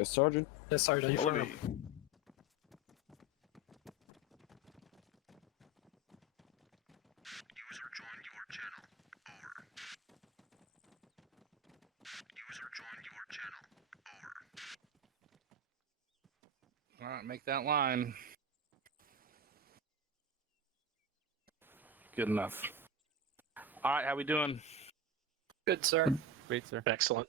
Yes, Sergeant. Yes, Sergeant. Follow me. User joined your channel. Over. User joined your channel. Over. All right, make that line. Good enough. All right, how we doing? Good, sir. Great, sir. Excellent.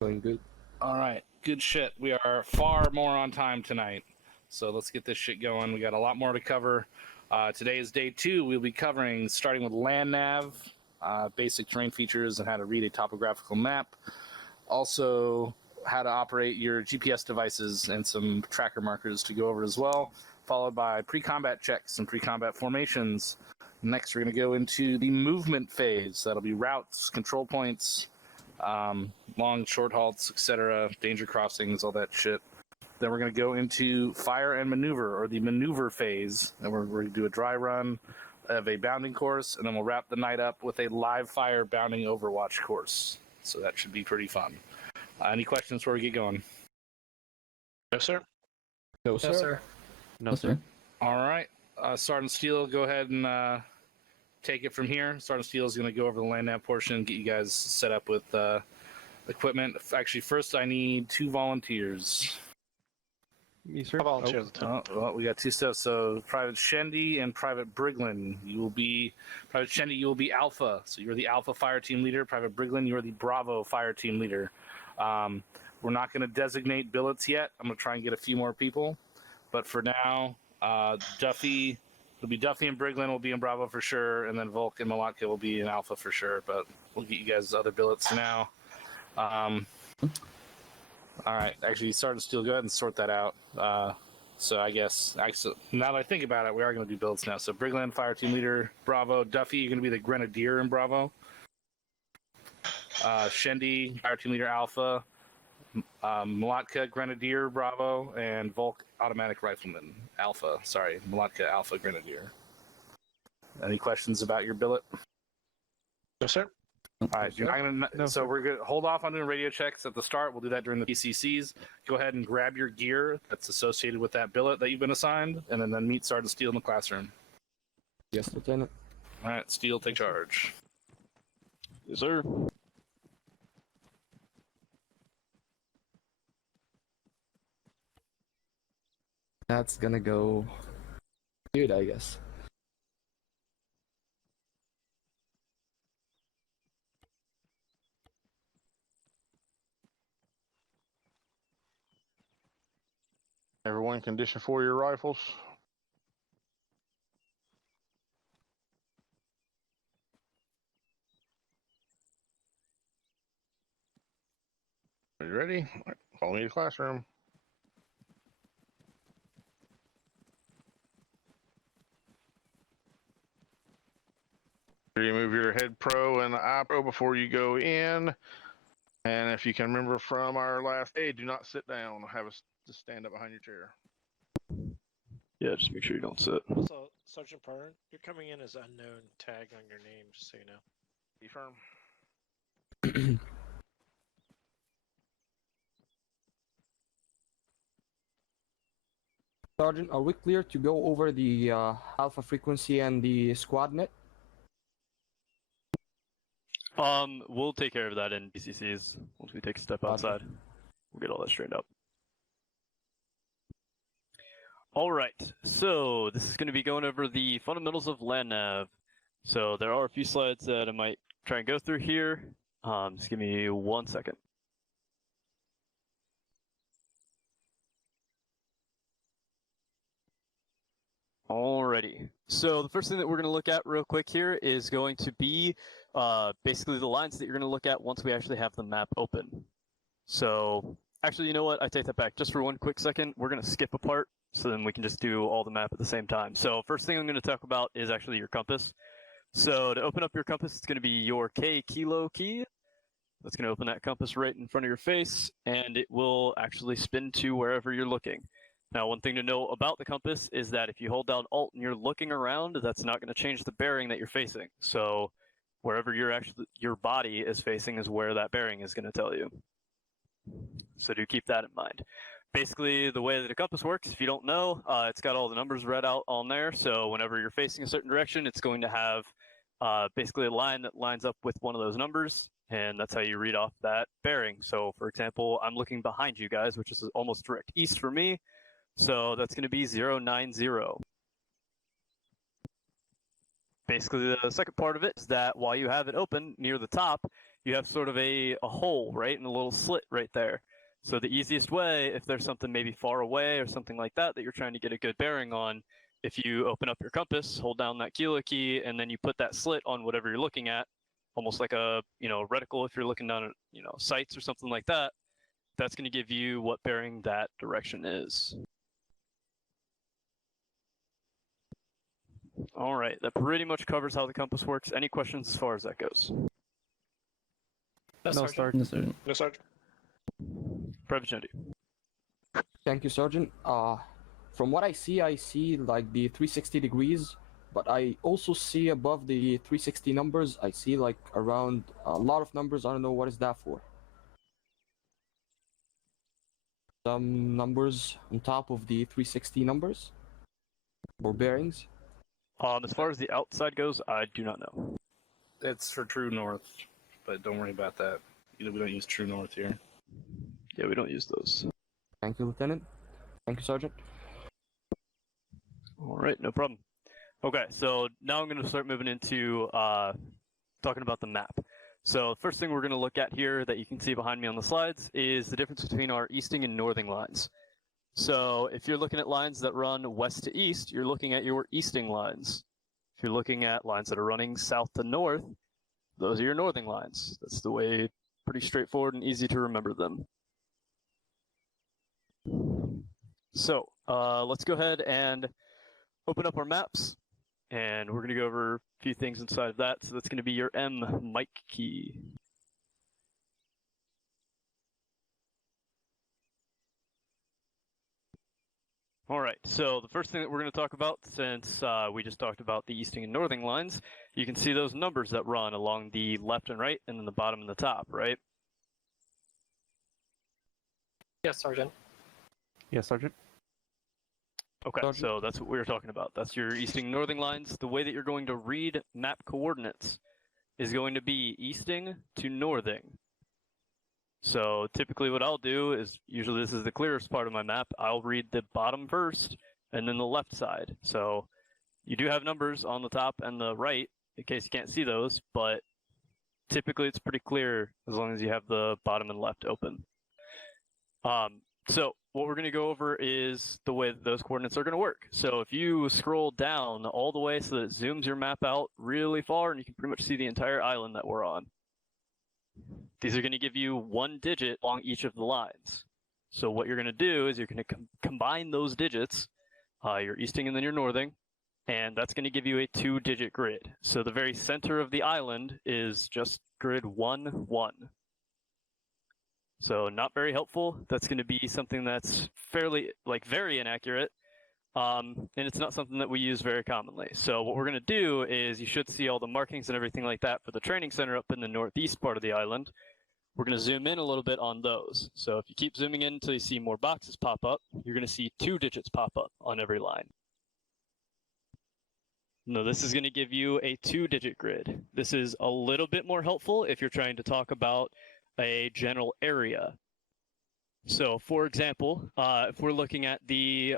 Going good. All right, good shit. We are far more on time tonight, so let's get this shit going. We got a lot more to cover. Today is day 2. We'll be covering, starting with land nav, basic terrain features, and how to read a topographical map. Also, how to operate your GPS devices and some tracker markers to go over as well, followed by pre-combat checks and pre-combat formations. Next, we're going to go into the movement phase. That'll be routes, control points, long, short halts, etc., danger crossings, all that shit. Then we're going to go into fire and maneuver, or the maneuver phase. And we're going to do a dry run of a bounding course, and then we'll wrap the night up with a live fire bounding overwatch course. So that should be pretty fun. Any questions before we get going? No, sir. No, sir. No, sir. No, sir. All right. Sergeant Steele, go ahead and take it from here. Sergeant Steele is going to go over the land nav portion, get you guys set up with equipment. Actually, first I need 2 volunteers. Me, sir. I'll volunteer the time. Well, we got 2 steps. So Private Shendy and Private Briglin, you will be Private Shendy. You will be Alpha. So you're the Alpha fire team leader. Private Briglin, you are the Bravo fire team leader. We're not going to designate billets yet. I'm going to try and get a few more people, but for now, Duffy. It'll be Duffy and Briglin will be in Bravo for sure, and then Volk and Malatka will be in Alpha for sure. But we'll get you guys other billets now. All right, actually, Sergeant Steele, go ahead and sort that out. So I guess, actually, now that I think about it, we are going to do billets now. So Briglin, fire team leader, Bravo. Duffy, you're going to be the Grenadier in Bravo. Shendy, fire team leader, Alpha. Malatka, Grenadier, Bravo, and Volk, automatic rifleman, Alpha. Sorry, Malatka, Alpha, Grenadier. Any questions about your billet? No, sir. All right, you're not gonna. So we're gonna hold off on doing radio checks at the start. We'll do that during the PCCs. Go ahead and grab your gear that's associated with that billet that you've been assigned, and then meet Sergeant Steele in the classroom. Yes, Lieutenant. All right, Steele, take charge. Yes, sir. That's gonna go good, I guess. Everyone condition for your rifles. Are you ready? All right, follow me to the classroom. You move your head pro and the eye pro before you go in. And if you can remember from our last day, do not sit down. Have us just stand up behind your chair. Yeah, just make sure you don't sit. Also, Sergeant Parton, you're coming in as unknown tag on your name, just so you know. Be firm. Sergeant, are we clear to go over the alpha frequency and the squad net? We'll take care of that in BCCs once we take a step outside. We'll get all that straightened up. All right, so this is going to be going over the fundamentals of land nav. So there are a few slides that I might try and go through here. Just give me 1 second. Alrighty, so the first thing that we're going to look at real quick here is going to be basically the lines that you're going to look at once we actually have the map open. So, actually, you know what? I take that back. Just for 1 quick second, we're going to skip a part, so then we can just do all the map at the same time. So, first thing I'm going to talk about is actually your compass. So, to open up your compass, it's going to be your K kilo key. That's going to open that compass right in front of your face, and it will actually spin to wherever you're looking. Now, one thing to know about the compass is that if you hold down Alt and you're looking around, that's not going to change the bearing that you're facing. So wherever your body is facing is where that bearing is going to tell you. So do keep that in mind. Basically, the way that a compass works, if you don't know, it's got all the numbers read out on there. So whenever you're facing a certain direction, it's going to have basically a line that lines up with one of those numbers, and that's how you read off that bearing. So for example, I'm looking behind you guys, which is almost direct east for me. So that's going to be 090. Basically, the second part of it is that while you have it open near the top, you have sort of a hole, right, and a little slit right there. So the easiest way, if there's something maybe far away or something like that that you're trying to get a good bearing on, if you open up your compass, hold down that kilo key, and then you put that slit on whatever you're looking at, almost like a reticle if you're looking down at sights or something like that, that's going to give you what bearing that direction is. All right, that pretty much covers how the compass works. Any questions as far as that goes? No, No, Sergeant. No, Sergeant. No, Sergeant. Private Kennedy. Thank you, Sergeant. From what I see like the 360 degrees, but I also see above the 360 numbers, I see like around a lot of numbers. I don't know what is that for. Some numbers on top of the 360 numbers or bearings. As far as the outside goes, I do not know. It's for true north, but don't worry about that. We don't use true north here. Yeah, we don't use those. Thank you, Lieutenant. Thank you, Sergeant. All right, no problem. Okay, so now I'm going to start moving into talking about the map. So the first thing we're going to look at here that you can see behind me on the slides is the difference between our easting and northing lines. So if you're looking at lines that run west to east, you're looking at your easting lines. If you're looking at lines that are running south to north, those are your northing lines. That's the way, pretty straightforward and easy to remember them. So let's go ahead and open up our maps, and we're going to go over a few things inside of that. So that's going to be your M mic key. All right, so the first thing that we're going to talk about, since we just talked about the easting and northing lines, you can see those numbers that run along the left and right, and then the bottom and the top, right? Yes, Sergeant. Yes, Sergeant. Okay, Sergeant. so that's what we were talking about. That's your easting and northing lines. The way that you're going to read map coordinates is going to be easting to northing. So typically what I'll do is, usually this is the clearest part of my map, I'll read the bottom first and then the left side. So you do have numbers on the top and the right in case you can't see those, but typically it's pretty clear as long as you have the bottom and left open. So what we're going to go over is the way that those coordinates are going to work. So if you scroll down all the way so that it zooms your map out really far and you can pretty much see the entire island that we're on. These are going to give you one digit along each of the lines. So what you're going to do is you're going to combine those digits, your easting and then your northing, and that's going to give you a 2-digit grid. So the very center of the island is just grid 1, 1. So not very helpful. That's going to be something that's fairly, very inaccurate, and it's not something that we use very commonly. So what we're going to do is you should see all the markings and everything like that for the training center up in the northeast part of the island. We're going to zoom in a little bit on those. So if you keep zooming in until you see more boxes pop up, you're going to see 2 digits pop up on every line. No, this is going to give you a 2-digit grid. This is a little bit more helpful if you're trying to talk about a general area. So for example, if we're looking at the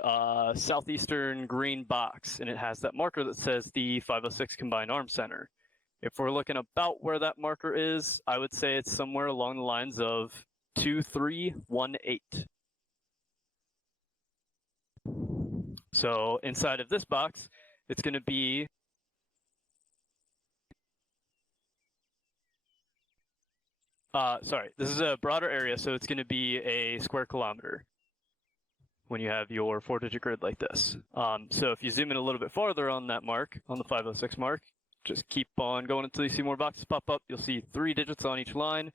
southeastern green box and it has that marker that says the 506 Combined Arms Center, if we're looking about where that marker is, I would say it's somewhere along the lines of 2318. So inside of this box, it's going to be this is a broader area, so it's going to be a square kilometer when you have your 4-digit grid like this. So if you zoom in a little bit farther on that mark, on the 506 mark, just keep on going until you see more boxes pop up. You'll see 3 digits on each line.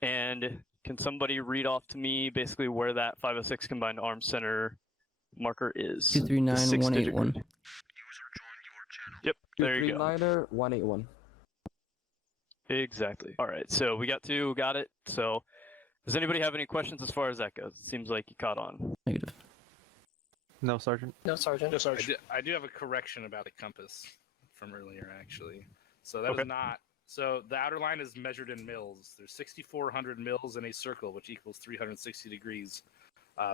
And can somebody read off to me basically where that 506 Combined Arms Center marker is? 239181. User joined your channel. Yep, there you go. 181. Exactly. All right, so we got it. So Does anybody have any questions as far as that goes? It seems like you caught on. Negative. No, Sergeant. No, Sergeant. No, Sergeant. I do have a correction about the compass from earlier, actually. So that Okay. is not. So the outer line is measured in mils. There's 6,400 mils in a circle, which equals 360 degrees.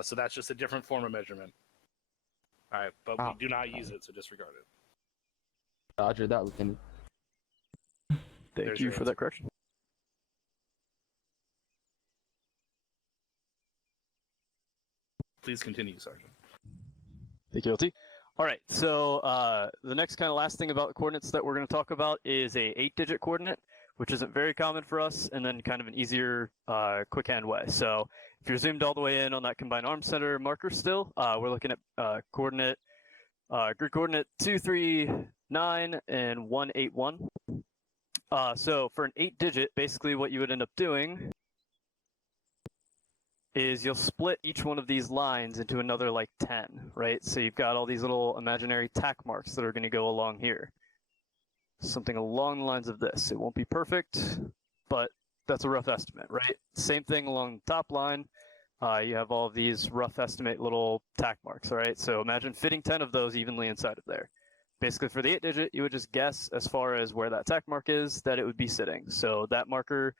So that's just a different form of measurement. All right, but we do not use it, so disregard it. Roger that, Lieutenant. Thank There's you your for answer. that correction. Please continue, Sergeant. Thank you, LT. All right, so the next kind of last thing about coordinates that we're going to talk about is a 8-digit coordinate, which isn't very common for us, and then kind of an easier quick hand way. So if you're zoomed all the way in on that combined arms center marker still, we're looking at coordinate, grid coordinate 239 and 181. So for an 8-digit, basically what you would end up doing is you'll split each one of these lines into another like 10, right? So you've got all these little imaginary tack marks that are going to go along here. Something along the lines of this. It won't be perfect, but that's a rough estimate, right? Same thing along the top line. You have all of these rough estimate little tack marks, all right? So imagine fitting 10 of those evenly inside of there. Basically for the 8-digit, you would just guess as far as where that tack mark is that it would be sitting. So that marker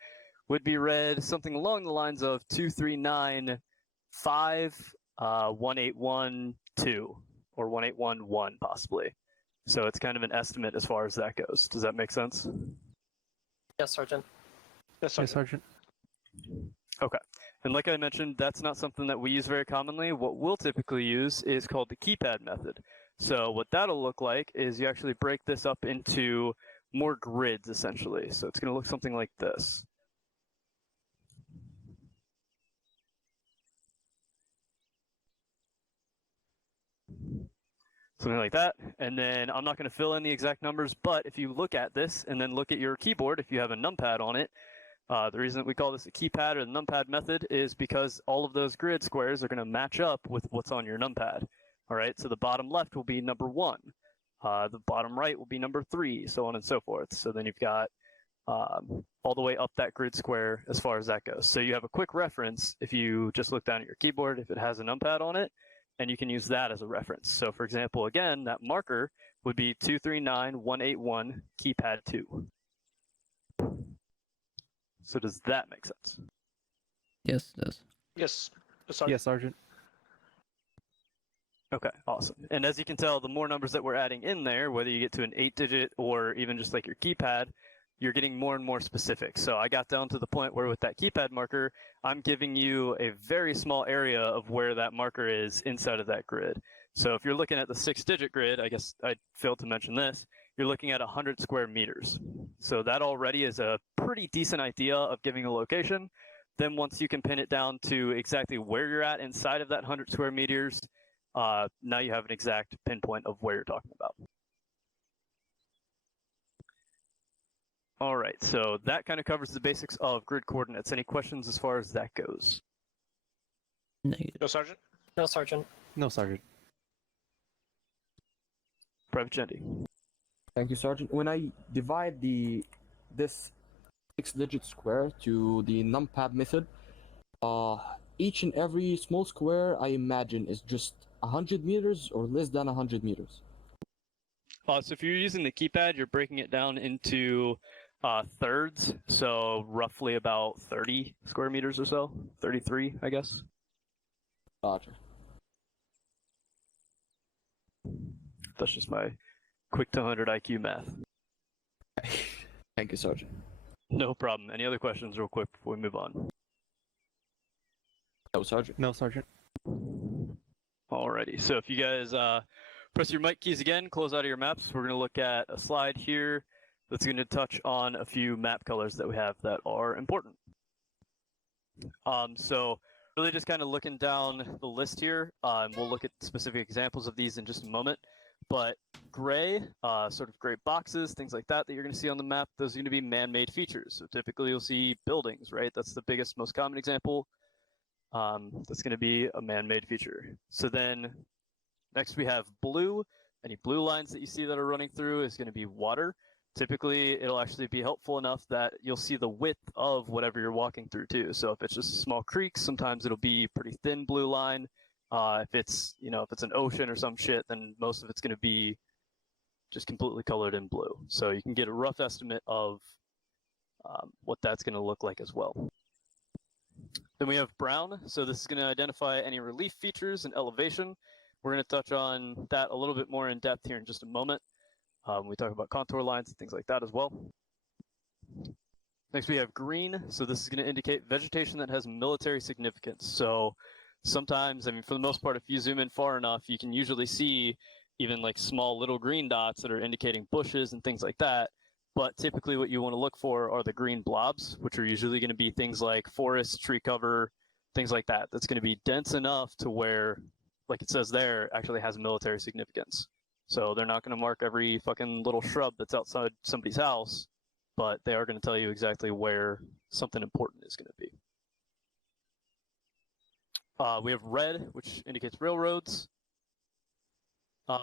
would be read something along the lines of 239.5, 181.2, or 181.1 possibly. So it's kind of an estimate as far as that goes. Does that make sense? Yes, Sergeant. Yes, Yes, Sergeant. Sergeant. Okay. And like I mentioned, that's not something that we use very commonly. What we'll typically use is called the keypad method. So what that'll look like is you actually break this up into more grids, essentially. So it's going to look something like this. Something like that. And then I'm not going to fill in the exact numbers, but if you look at this and then look at your keyboard, if you have a numpad on it, the reason that we call this a keypad or the numpad method is because all of those grid squares are going to match up with what's on your numpad. All right, so the bottom left will be number 1. The bottom right will be number 3, so on and so forth. So then you've got all the way up that grid square as far as that goes. So you have a quick reference if you just look down at your keyboard, if it has a numpad on it, and you can use that as a reference. So for example, again, that marker would be 239.181 keypad 2. So does that make sense? Yes, it does. Yes. Sergeant. Yes, Sergeant. Okay, awesome. And as you can tell, the more numbers that we're adding in there, whether you get to an 8-digit or even just like your keypad, you're getting more and more specific. So I got down to the point where with that keypad marker, I'm giving you a very small area of where that marker is inside of that grid. So if you're looking at the 6-digit grid, I guess I failed to mention this, you're looking at 100 square meters. So that already is a pretty decent idea of giving a location. Then once you can pin it down to exactly where you're at inside of that 100 square meters, now you have an exact pinpoint of where you're talking about. All right, so that kind of covers the basics of grid coordinates. Any questions as far as that goes? Negative. No, Sergeant. No, Sergeant. No, Sergeant. Private Jendy. Thank you, Sergeant. When I divide this 6-digit square to the numpad method, each and every small square I imagine is just 100 meters or less than 100 meters. So if you're using the keypad, you're breaking it down into thirds, so roughly about 30 square meters or so, 33, I guess. Roger. That's just my quick to 100 IQ math. Thank you, Sergeant. No problem. Any other questions real quick before we move on? No, Sergeant. No, Sergeant. Alrighty, so if you guys press your mic keys again, close out of your maps, we're going to look at a slide here that's going to touch on a few map colors that we have that are important. So really just kind of looking down the list here, and we'll look at specific examples of these in just a moment. But gray, sort of gray boxes, things like that you're going to see on the map, those are going to be man-made features. So typically you'll see buildings, right? That's the biggest, most common example. That's going to be a man-made feature. So then next we have blue. Any blue lines that you see that are running through is going to be water. typically it'll actually be helpful enough that you'll see the width of whatever you're walking through too. So if it's just a small creek, sometimes it'll be pretty thin blue line. If it's an ocean or some shit, then most of it's going to be just completely colored in blue. So you can get a rough estimate of what that's going to look like as well. Then we have brown. So this is going to identify any relief features and elevation. We're going to touch on that a little bit more in depth here in just a moment. We talk about contour lines and things like that as well. Next we have green. So this is going to indicate vegetation that has military significance. So sometimes, I mean, for the most part, if you zoom in far enough, you can usually see even like small little green dots that are indicating bushes and things like that. But typically what you want to look for are the green blobs, which are usually going to be things like forest, tree cover, things like that. That's going to be dense enough to where, like it says there, actually has military significance. So they're not going to mark every fucking little shrub that's outside somebody's house, but they are going to tell you exactly where something important is going to be. We have red, which indicates railroads.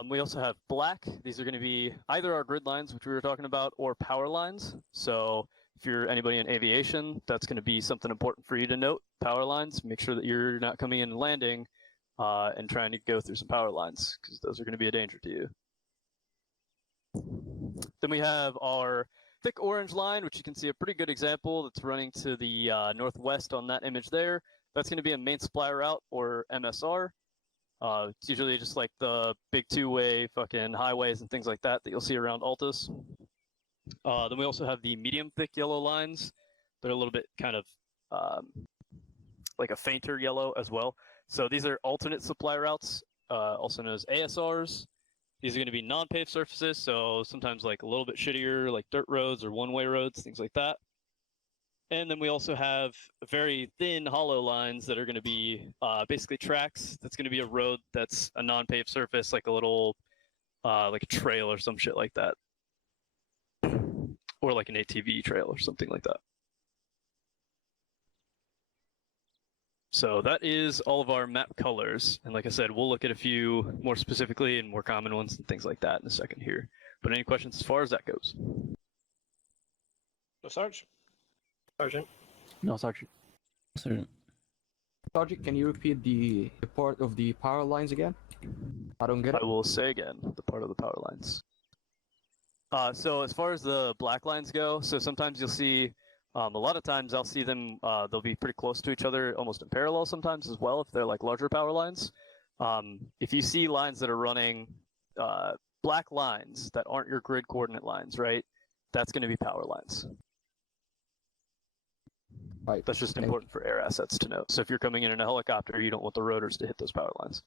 We also have black. These are going to be either our grid lines, which we were talking about, or power lines. So if you're anybody in aviation, that's going to be something important for you to note. Power lines, make sure that you're not coming in and landing and trying to go through some power lines, because those are going to be a danger to you. Then we have our thick orange line, which you can see a pretty good example that's running to the northwest on that image there. That's going to be a main supply route, or MSR. It's usually just like the big two-way fucking highways and things like that that you'll see around Altus. Then we also have the medium thick yellow lines. They're a little bit kind of like a fainter yellow as well. So these are alternate supply routes, also known as ASRs. These are going to be non-paved surfaces, so sometimes like a little bit shittier, like dirt roads or one-way roads, things like that. And then we also have very thin hollow lines that are going to be basically tracks. That's going to be a road that's a non-paved surface, like a little, like a trail or some shit like that. Or like an ATV trail or something like that. So that is all of our map colors. And like I said, we'll look at a few more specifically and more common ones and things like that in a second here. But any questions as far as that goes? So, Sarge? Sergeant. No, Sergeant. Sergeant. Sergeant, can you repeat the part of the power lines again? I don't get it. I will say again, the part of the power lines. So as far as the black lines go, so sometimes you'll see, a lot of times I'll see them, they'll be pretty close to each other, almost in parallel sometimes as well, if they're like larger power lines. If you see lines that are running black lines that aren't your grid coordinate lines, right, that's going to be power lines. Right. That's just important for air assets to know. So if you're coming in a helicopter, you don't want the rotors to hit those power lines.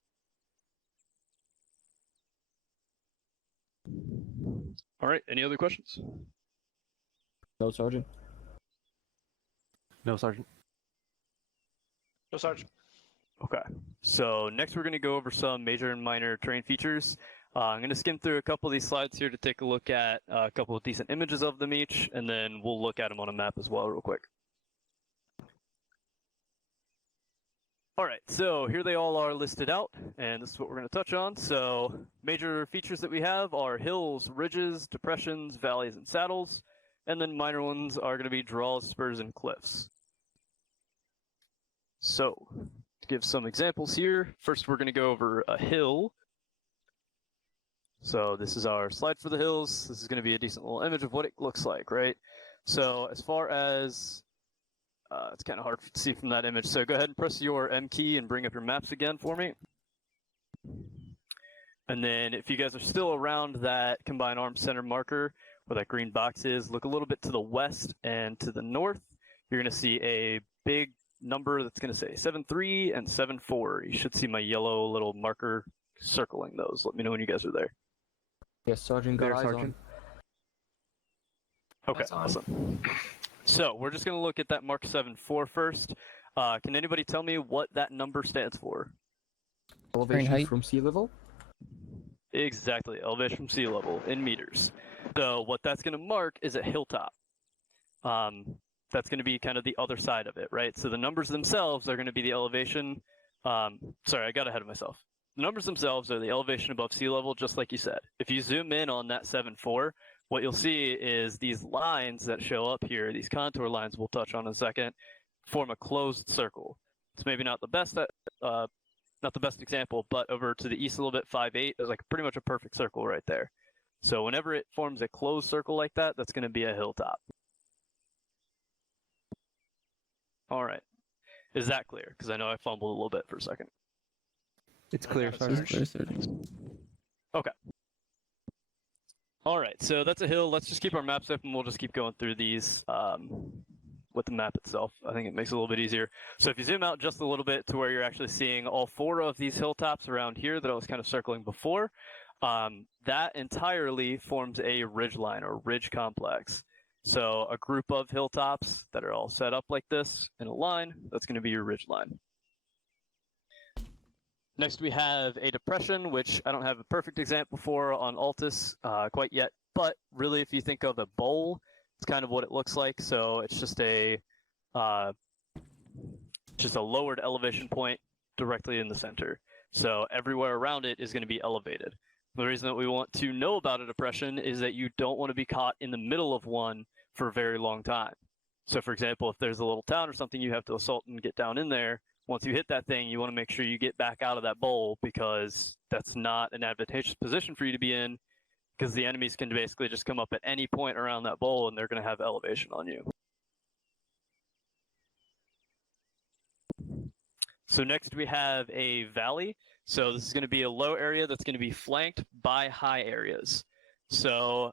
All right, any other questions? No, Sergeant. No, Sergeant. No, Sarge. Okay, so next we're going to go over some major and minor terrain features. I'm going to skim through a couple of these slides here to take a look at a couple of decent images of them each, and then we'll look at them on a map as well real quick. All right, so here they all are listed out, and this is what we're going to touch on. So major features that we have are hills, ridges, depressions, valleys, and saddles. And then minor ones are going to be draws, spurs, and cliffs. So to give some examples here, first we're going to go over a hill. So this is our slide for the hills. This is going to be a decent little image of what it looks like, right? So as far as it's kind of hard to see from that image. So go ahead and press your M key and bring up your maps again for me. And then if you guys are still around that combined arms center marker where that green box is, look a little bit to the west and to the north. You're going to see a big number that's going to say 7.3 and 7.4. You should see my yellow little marker circling those. Let me know when you guys are there. Yes, Sergeant. There, Got eyes Sergeant. on. Okay, awesome. So we're just going to look at that mark 7.4 first. Can anybody tell me what that number stands for? Elevation height? from sea level? Exactly, elevation from sea level in meters. So what that's going to mark is a hilltop. That's going to be kind of the other side of it, right? So the numbers themselves are going to be the elevation. Sorry, I got ahead of myself. The numbers themselves are the elevation above sea level, just like you said. If you zoom in on that 7.4, what you'll see is these lines that show up here, these contour lines we'll touch on in a second, form a closed circle. It's maybe not the best example, but over to the east a little bit, 5'8" is like pretty much a perfect circle right there. So whenever it forms a closed circle like that, that's going to be a hilltop. All right. Is that clear? Because I know I fumbled a little bit for a second. It's I clear, got it, Sergeant. It's clear, Sergeant. Okay. All right, so that's a hill. Let's just keep our maps up, and we'll just keep going through these with the map itself. I think it makes it a little bit easier. So if you zoom out just a little bit to where you're actually seeing all 4 of these hilltops around here that I was kind of circling before, that entirely forms a ridge line or ridge complex. So a group of hilltops that are all set up like this in a line, that's going to be your ridge line. Next we have a depression, which I don't have a perfect example for on Altus quite yet, but really if you think of a bowl, it's kind of what it looks like. So it's just a lowered elevation point directly in the center. So everywhere around it is going to be elevated. The reason that we want to know about a depression is that you don't want to be caught in the middle of one for a very long time. So for example, if there's a little town or something you have to assault and get down in there, once you hit that thing, you want to make sure you get back out of that bowl because that's not an advantageous position for you to be in because the enemies can basically just come up at any point around that bowl and they're going to have elevation on you. So next we have a valley. So this is going to be a low area that's going to be flanked by high areas. So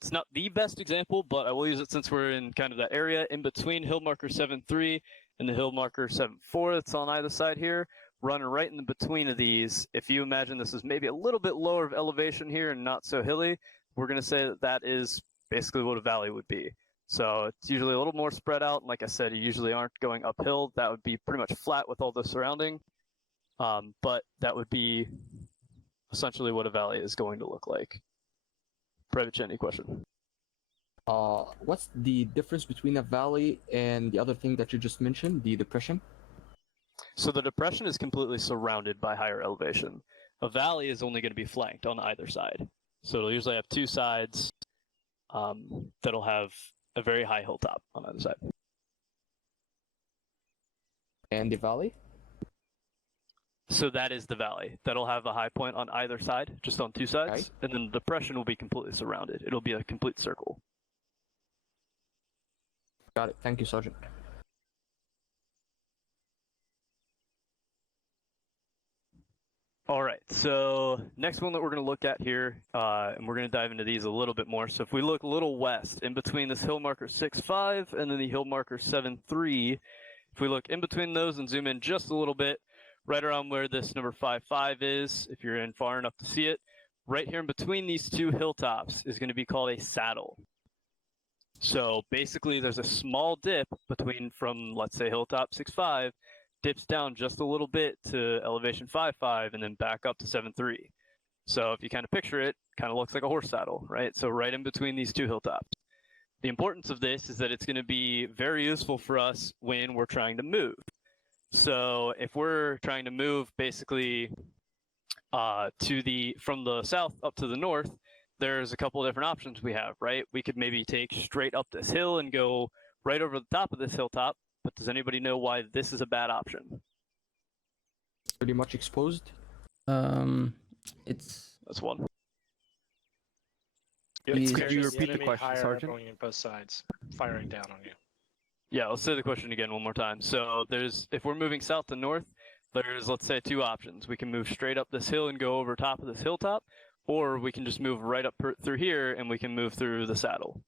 it's not the best example, but I will use it since we're in kind of that area in between hill marker 7.3 and the hill marker 7.4 that's on either side here. Running right in the between of these, if you imagine this is maybe a little bit lower of elevation here and not so hilly, we're going to say that that is basically what a valley would be. So it's usually a little more spread out. And like I said, you usually aren't going uphill. That would be pretty much flat with all the surrounding. But that would be essentially what a valley is going to look like. Private Chen, any question? What's the difference between a valley and the other thing that you just mentioned, the depression? So the depression is completely surrounded by higher elevation. A valley is only going to be flanked on either side. So it'll usually have 2 sides that'll have a very high hilltop on either side. And the valley? So that is the valley. That'll have a high point on either side, just on 2 sides. Okay. And then the depression will be completely surrounded. It'll be a complete circle. Got it. Thank you, Sergeant. All right, so next one that we're going to look at here, and we're going to dive into these a little bit more. So if we look a little west, in between this hill marker 6.5 and then the hill marker 7.3, if we look in between those and zoom in just a little bit, right around where this number 5.5 is, if you're in far enough to see it, right here in between these 2 hilltops is going to be called a saddle. So basically there's a small dip between from, let's say, hilltop 6.5, dips down just a little bit to elevation 5.5 and then back up to 7.3. So if you kind of picture it, kind of looks like a horse saddle, right? So right in between these 2 hilltops. The importance of this is that it's going to be very useful for us when we're trying to move. So if we're trying to move basically from the south up to the north, there's a couple of different options we have, right? We could maybe take straight up this hill and go right over the top of this hilltop, but does anybody know why this is a bad option? Pretty much exposed. It's That's one. Please- Could you repeat the enemy question, higher Sergeant? going in both sides, firing down on you. Yeah, let's say the question again one more time. So if we're moving south to north, there's, let's say, 2 options. We can move straight up this hill and go over top of this hilltop, or we can just move right up through here and we can move through the saddle.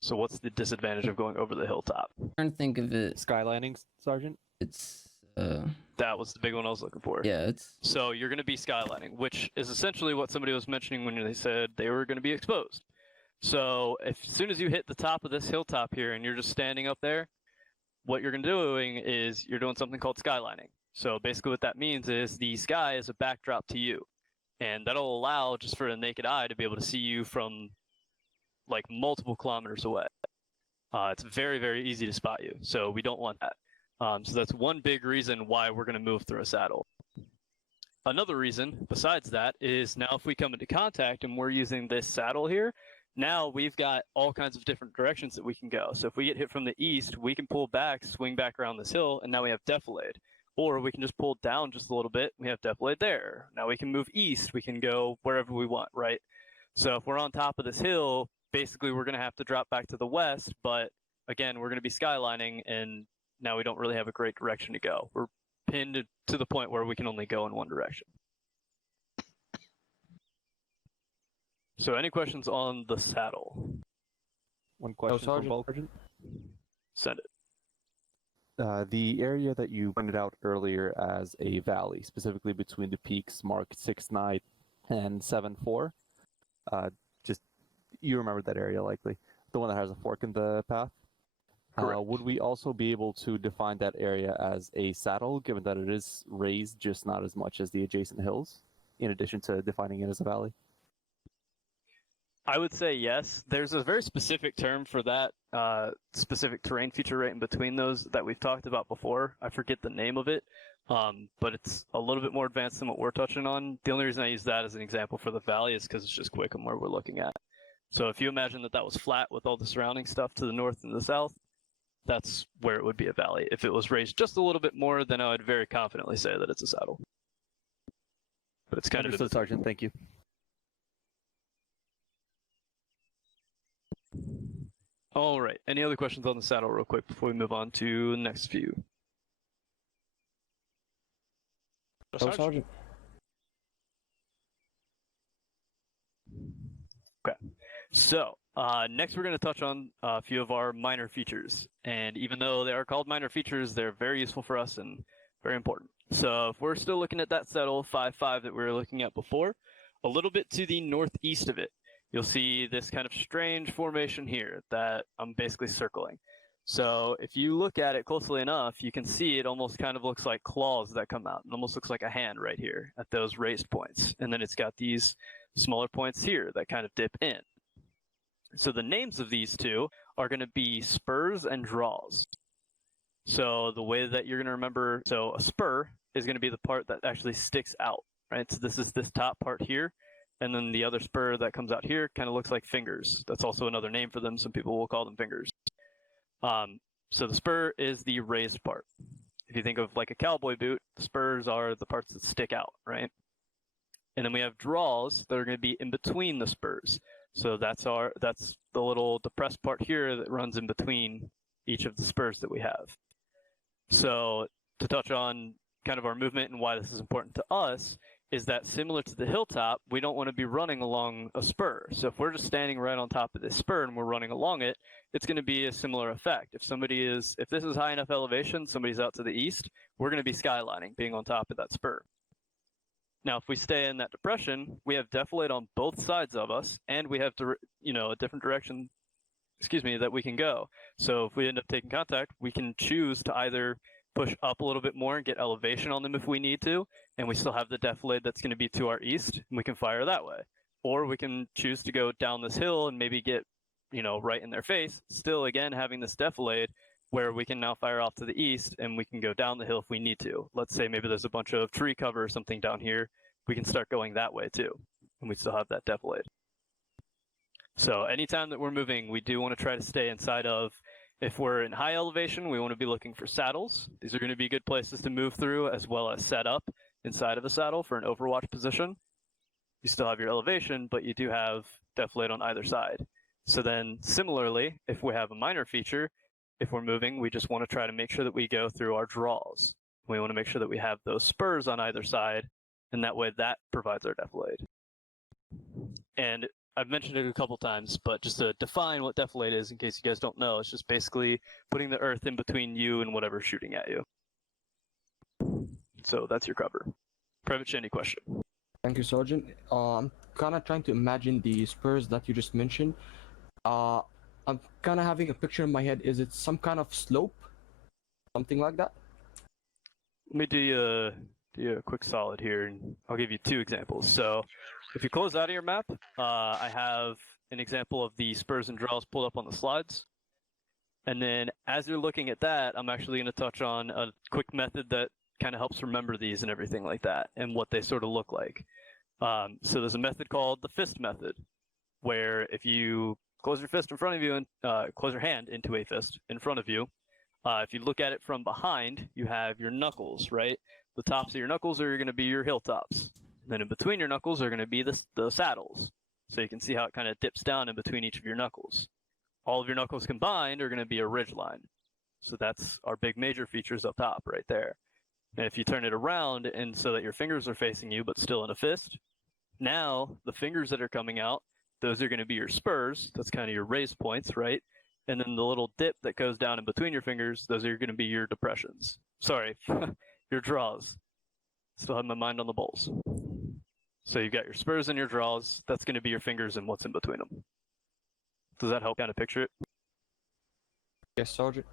So what's the disadvantage of going over the hilltop? I'm trying to think of it. Skylining, Sergeant? It's That was the big one I was looking for. yeah, it's So you're going to be skylining, which is essentially what somebody was mentioning when they said they were going to be exposed. So as soon as you hit the top of this hilltop here and you're just standing up there, what you're going to be doing is you're doing something called skylining. So basically what that means is the sky is a backdrop to you. And that'll allow just for a naked eye to be able to see you from like multiple kilometers away. It's very, very easy to spot you. So we don't want that. So that's one big reason why we're going to move through a saddle. another reason besides that is now if we come into contact and we're using this saddle here, now we've got all kinds of different directions that we can go. So if we get hit from the east, we can pull back, swing back around this hill, and now we have defilade. Or we can just pull down just a little bit, we have defilade there. Now we can move east, we can go wherever we want, right? So if we're on top of this hill, basically we're going to have to drop back to the west, but again, we're going to be skylining, and now we don't really have a great direction to go. We're pinned to the point where we can only go in one direction. So any questions on the saddle? One question for Sergeant. both. Sergeant. Send it. The area that you pointed out earlier as a valley, specifically between the peaks marked 6-9 and 7-4, just you remember that area likely, the one that has a fork in the path. Correct. Would we also be able to define that area as a saddle, given that it is raised, just not as much as the adjacent hills, in addition to defining it as a valley? I would say yes. There's a very specific term for that specific terrain feature right in between those that we've talked about before. I forget the name of it, but it's a little bit more advanced than what we're touching on. The only reason I use that as an example for the valley is because it's just quick and where we're looking at. So if you imagine that that was flat with all the surrounding stuff to the north and the south, that's where it would be a valley. If it was raised just a little bit more, then I would very confidently say that it's a saddle. But it's kind Understood, of Sergeant. Thank you. all right. Any other questions on the saddle real quick before we move on to the next view? Oh, Sergeant. Okay. So next we're going to touch on a few of our minor features. And even though they are called minor features, they're very useful for us and very important. So if we're still looking at that saddle 5.5 that we were looking at before, a little bit to the northeast of it, you'll see this kind of strange formation here that I'm basically circling. So if you look at it closely enough, you can see it almost kind of looks like claws that come out. It almost looks like a hand right here at those raised points. And then it's got these smaller points here that kind of dip in. So the names of these two are going to be spurs and draws. So the way that you're going to remember, so a spur is going to be the part that actually sticks out, right? So this is this top part here. And then the other spur that comes out here kind of looks like fingers. That's also another name for them. Some people will call them fingers. So the spur is the raised part. If you think of like a cowboy boot, the spurs are the parts that stick out, right? And then we have draws that are going to be in between the spurs. So that's the little depressed part here that runs in between each of the spurs that we have. So to touch on kind of our movement and why this is important to us, is that similar to the hilltop, we don't want to be running along a spur. So if we're just standing right on top of this spur and we're running along it, it's going to be a similar effect. If this is high enough elevation, somebody's out to the east, we're going to be skylining, being on top of that spur. Now, if we stay in that depression, we have defilade on both sides of us, and we have a different direction, that we can go. So if we end up taking contact, we can choose to either push up a little bit more and get elevation on them if we need to, and we still have the defilade that's going to be to our east, and we can fire that way. Or we can choose to go down this hill and maybe get, right in their face, still again having this defilade where we can now fire off to the east and we can go down the hill if we need to. Let's say maybe there's a bunch of tree cover or something down here, we can start going that way too, and we still have that defilade. So anytime that we're moving, we do want to try to stay inside of, if we're in high elevation, we want to be looking for saddles. These are going to be good places to move through as well as set up inside of a saddle for an overwatch position. You still have your elevation, but you do have defilade on either side. So then similarly, if we have a minor feature, if we're moving, we just want to try to make sure that we go through our draws. We want to make sure that we have those spurs on either side, and that way that provides our defilade. And I've mentioned it a couple times, but just to define what defilade is in case you guys don't know, it's just basically putting the earth in between you and whatever's shooting at you. So that's your cover. Private Shandy, question. Thank you, Sergeant. I'm kind of trying to imagine the spurs that you just mentioned. I'm kind of having a picture in my head. Is it some kind of slope? Something like that? Let me do a quick solid here, and I'll give you two examples. So if you close out of your map, I have an example of the spurs and draws pulled up on the slides. And then as you're looking at that, I'm actually going to touch on a quick method that kind of helps remember these and everything like that, and what they sort of look like. So there's a method called the fist method, where if you close your fist in front of you and close your hand into a fist in front of you, if you look at it from behind, you have your knuckles, right? The tops of your knuckles are going to be your hill tops. And then in between your knuckles are going to be the saddles. So you can see how it kind of dips down in between each of your knuckles. All of your knuckles combined are going to be a ridge line. So that's our big major features up top right there. And if you turn it around and so that your fingers are facing you but still in a fist, now the fingers that are coming out, those are going to be your spurs. That's kind of your raise points, right? And then the little dip that goes down in between your fingers, those are going to be your depressions. Sorry, your draws. Still have my mind on the bowls. So you've got your spurs and your draws. That's going to be your fingers and what's in between them. Does that help kind of picture it? Yes, Sergeant.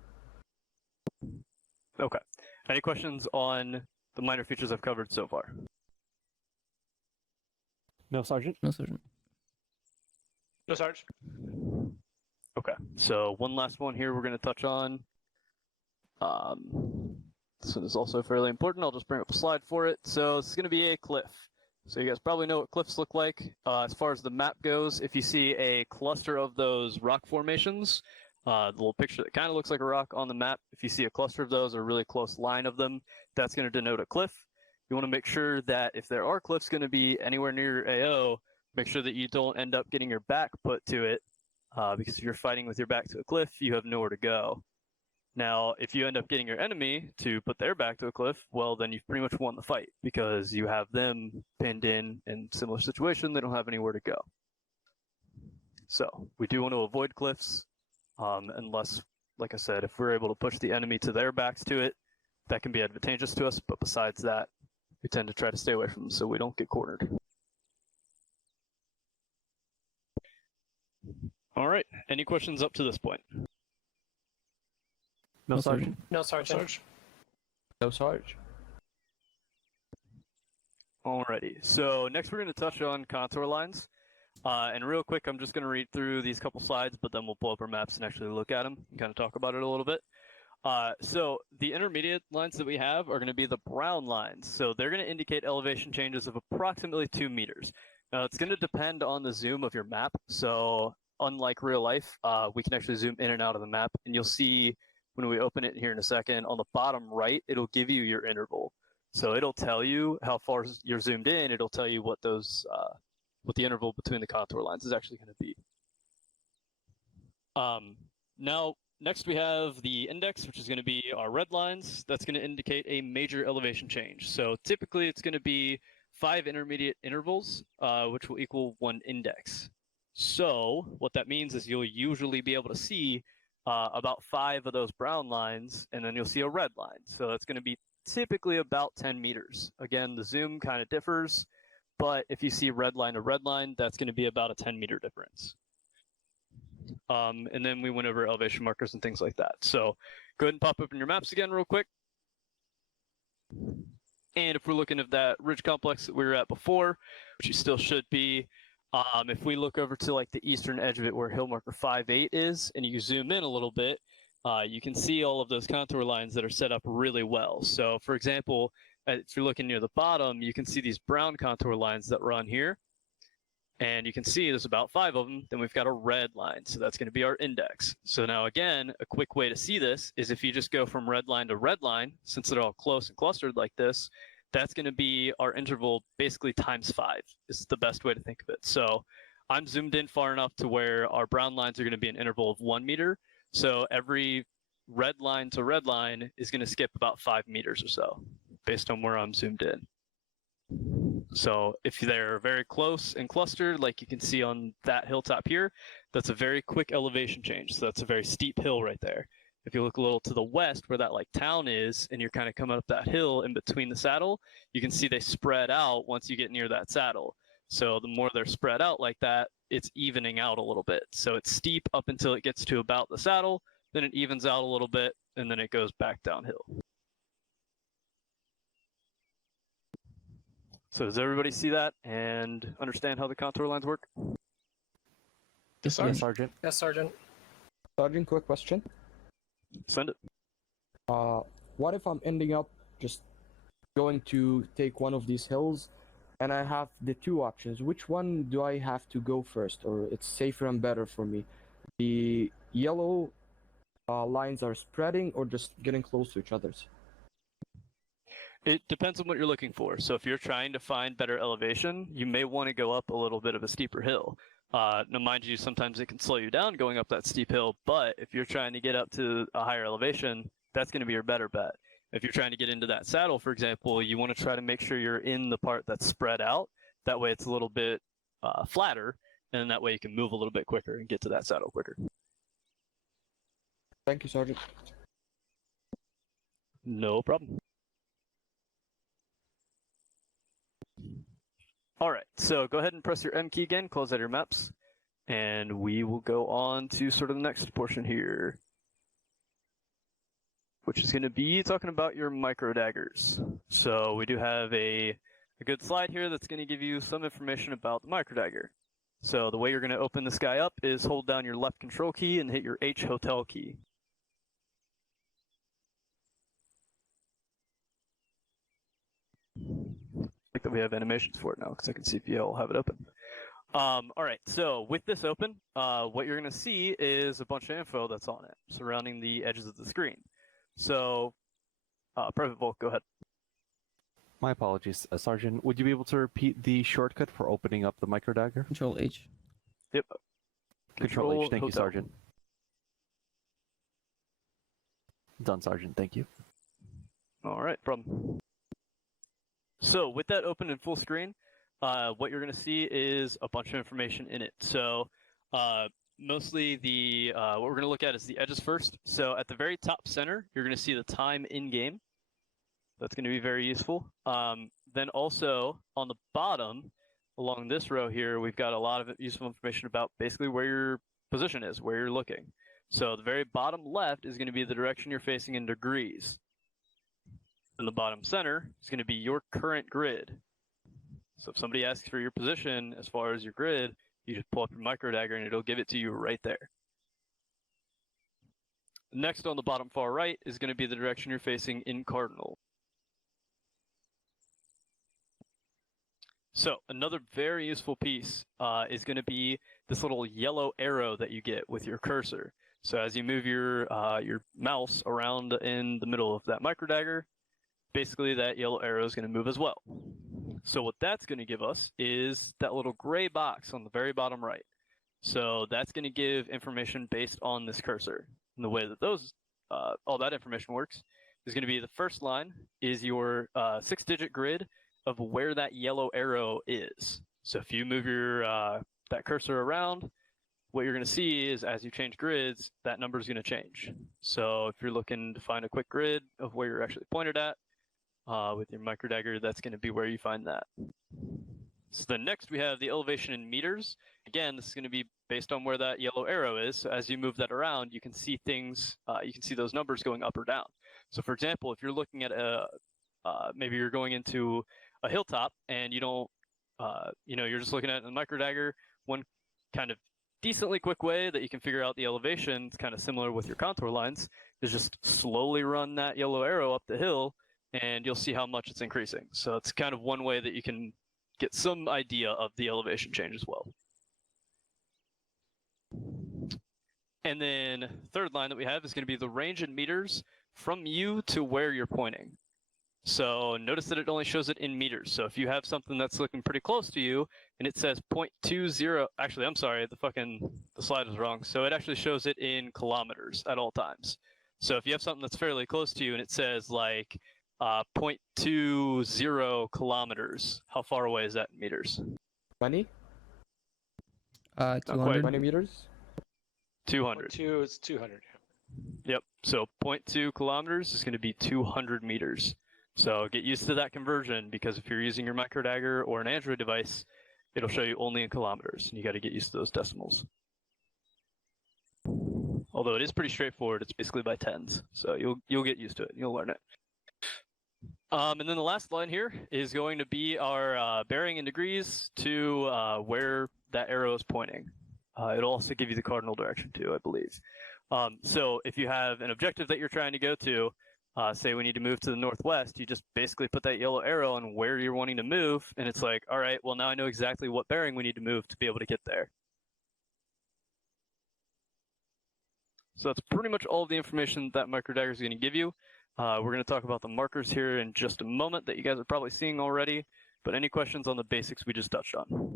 Okay. Any questions on the minor features I've covered so far? No, Sergeant. No, Sergeant. No, Sarge. Okay. So one last one here we're going to touch on. This one is also fairly important. I'll just bring up a slide for it. So it's going to be a cliff. So you guys probably know what cliffs look like. As far as the map goes, if you see a cluster of those rock formations, the little picture that kind of looks like a rock on the map, if you see a cluster of those, or a really close line of them, that's going to denote a cliff. You want to make sure that if there are cliffs going to be anywhere near your AO, make sure that you don't end up getting your back put to it, because if you're fighting with your back to a cliff, you have nowhere to go. Now, if you end up getting your enemy to put their back to a cliff, well, then you've pretty much won the fight, because you have them pinned in similar situation, they don't have anywhere to go. So, we do want to avoid cliffs, unless, like I said, if we're able to push the enemy to their backs to it, that can be advantageous to us, but besides that, we tend to try to stay away from them so we don't get cornered. All right, any questions up to this point? No, Sergeant. No, Sergeant. Sarge. No, Sarge. Alrighty, so next we're going to touch on contour lines. And real quick, I'm just going to read through these couple slides, but then we'll pull up our maps and actually look at them and kind of talk about it a little bit. So the intermediate lines that we have are going to be the brown lines. So they're going to indicate elevation changes of approximately 2 meters. Now it's going to depend on the zoom of your map. So unlike real life, we can actually zoom in and out of the map, and you'll see when we open it here in a second, on the bottom right, it'll give you your interval. So it'll tell you how far you're zoomed in. It'll tell you what those, what the interval between the contour lines is actually going to be. Now, next we have the index, which is going to be our red lines. That's going to indicate a major elevation change. So typically it's going to be 5 intermediate intervals, which will equal 1 index. So what that means is you'll usually be able to see about 5 of those brown lines, and then you'll see a red line. So that's going to be typically about 10 meters. Again, the zoom kind of differs, but if you see red line to red line, that's going to be about a 10-meter difference. And then we went over elevation markers and things like that. So go ahead and pop open your maps again real quick. And if we're looking at that ridge complex that we were at before, which you still should be, if we look over to like the eastern edge of it where hill marker 5.8 is, and you zoom in a little bit, you can see all of those contour lines that are set up really well. So for example, if you're looking near the bottom, you can see these brown contour lines that run here. And you can see there's about 5 of them. Then we've got a red line. So that's going to be our index. So now again, a quick way to see this is if you just go from red line to red line, since they're all close and clustered like this, that's going to be our interval basically times 5 is the best way to think of it. So I'm zoomed in far enough to where our brown lines are going to be an interval of 1 meter. So every red line to red line is going to skip about 5 meters or so based on where I'm zoomed in. So if they're very close and clustered, like you can see on that hilltop here, that's a very quick elevation change. So that's a very steep hill right there. If you look a little to the west where that like town is, and you're kind of coming up that hill in between the saddle, you can see they spread out once you get near that saddle. So the more they're spread out like that, it's evening out a little bit. So it's steep up until it gets to about the saddle, then it evens out a little bit, and then it goes back downhill. So does everybody see that and understand how the contour lines work? Yes, Yes, Sergeant. Yes, Sergeant. Sergeant, quick question. Send it. What if I'm ending up just going to take one of these hills, and I have the two options. Which one do I have to go first, or it's safer and better for me? The yellow lines are spreading or just getting close to each other's? It depends on what you're looking for. So if you're trying to find better elevation, you may want to go up a little bit of a steeper hill. Now, mind you, sometimes it can slow you down going up that steep hill, but if you're trying to get up to a higher elevation, that's going to be your better bet. If you're trying to get into that saddle, for example, you want to try to make sure you're in the part that's spread out. That way it's a little bit flatter, and that way you can move a little bit quicker and get to that saddle quicker. Thank you, Sergeant. No problem. All right, so go ahead and press your M key again, close out your maps, and we will go on to sort of the next portion here, which is going to be talking about your micro daggers. So we do have a good slide here that's going to give you some information about the micro dagger. So the way you're going to open this guy up is hold down your left control key and hit your H hotel key. I think that we have animations for it now because I can see if you all have it open. All right, so with this open, what you're going to see is a bunch of info that's on it surrounding the edges of the screen. So, Private Volk, go ahead. My apologies, Sergeant. Would you be able to repeat the shortcut for opening up the micro dagger? Control H. Yep. Control H. Thank you, hotel. Sergeant. Done, Sergeant. Thank you. All right, problem. So with that open in full screen, what you're going to see is a bunch of information in it. So mostly the what we're going to look at is the edges first. So at the very top center, you're going to see the time in game. That's going to be very useful. Then also on the bottom, along this row here, we've got a lot of useful information about basically where your position is, where you're looking. So the very bottom left is going to be the direction you're facing in degrees. In the bottom center is going to be your current grid. So if somebody asks for your position as far as your grid, you just pull up your micro dagger and it'll give it to you right there. Next on the bottom far right is going to be the direction you're facing in cardinal. So another very useful piece is going to be this little yellow arrow that you get with your cursor. So as you move your mouse around in the middle of that micro dagger, basically that yellow arrow is going to move as well. So what that's going to give us is that little gray box on the very bottom right. So that's going to give information based on this cursor. And the way that all that information works is going to be the first line is your 6-digit grid of where that yellow arrow is. So if you move your that cursor around, what you're going to see is as you change grids, that number is going to change. So if you're looking to find a quick grid of where you're actually pointed at, with your micro dagger, that's going to be where you find that. So then next we have the elevation in meters. Again, this is going to be based on where that yellow arrow is. So as you move that around, you can see things, you can see those numbers going up or down. So for example, if you're looking at maybe you're going into a hilltop and you don't, you're just looking at the micro dagger, one kind of decently quick way that you can figure out the elevation, it's kind of similar with your contour lines, is just slowly run that yellow arrow up the hill and you'll see how much it's increasing. So it's kind of one way that you can get some idea of the elevation change as well. And then third line that we have is going to be the range in meters from you to where you're pointing. So notice that it only shows it in meters. So if you have something that's looking pretty close to you and it says 0.20, actually, I'm sorry, the slide was wrong. So it actually shows it in kilometers at all times. So if you have something that's fairly close to you and it says like 0.20 kilometers, how far away is that in meters? 20? 200. 20 meters? 200. 2 is 200. Yep, so 0.2 kilometers is going to be 200 meters. So get used to that conversion, because if you're using your micro dagger or an Android device, it'll show you only in kilometers, and you got to get used to those decimals. Although it is pretty straightforward, it's basically by tens, so you'll get used to it, you'll learn it. And then the last line here is going to be our bearing in degrees to where that arrow is pointing. It'll also give you the cardinal direction too, I believe. So if you have an objective that you're trying to go to, say we need to move to the northwest, you just basically put that yellow arrow on where you're wanting to move, and it's like, all right, well, now I know exactly what bearing we need to move to be able to get there. So that's pretty much all the information that microdagger is going to give you. We're going to talk about the markers here in just a moment that you guys are probably seeing already, but any questions on the basics we just touched on?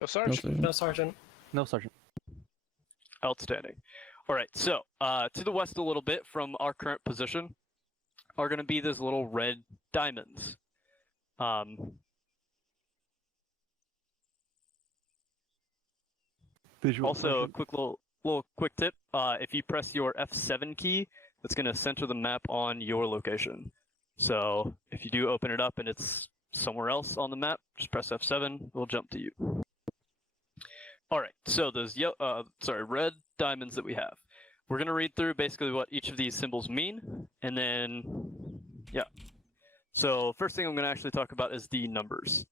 No, Sarge. No, Sergeant. No, Sergeant. Outstanding. All right, so to the west a little bit from our current position are going to be those little red diamonds. Also, a quick little quick tip: if you press your F7 key, that's going to center the map on your location. So if you do open it up and it's somewhere else on the map, just press F7. It'll jump to you. All right, so those red diamonds that we have. We're going to read through basically what each of these symbols mean, and then, yeah. So first thing I'm going to actually talk about is the numbers.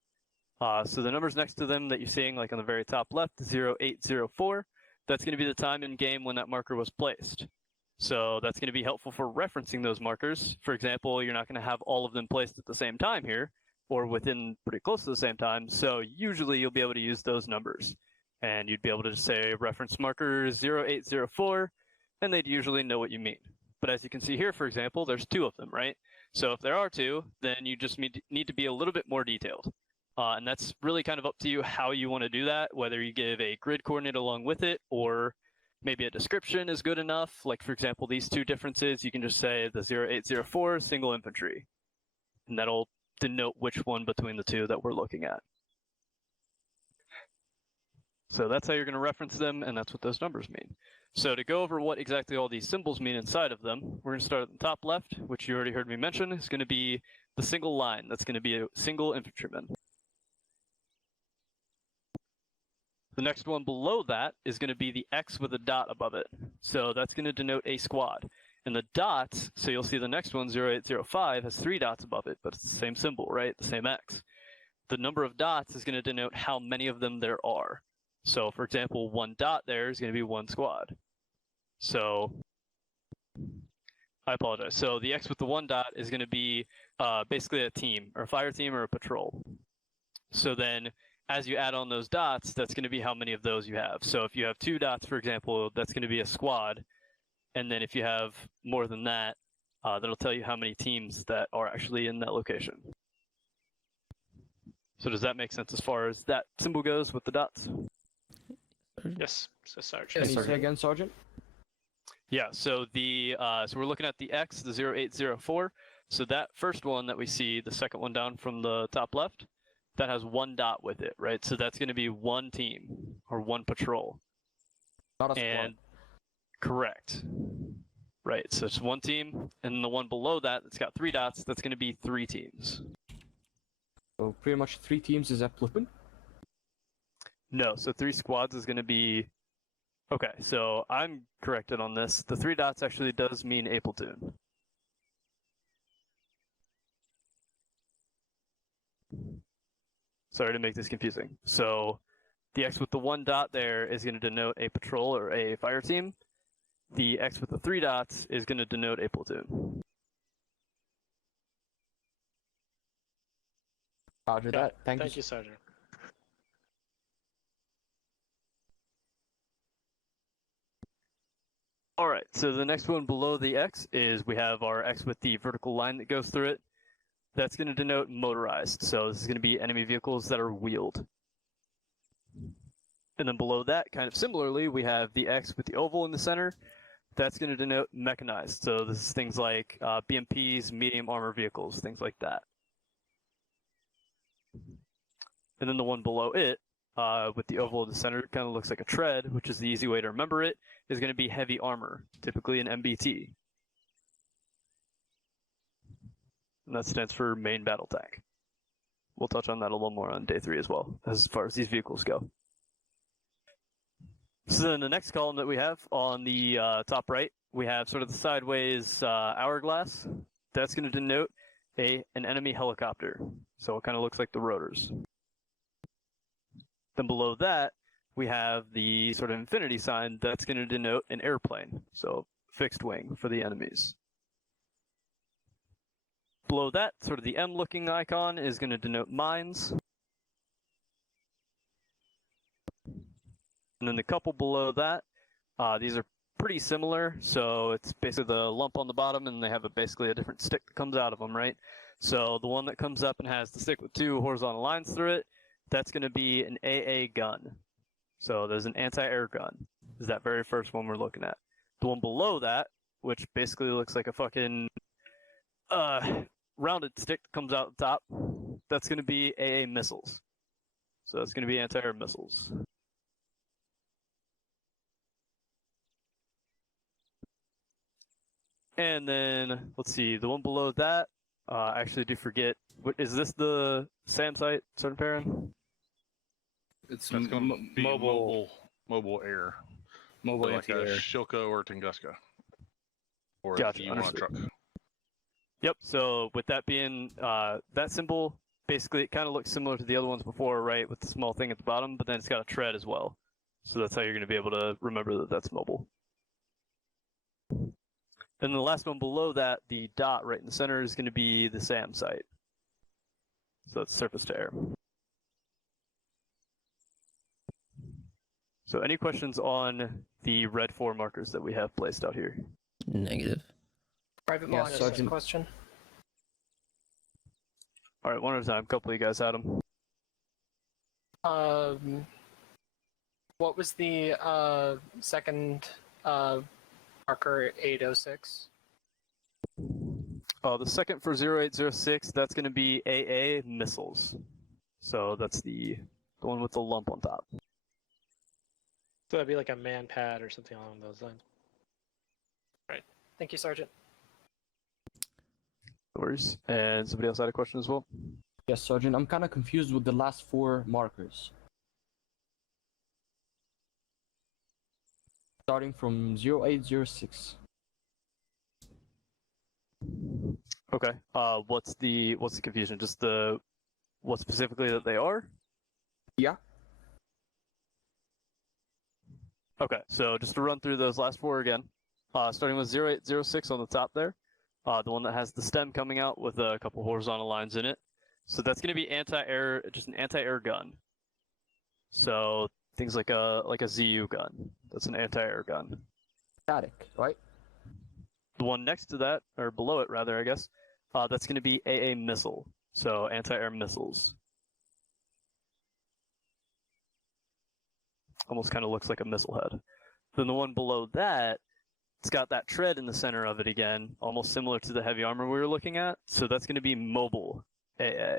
So the numbers next to them that you're seeing, like on the very top left, 0804, that's going to be the time in game when that marker was placed. So that's going to be helpful for referencing those markers. For example, you're not going to have all of them placed at the same time here, or within pretty close to the same time, so usually you'll be able to use those numbers. And you'd be able to just say reference marker 0804, and they'd usually know what you mean. But as you can see here, for example, there's two of them, right? So if there are two, then you just need to be a little bit more detailed. And that's really kind of up to you how you want to do that, whether you give a grid coordinate along with it, or maybe a description is good enough. Like, for example, these two differences, you can just say the 0804 single infantry, and that'll denote which one between the two that we're looking at. So that's how you're going to reference them, and that's what those numbers mean. So to go over what exactly all these symbols mean inside of them, we're going to start at the top left, which you already heard me mention, is going to be the single line. That's going to be a single infantryman. The next one below that is going to be the X with a dot above it. So that's going to denote a squad. And the dots, so you'll see the next one, 0805, has 3 dots above it, but it's the same symbol, right? The same X. The number of dots is going to denote how many of them there are. So, for example, 1 dot there is going to be 1 squad. So, I apologize. So the X with the 1 dot is going to be basically a team, or a fire team, or a patrol. So then, as you add on those dots, that's going to be how many of those you have. So if you have 2 dots, for example, that's going to be a squad. And then if you have more than that, that'll tell you how many teams that are actually in that location. So does that make sense as far as that symbol goes with the dots? Yes, so Sarge. Can you say again, Sergeant? Yeah, so so we're looking at the X, the 0804. So that first one that we see, the second one down from the top left, that has 1 dot with it, right? So that's going to be 1 team or 1 patrol. Not a squad. And correct. Right, so it's 1 team, and the one below that that's got 3 dots, that's going to be 3 teams. So pretty much 3 teams is a platoon? No, so 3 squads is going to be... Okay, so I'm corrected on this. The 3 dots actually does mean a platoon. Sorry to make this confusing. So the X with the 1 dot there is going to denote a patrol or a fire team. The X with the 3 dots is going to denote a platoon. Roger that. Thank Thank you, Sergeant. All right, so the next one below the X is we have our X with the vertical line that goes through it. That's going to denote motorized. So this is going to be enemy vehicles that are wheeled. And then below that, kind of similarly, we have the X with the oval in the center. That's going to denote mechanized. So this is things like BMPs, medium armor vehicles, things like that. And then the one below it, with the oval in the center, kind of looks like a tread, which is the easy way to remember it, is going to be heavy armor, typically an MBT. And that stands for main battle tank. We'll touch on that a little more on day 3 as well, as far as these vehicles go. So then the next column that we have on the top right, we have sort of the sideways hourglass. That's going to denote an enemy helicopter. So it kind of looks like the rotors. Then below that, we have the sort of infinity sign. That's going to denote an airplane, so fixed wing for the enemies. Below that, sort of the M-looking icon is going to denote mines. And then the couple below that, these are pretty similar. So it's basically the lump on the bottom, and they have basically a different stick that comes out of them, right? So the one that comes up and has the stick with 2 horizontal lines through it, that's going to be an AA gun. So there's an anti-air gun. Is that very first one we're looking at. The one below that, which basically looks like a fucking rounded stick that comes out the top, that's going to be AA missiles. So it's going to be anti-air missiles. And then, let's see, the one below that, I actually do forget. Is this the SAM site, Sergeant Perrin? It's That's going to be mobile air. mobile Like a anti-air. Shilko or Tunguska. Or Gotcha, you want a truck. Yep, so with that being that symbol, basically it kind of looks similar to the other ones before, right, with the small thing at the bottom, but then it's got a tread as well. So that's how you're going to be able to remember that that's mobile. And the last one below that, the dot right in the center, is going to be the SAM site. So it's surface to air. So any questions on the red 4 markers that we have placed out here? Negative. Private Yeah, Mon has a Sergeant. question. All right, one at a time. A couple of you guys had them. What was the second marker 806? The second for 0806, that's going to be AA missiles. So that's the one with the lump on top. So that'd be like a man pad or something along those lines. Thank you, Sergeant. No worries. And somebody else had a question as well? Yes, Sergeant. I'm kind of confused with the last 4 markers. Starting from 0806. Okay. What's the confusion? Just what specifically that they are? Yeah. Okay. So just to run through those last 4 again. Starting with 0806 on the top there. The one that has the stem coming out with a couple horizontal lines in it. So that's going to be anti-air, just an anti-air gun. So things like a ZU gun. That's an anti-air gun. Static, right? The one next to that, or below it rather, I guess, that's going to be AA missile. So anti-air missiles. Almost kind of looks like a missile head. Then the one below that, it's got that tread in the center of it again, almost similar to the heavy armor we were looking at. So that's going to be mobile AA.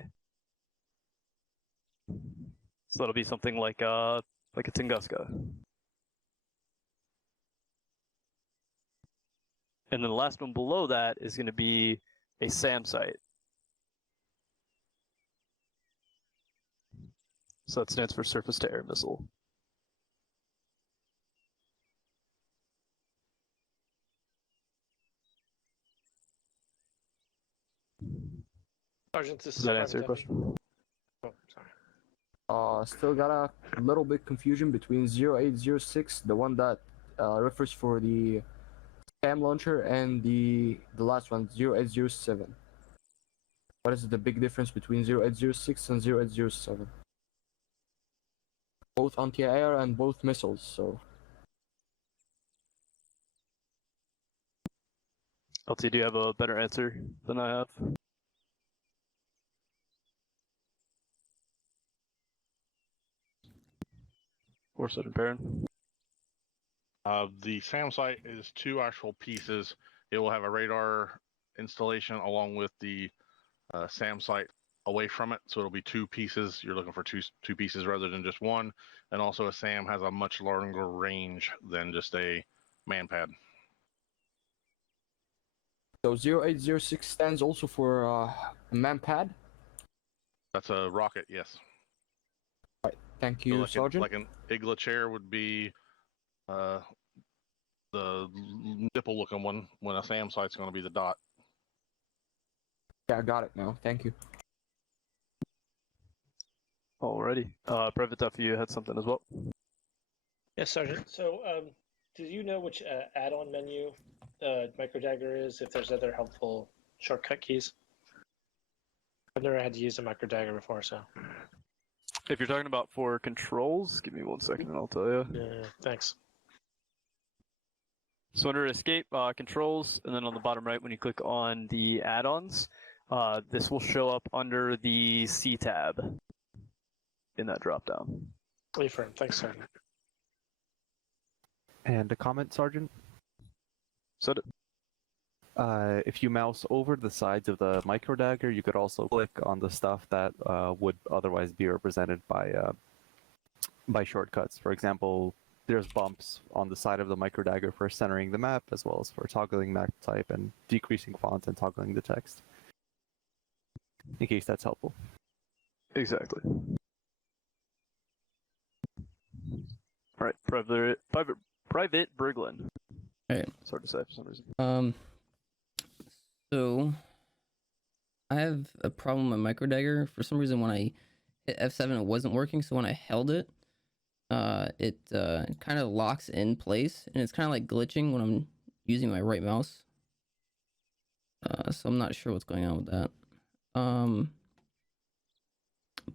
So that'll be something like a Tunguska. And then the last one below that is going to be a SAM site. So that stands for surface to air missile. Sergeant, this Does is that Private answer your Duffy. question? Oh, sorry. Still got a little bit confusion between 0806, the one that refers for the SAM launcher, and the last one, 0807. What is the big difference between 0806 and 0807? Both anti-air and both missiles, so... LT, do you have a better answer than I have? Or Sergeant Perrin? The SAM site is 2 actual pieces. It will have a radar installation along with the SAM site away from it, so it'll be 2 pieces. You're looking for two pieces rather than just one. And also a SAM has a much longer range than just a man pad. So 0806 stands also for a man-pad? That's a rocket, yes. Thank So you, like Sergeant. like an EVGA chair would be the nipple-looking one, when a SAM site's going to be the dot. Yeah, I got it now. Thank you. Alrighty. Private Duffy, you had something as well? Yes, Sergeant. So, do you know which add-on menu Microdagger is, if there's other helpful shortcut keys? I've never had to use a micro dagger before, so If you're talking about for controls, give me 1 second and I'll tell you. thanks. So under escape, controls, and then on the bottom right, when you click on the add-ons, this will show up under the C tab in that drop-down. Affirm. Thanks, Sergeant. And a comment, Sergeant? So If you mouse over the sides of the micro dagger, you could also click on the stuff that would otherwise be represented by shortcuts. For example, there's bumps on the side of the micro dagger for centering the map, as well as for toggling map type and decreasing font and toggling the text. In case that's helpful. exactly. All right, Private Briglin. Alright. It's hard to say for some reason. So I have a problem with my micro dagger. For some reason, when I hit F7, it wasn't working. So when I held it, it kind of locks in place, and it's kind of like glitching when I'm using my right mouse. So I'm not sure what's going on with that.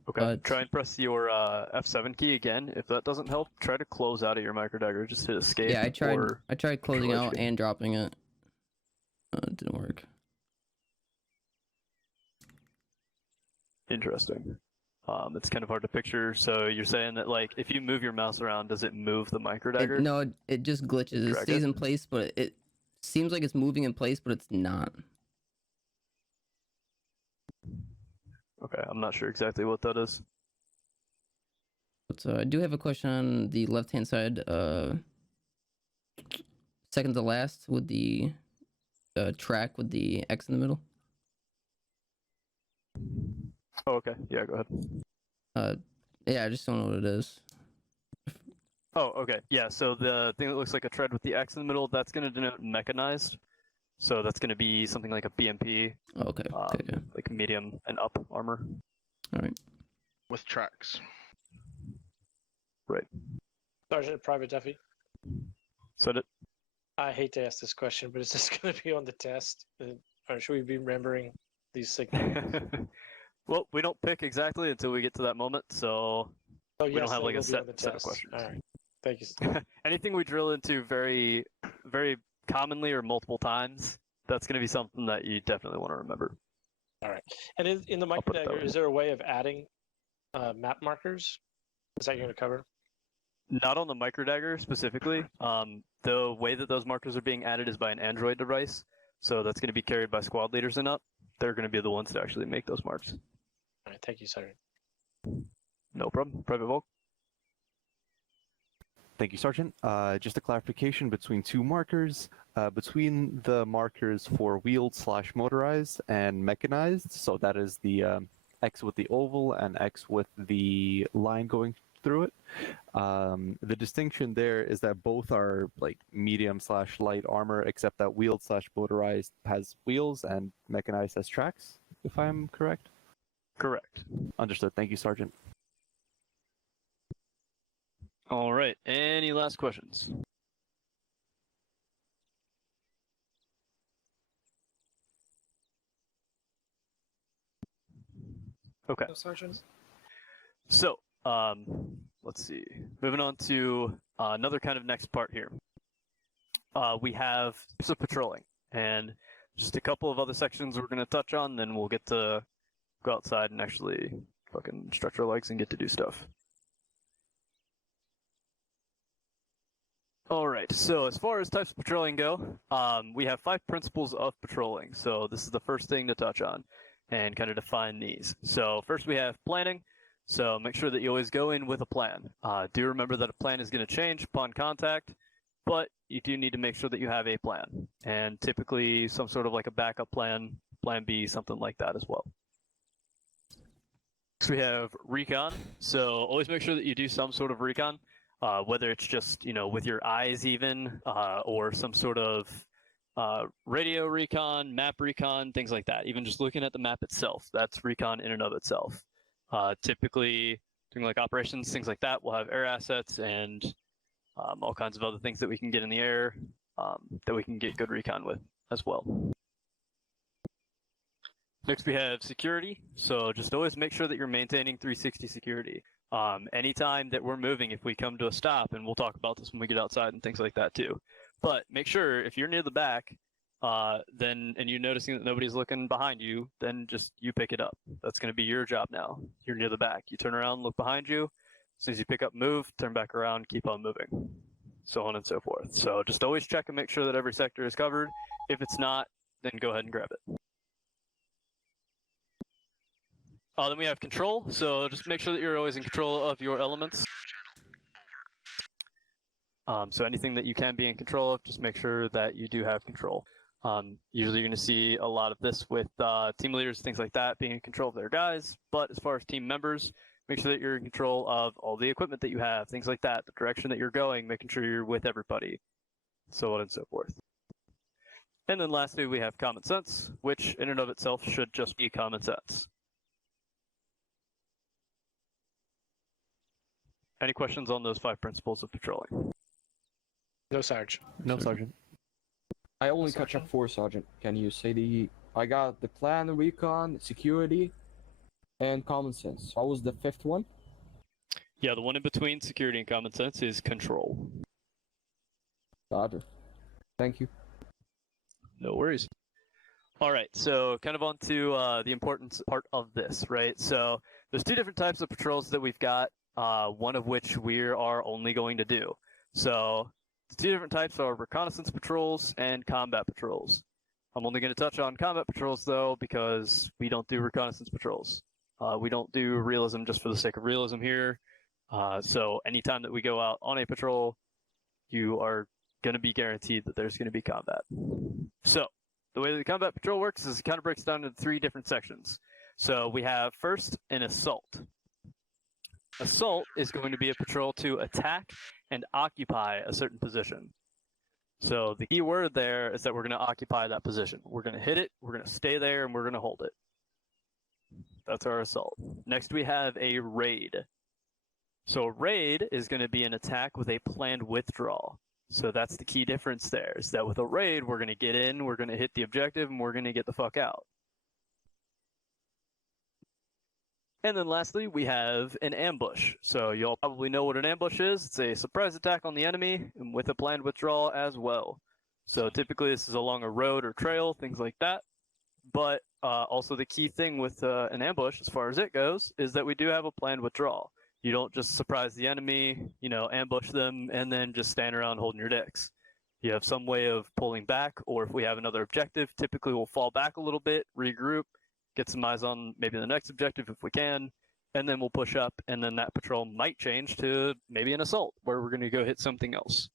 Okay, but- try and press your F7 key again. If that doesn't help, try to close out of your micro dagger. just hit escape. Yeah, I tried. or- I tried closing Control out escape. and dropping it. It didn't work. Interesting. It's kind of hard to picture. So you're saying that, like, if you move your mouse around, does it move the micro dagger? No, it just glitches. It Drag stays it? in place, but it seems like it's moving in place, but it's not. Okay, I'm not sure exactly what that is. But I do have a question on the left-hand side, second to last, with the track with the X in the middle. Oh, okay. Yeah, go ahead. Yeah, I just don't know what it is. Oh, okay. Yeah, so the thing that looks like a tread with the X in the middle, that's going to denote mechanized. So that's going to be something like a BMP, Oh, okay. Okay. like medium and up armor. All right. With tracks. Right. Sergeant Private Duffy. So that I hate to ask this question, but is this going to be on the test? Or should we be remembering these signals? well, we don't pick exactly until we get to that moment, so Oh, we yes, don't have they like a will be set on the set of test. questions. All right. Thank you. Anything we drill into very, very commonly or multiple times, that's going to be something that you definitely want to remember. All right. And in the micro put it that dagger, way. is there a way of adding map markers? Is that you're going to cover? Not on the micro dagger specifically. The way that those markers are being added is by an Android device, so that's going to be carried by squad leaders and up. They're going to be the ones that actually make those marks. All right. Thank you, Sergeant. No problem. Private Volk. Thank you, Sergeant. Just a clarification between two markers. Between the markers for wheeled/motorized and mechanized, so that is the X with the oval and X with the line going through it. The distinction there is that both are like medium/light armor, except that wheeled/motorized has wheels and mechanized has tracks, if I'm correct. Correct. Understood. Thank you, Sergeant. All right. Any last questions? Okay. No, Sergeant. So, let's see. Moving on to another kind of next part here. We have types of patrolling, and just a couple of other sections we're going to touch on, then we'll get to go outside and actually fucking stretch our legs and get to do stuff. All right, so as far as types of patrolling go, we have 5 principles of patrolling. So this is the first thing to touch on and kind of define these. So first we have planning. So make sure that you always go in with a plan. Do remember that a plan is going to change upon contact, but you do need to make sure that you have a plan. And typically some sort of like a backup plan, plan B, something like that as well. Next we have recon. So always make sure that you do some sort of recon. Whether it's just, with your eyes even, or some sort of radio recon, map recon, things like that. Even just looking at the map itself, that's recon in and of itself. Typically, doing like operations, things like that, we'll have air assets and all kinds of other things that we can get in the air that we can get good recon with as well. Next we have security. So just always make sure that you're maintaining 360 security. Anytime that we're moving, if we come to a stop, and we'll talk about this when we get outside and things like that too. But make sure if you're near the back, and you're noticing that nobody's looking behind you, then just you pick it up. That's going to be your job now. You're near the back. You turn around, look behind you. As soon as you pick up, move, turn back around, keep on moving. So on and so forth. So just always check and make sure that every sector is covered. If it's not, then go ahead and grab it. Then we have control, so just make sure that you're always in control of your elements. So anything that you can be in control of, just make sure that you do have control. Usually you're going to see a lot of this with team leaders, things like that, being in control of their guys. But as far as team members, make sure that you're in control of all the equipment that you have, things like that, the direction that you're going, making sure you're with everybody, so on and so forth. And then lastly, we have common sense, which in and of itself should just be common sense. Any questions on those 5 principles of patrolling? No, Sarge. No, Sergeant. I only catch up 4, Sergeant. Can you say the... I got the plan, recon, security, and common sense. What was the 5th one? Yeah, the one in between security and common sense is control. Roger. Thank you. No worries. All right, so kind of on to the important part of this, right? So there's 2 different types of patrols that we've got, one of which we are only going to do. So the 2 different types are reconnaissance patrols and combat patrols. I'm only going to touch on combat patrols, though, because we don't do reconnaissance patrols. We don't do realism just for the sake of realism here. So anytime that we go out on a patrol, you are going to be guaranteed that there's going to be combat. So the way that the combat patrol works is it kind of breaks down into 3 different sections. So we have first an assault. Assault is going to be a patrol to attack and occupy a certain position. So the key word there is that we're going to occupy that position. We're going to hit it, we're going to stay there, and we're going to hold it. That's our assault. Next we have a raid. So a raid is going to be an attack with a planned withdrawal. So that's the key difference there, is that with a raid, we're going to get in, we're going to hit the objective, and we're going to get the fuck out. And then lastly, we have an ambush. So you'll probably know what an ambush is. It's a surprise attack on the enemy, and with a planned withdrawal as well. So typically this is along a road or trail, things like that. But also the key thing with an ambush, as far as it goes, is that we do have a planned withdrawal. You don't just surprise the enemy, ambush them, and then just stand around holding your dicks. You have some way of pulling back, or if we have another objective, typically we'll fall back a little bit, regroup, get some eyes on maybe the next objective if we can, and then we'll push up, and then that patrol might change to maybe an assault, where we're going to go hit something else,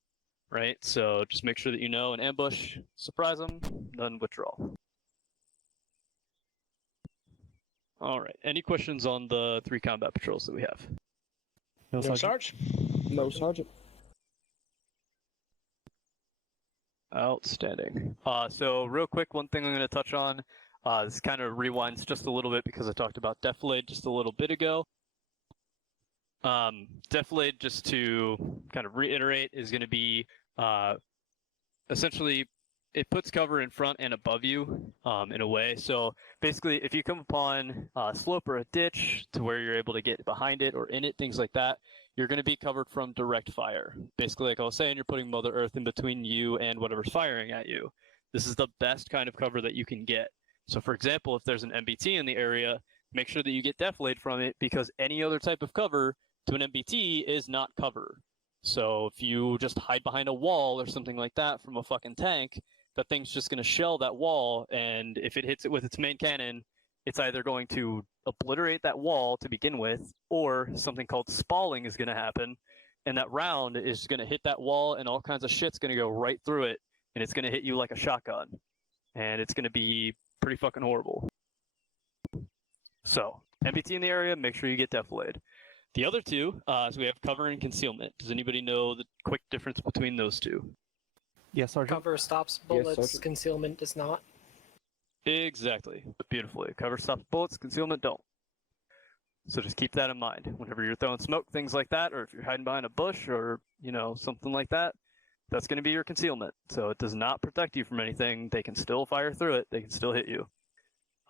right? So just make sure that you know an ambush, surprise them, then withdraw. All right, any questions on the 3 combat patrols that we have? No, No, Sergeant. Sarge. No, Sergeant. Outstanding. So real quick, one thing I'm going to touch on, this kind of rewinds just a little bit because I talked about defilade just a little bit ago. Defilade, just to kind of reiterate, is going to be essentially it puts cover in front and above you in a way. So basically, if you come upon a slope or a ditch to where you're able to get behind it or in it, things like that, you're going to be covered from direct fire. Basically, like I was saying, you're putting Mother Earth in between you and whatever's firing at you. This is the best kind of cover that you can get. So for example, if there's an MBT in the area, make sure that you get defilade from it, because any other type of cover to an MBT is not cover. So if you just hide behind a wall or something like that from a fucking tank, that thing's just going to shell that wall, and if it hits it with its main cannon, it's either going to obliterate that wall to begin with, or something called spalling is going to happen, and that round is going to hit that wall, and all kinds of shit's going to go right through it, and it's going to hit you like a shotgun, and it's going to be pretty fucking horrible. So, MBT in the area, make sure you get defilade. The other 2, so we have cover and concealment. Does anybody know the quick difference between those 2? Yes, Sergeant. Cover stops Yes, bullets, Sergeant. concealment does not. Exactly. Beautifully. Cover stops bullets, concealment don't. So just keep that in mind. Whenever you're throwing smoke, things like that, or if you're hiding behind a bush or, something like that, that's going to be your concealment. So it does not protect you from anything. They can still fire through it. They can still hit you.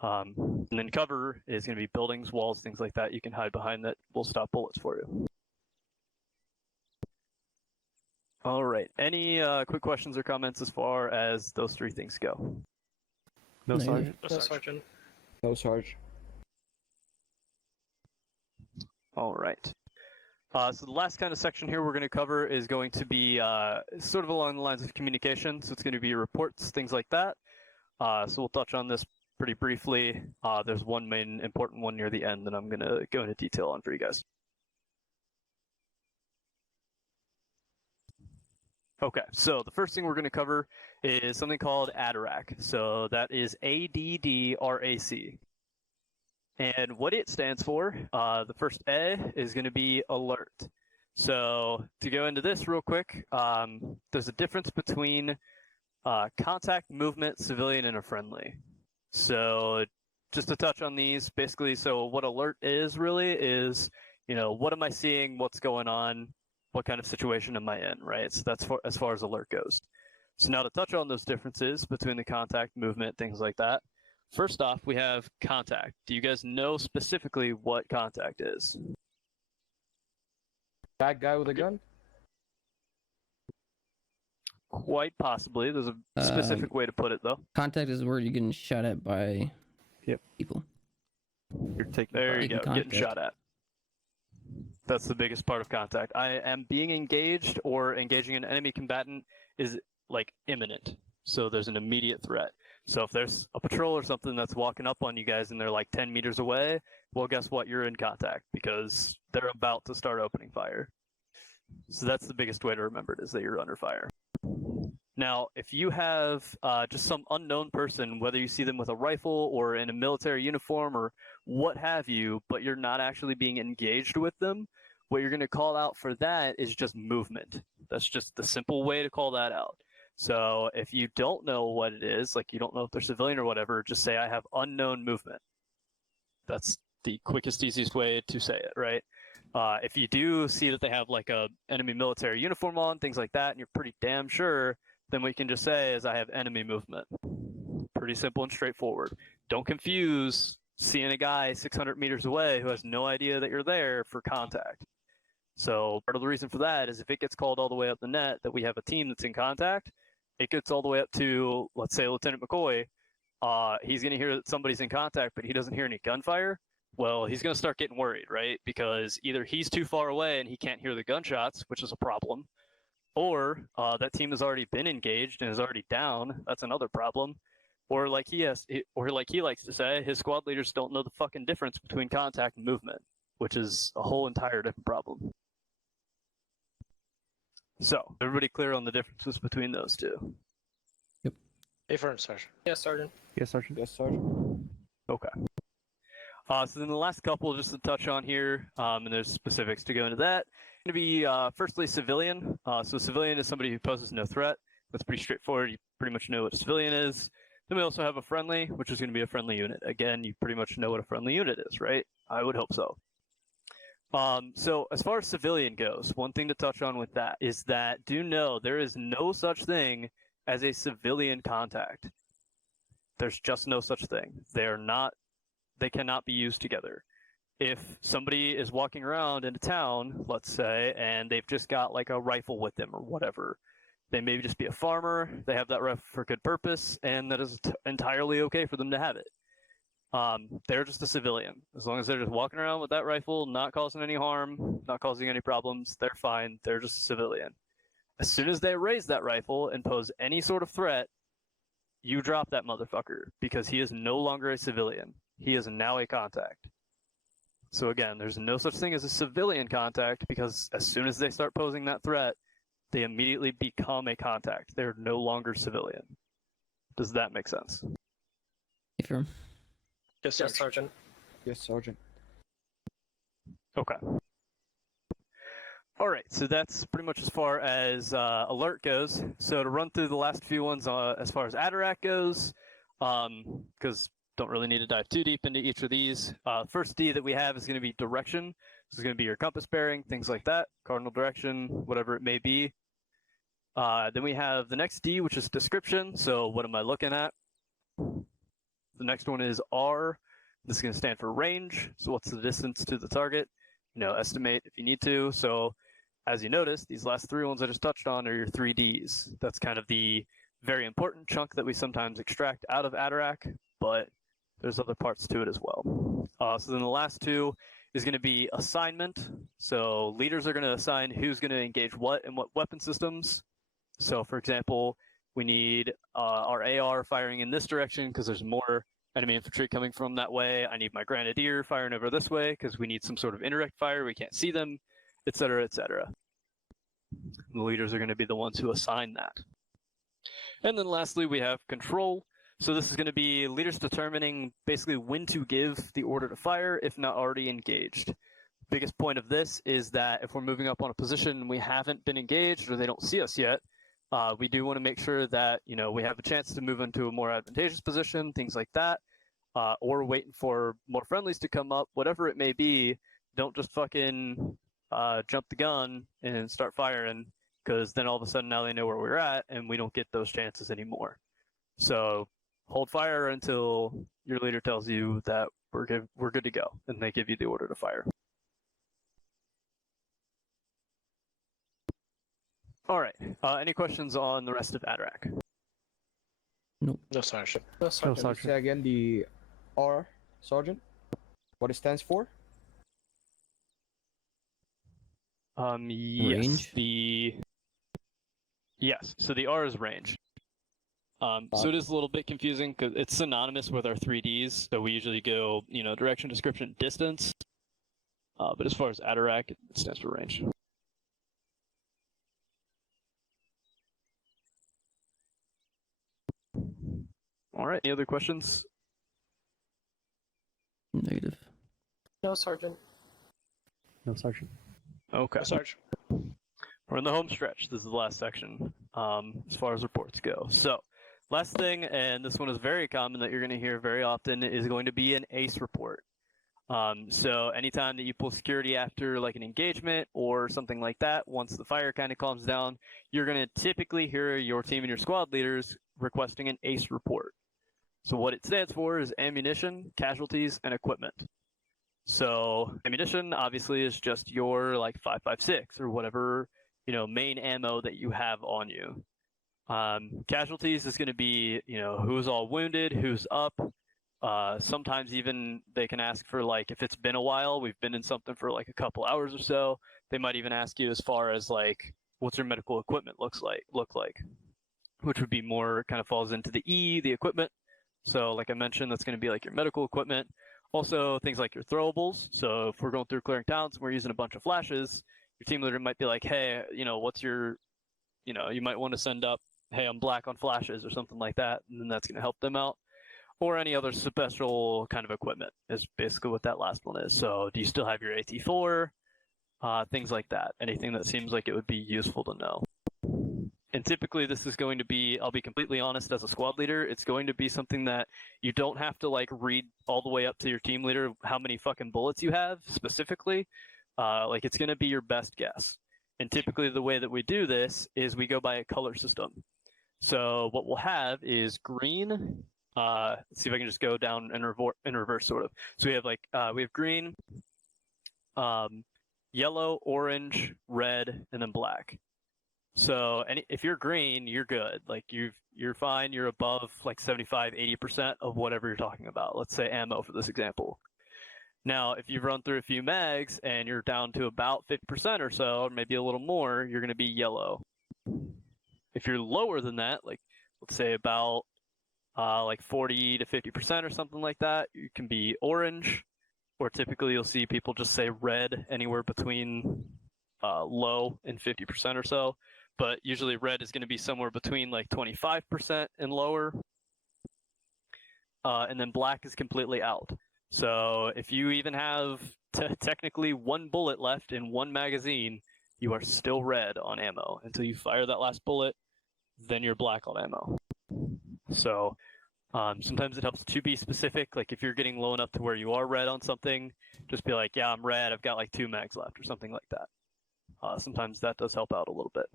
And then cover is going to be buildings, walls, things like that you can hide behind that will stop bullets for you. All right. Any quick questions or comments as far as those three things go? No, No, Sergeant. No, Sergeant. No, Sarge. All right. So the last kind of section here we're going to cover is going to be sort of along the lines of communication. So it's going to be reports, things like that. So we'll touch on this pretty briefly. There's one main important one near the end that I'm going to go into detail on for you guys. Okay, so the first thing we're going to cover is something called ADDRAC. So that is ADDRAC. And what it stands for, the first A is going to be alert. So to go into this real quick, there's a difference between contact, movement, civilian, and a friendly. So just to touch on these, basically, so what alert is really is, you know, what am I seeing, what's going on, what kind of situation am I in, right? So that's as far as alert goes. So now to touch on those differences between the contact, movement, things like that. First off, we have contact. Do you guys know specifically what contact is? That guy with a gun? Quite possibly. There's a specific way to put it, though. Contact is where you're getting shot at by Yep. people. You're taking. There you go, Taking getting contact. shot at. That's the biggest part of contact. I am being engaged or engaging an enemy combatant is like imminent. So there's an immediate threat. So if there's a patrol or something that's walking up on you guys and they're like 10 meters away, well, guess what? You're in contact because they're about to start opening fire. So that's the biggest way to remember it, is that you're under fire. Now, if you have just some unknown person, whether you see them with a rifle or in a military uniform or what have you, but you're not actually being engaged with them, what you're going to call out for that is just movement. That's just the simple way to call that out. So if you don't know what it is, like you don't know if they're civilian or whatever, just say I have unknown movement. That's the quickest, easiest way to say it, right? If you do see that they have like a enemy military uniform on, things like that, and you're pretty damn sure, then what you can just say is I have enemy movement. Pretty simple and straightforward. Don't confuse seeing a guy 600 meters away who has no idea that you're there for contact. So part of the reason for that is if it gets called all the way up the net that we have a team that's in contact, it gets all the way up to, let's say, Lieutenant McCoy. He's going to hear that somebody's in contact, but he doesn't hear any gunfire. Well, he's going to start getting worried, right? Because either he's too far away and he can't hear the gunshots, which is a problem, or that team has already been engaged and is already down. That's another problem. Or like he likes to say, his squad leaders don't know the fucking difference between contact and movement, which is a whole entire different problem. So, everybody clear on the differences between those two? Affirm, Sergeant. Yes, Sergeant. Yes, Sergeant. Yes, Sergeant. Okay. So then the last couple, just to touch on here, and there's specifics to go into that. Going to be firstly civilian. So civilian is somebody who poses no threat. That's pretty straightforward. You pretty much know what a civilian is. Then we also have a friendly, which is going to be a friendly unit. Again, you pretty much know what a friendly unit is, right? I would hope so. So as far as civilian goes, one thing to touch on with that is that do know there is no such thing as a civilian contact. There's just no such thing. They cannot be used together. If somebody is walking around in a town, let's say, and they've just got like a rifle with them or whatever, they may just be a farmer, they have that rifle for good purpose, and that is entirely okay for them to have it. They're just a civilian. As long as they're just walking around with that rifle, not causing any harm, not causing any problems, they're fine. They're just a civilian. As soon as they raise that rifle and pose any sort of threat, you drop that motherfucker because he is no longer a civilian. He is now a contact. So again, there's no such thing as a civilian contact because as soon as they start posing that threat, they immediately become a contact. They're no longer civilian. Does that make sense? Affirm. Yes, Yes, Sergeant. Yes, Sergeant. Okay. All right, so that's pretty much as far as alert goes. So to run through the last few ones as far as ADDRAC goes, because don't really need to dive too deep into each of these. First D that we have is going to be direction. This is going to be your compass bearing, things like that, cardinal direction, whatever it may be. Then we have the next D, which is description. So what am I looking at? The next one is R. This is going to stand for range. So what's the distance to the target? Estimate if you need to. So as you notice, these last three ones I just touched on are your 3Ds. That's kind of the very important chunk that we sometimes extract out of Atarac, but there's other parts to it as well. So then the last two is going to be assignment. So leaders are going to assign who's going to engage what and what weapon systems. So for example, we need our AR firing in this direction because there's more enemy infantry coming from that way. I need my grenadier firing over this way because we need some sort of indirect fire. We can't see them, etc., etc. The leaders are going to be the ones who assign that. And then lastly, we have control. So this is going to be leaders determining basically when to give the order to fire if not already engaged. Biggest point of this is that if we're moving up on a position and we haven't been engaged or they don't see us yet, we do want to make sure that we have a chance to move into a more advantageous position, things like that, or waiting for more friendlies to come up, whatever it may be. Don't just fucking jump the gun and start firing, because then all of a sudden now they know where we're at and we don't get those chances anymore. So hold fire until your leader tells you that we're good to go, and they give you the order to fire. All right. Any questions on the rest of Atarac? Nope. No, Sergeant. No, Sergeant. Sergeant. Say again the R, Sergeant. What it stands for? Yes. Range? Yes. So the R is range. So it is a little bit confusing because it's synonymous with our 3Ds. So we usually go, direction, description, distance. But as far as Atarac, it stands for range. All right. Any other questions? Negative. No, Sergeant. No, Sergeant. Okay. No, Sergeant. We're in the home stretch. This is the last section as far as reports go. So last thing, and this one is very common that you're going to hear very often, is going to be an ACE report. So anytime that you pull security after like an engagement or something like that, once the fire kind of calms down, you're going to typically hear your team and your squad leaders requesting an ACE report. So what it stands for is ammunition, casualties, and equipment. So ammunition obviously is just your like 5.56 or whatever, main ammo that you have on you. Casualties is going to be, who's all wounded, who's up. Sometimes even they can ask for like, if it's been a while, we've been in something for like a couple hours or so, they might even ask you as far as like, what's your medical equipment look like, which would be more kind of falls into the E, the equipment. So like I mentioned, that's going to be like your medical equipment. Also things like your throwables. So if we're going through clearing towns and we're using a bunch of flashes, your team leader might be like, hey, what's your, you might want to send up, hey, I'm black on flashes or something like that. And then that's going to help them out. Or any other special kind of equipment is basically what that last one is. So do you still have your AT4? Things like that. Anything that seems like it would be useful to know. And typically this is going to be, I'll be completely honest, as a squad leader, it's going to be something that you don't have to like read all the way up to your team leader how many fucking bullets you have specifically. Like it's going to be your best guess. And typically the way that we do this is we go by a color system. So what we'll have is green. Let's see if I can just go down in reverse sort of. So we have like, we have green, yellow, orange, red, and then black. So if you're green, you're good. Like you're fine. You're above like 75, 80% of whatever you're talking about. Let's say ammo for this example. Now, if you've run through a few mags and you're down to about 50% or so, or maybe a little more, you're going to be yellow. If you're lower than that, like let's say about like 40 to 50% or something like that, you can be orange. Or typically you'll see people just say red anywhere between low and 50% or so. But usually red is going to be somewhere between like 25% and lower. And then black is completely out. So if you even have technically one bullet left in one magazine, you are still red on ammo. Until you fire that last bullet, then you're black on ammo. So sometimes it helps to be specific. Like if you're getting low enough to where you are red on something, just be like, yeah, I'm red. I've got like 2 mags left or something like that. Sometimes that does help out a little bit.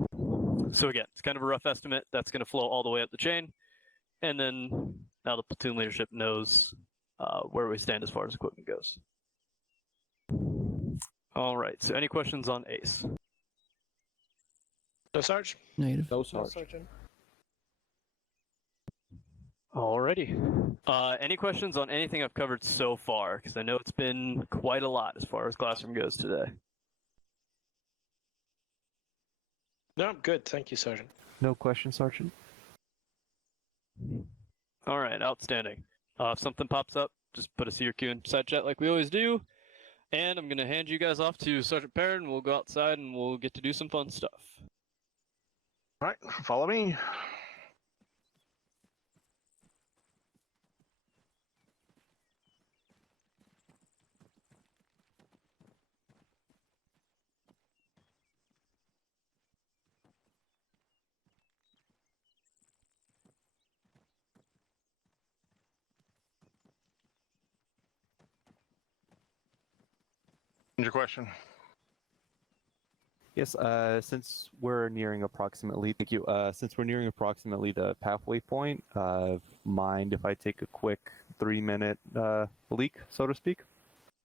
So again, it's kind of a rough estimate. That's going to flow all the way up the chain. And then now the platoon leadership knows where we stand as far as equipment goes. All right, so any questions on ACE? No, Sarge? Negative. No, No, Sarge. Sergeant. Alrighty. Any questions on anything I've covered so far? Because I know it's been quite a lot as far as classroom goes today. No, I'm good. Thank you, Sergeant. No question, Sergeant. All right, outstanding. If something pops up, just put a CRQ in side chat like we always do. And I'm going to hand you guys off to Sergeant Perrin. We'll go outside and we'll get to do some fun stuff. All right, follow me. Your question. Yes, since we're nearing approximately, thank you. Since we're nearing approximately the pathway point, mind if I take a quick 3-minute leak, so to speak?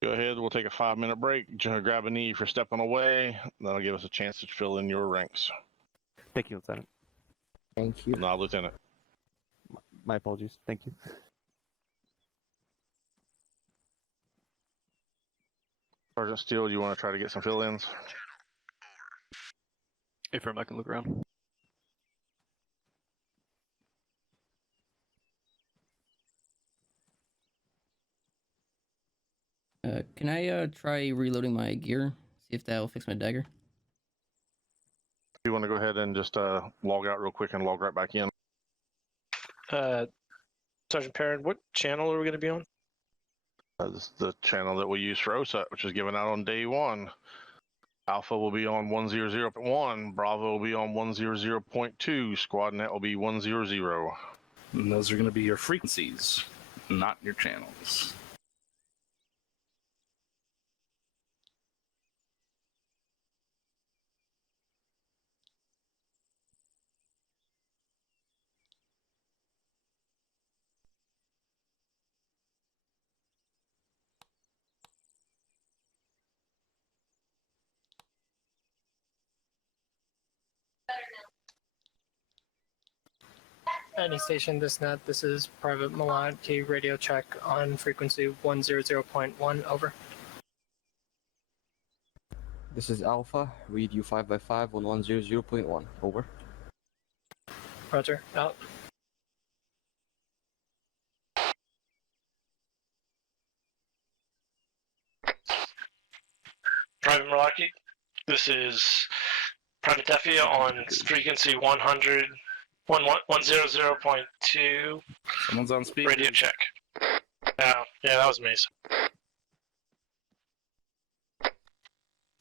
Go ahead. We'll take a 5-minute break. Grab a knee for stepping away. That'll give us a chance to fill in your ranks. Thank you, Lieutenant. Thank you. Now, Lieutenant. My apologies. Thank you. Sergeant Steele, you want to try to get some fill-ins? If I can look around. Can I try reloading my gear? See if that'll fix my dagger. You want to go ahead and just log out real quick and log right back in? Sergeant Perrin, what channel are we going to be on? This is the channel that we use for Osut, which is given out on day 1. Alpha will be on 100.1, Bravo will be on 100.2, Squad Net will be 100. And those are going to be your frequencies, not your channels. Any station this net, this is Private Milan, key radio check on frequency 100.1, over. This is Alpha. Read you 5x5 on 100.1. Over. Roger, out. Private Meraki, this is Private Defia on frequency 100.2. Someone's on speaker. Radio check. Yeah, that was me.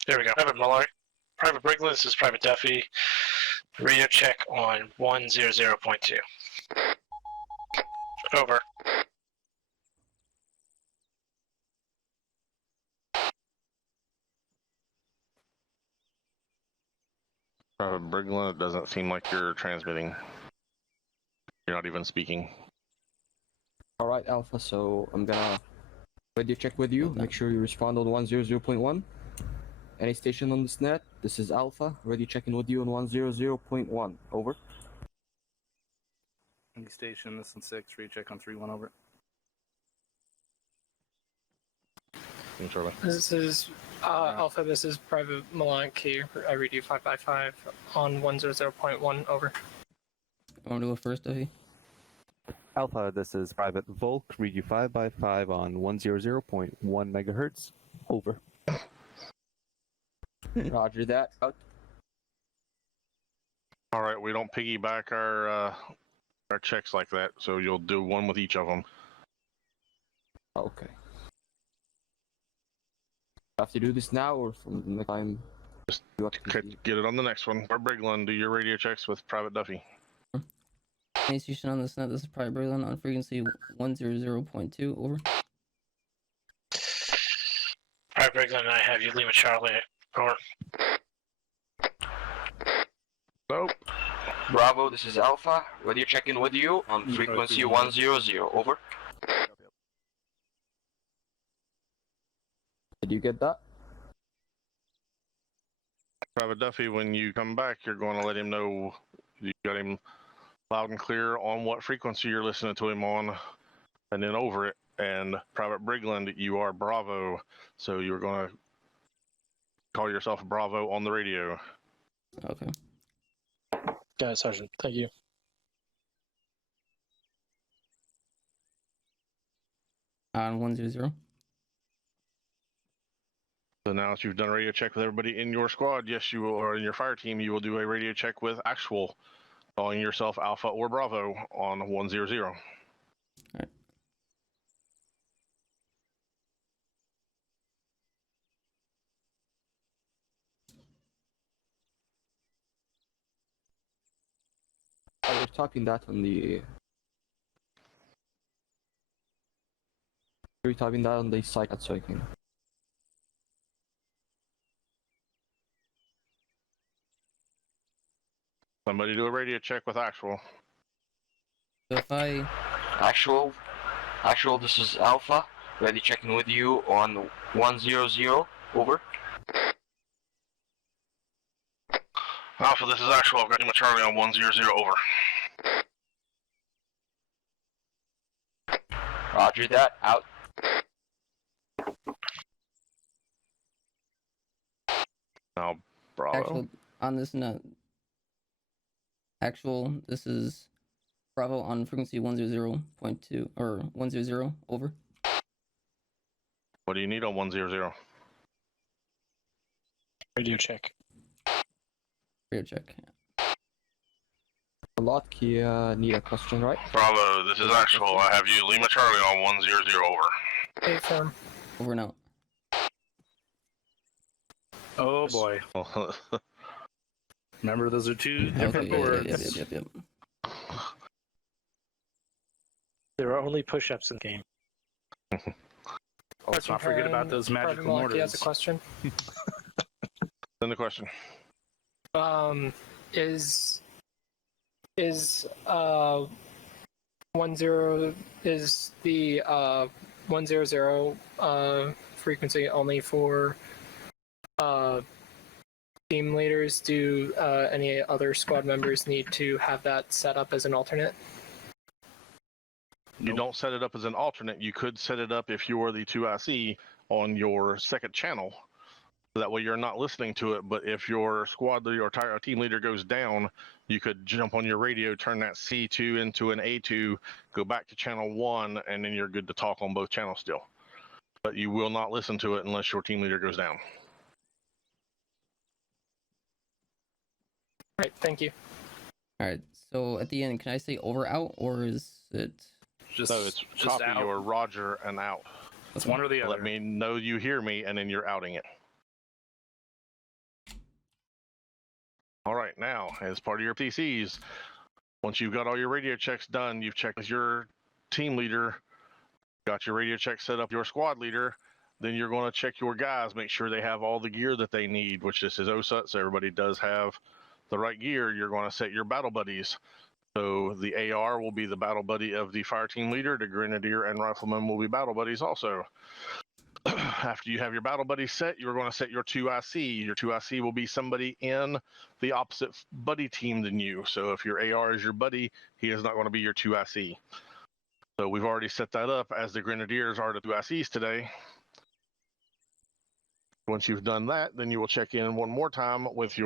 There we go. Private Brigland, this is Private Duffy. Radio check on 100.2. Over. Brigland, it doesn't seem like you're transmitting. You're not even speaking. Alright, Alpha, so I'm gonna radio check with you. Make sure you respond on 100.1. Any station on this net, this is Alpha. Radio checking with you on 100.1. Over. Any station, this is 6, recheck on 3-1, over. This is Alpha, this is Private Milan, key. I read you 5x5 on 100.1, over. I want to go first, Duffy. Alpha, this is Private Volk. Read you 5x5 on 100.1 megahertz. Over. Roger that. Out. All right, we don't piggyback our checks like that, so you'll do one with each of them. Okay. Have to do this now or from the next time? Just get it on the next one. Or Brigland, do your radio checks with Private Duffy. Any station on this net, this is Private Brigland on frequency 100.2, over. Private Brigland and I have you Lima Charlie. Over. Nope. Bravo, this is Alpha. Radio check-in with you on frequency 100. Over. Did you get that? Private Duffy, when you come back, you're going to let him know you got him loud and clear on what frequency you're listening to him on, and then over it. And Private Brigland, you are Bravo, so you're going to call yourself Bravo on the radio. Okay. Got it, Sergeant. Thank you. On 100. So now that you've done a radio check with everybody in your squad, yes, you will, or in your fire team, you will do a radio check with actual, calling yourself Alpha or Bravo on 100. All right. We're typing that on the. We're typing that on the site so I can. Somebody do a radio check with actual. So if I Actual, this is Alpha. Ready checking with you on 100. Over. Alpha, this is actual. I've got you Charlie on 100. Over. Roger that. Out. Now, Bravo. actual on this note, actual this is Bravo on frequency 100.2 or 100. Over. What do you need on 100? Radio check. Radio check. A lot key need a question, right? Bravo, this is actual. I have you Lima Charlie on 100. Over. Hey, firm. Over and out. Oh boy. Remember, those are two different Okay, words. yep. There are only push-ups in the game. Let's not forget about those magical mortars. Has a question. Then the question. Is 10 is the 100 frequency only for team leaders? Do any other squad members need to have that set up as an alternate? You don't set it up as an alternate. You could set it up if you are the 2IC on your second channel. That way you're not listening to it, but if your squad leader or team leader goes down, you could jump on your radio, turn that C2 into an A2, go back to channel 1, and then you're good to talk on both channels still. But you will not listen to it unless your team leader goes down. All right, thank you. All right. So at the end, can I say over out or is it? Just, So it's just copy out. your Roger and out. It's one or the other. Let me know you hear me, and then you're outing it. All right, now, as part of your PCs, once you've got all your radio checks done, you've checked with your team leader, got your radio check set up, your squad leader, then you're going to check your guys, make sure they have all the gear that they need, which this is Osut, so everybody does have the right gear. You're going to set your battle buddies. So the AR will be the battle buddy of the fire team leader, the grenadier and rifleman will be battle buddies also. After you have your battle buddy set, you're going to set your 2IC. Your 2IC will be somebody in the opposite buddy team than you. So if your AR is your buddy, he is not going to be your 2IC. So we've already set that up as the grenadiers are the 2ICs today. Once you've done that, then you will check in one more time with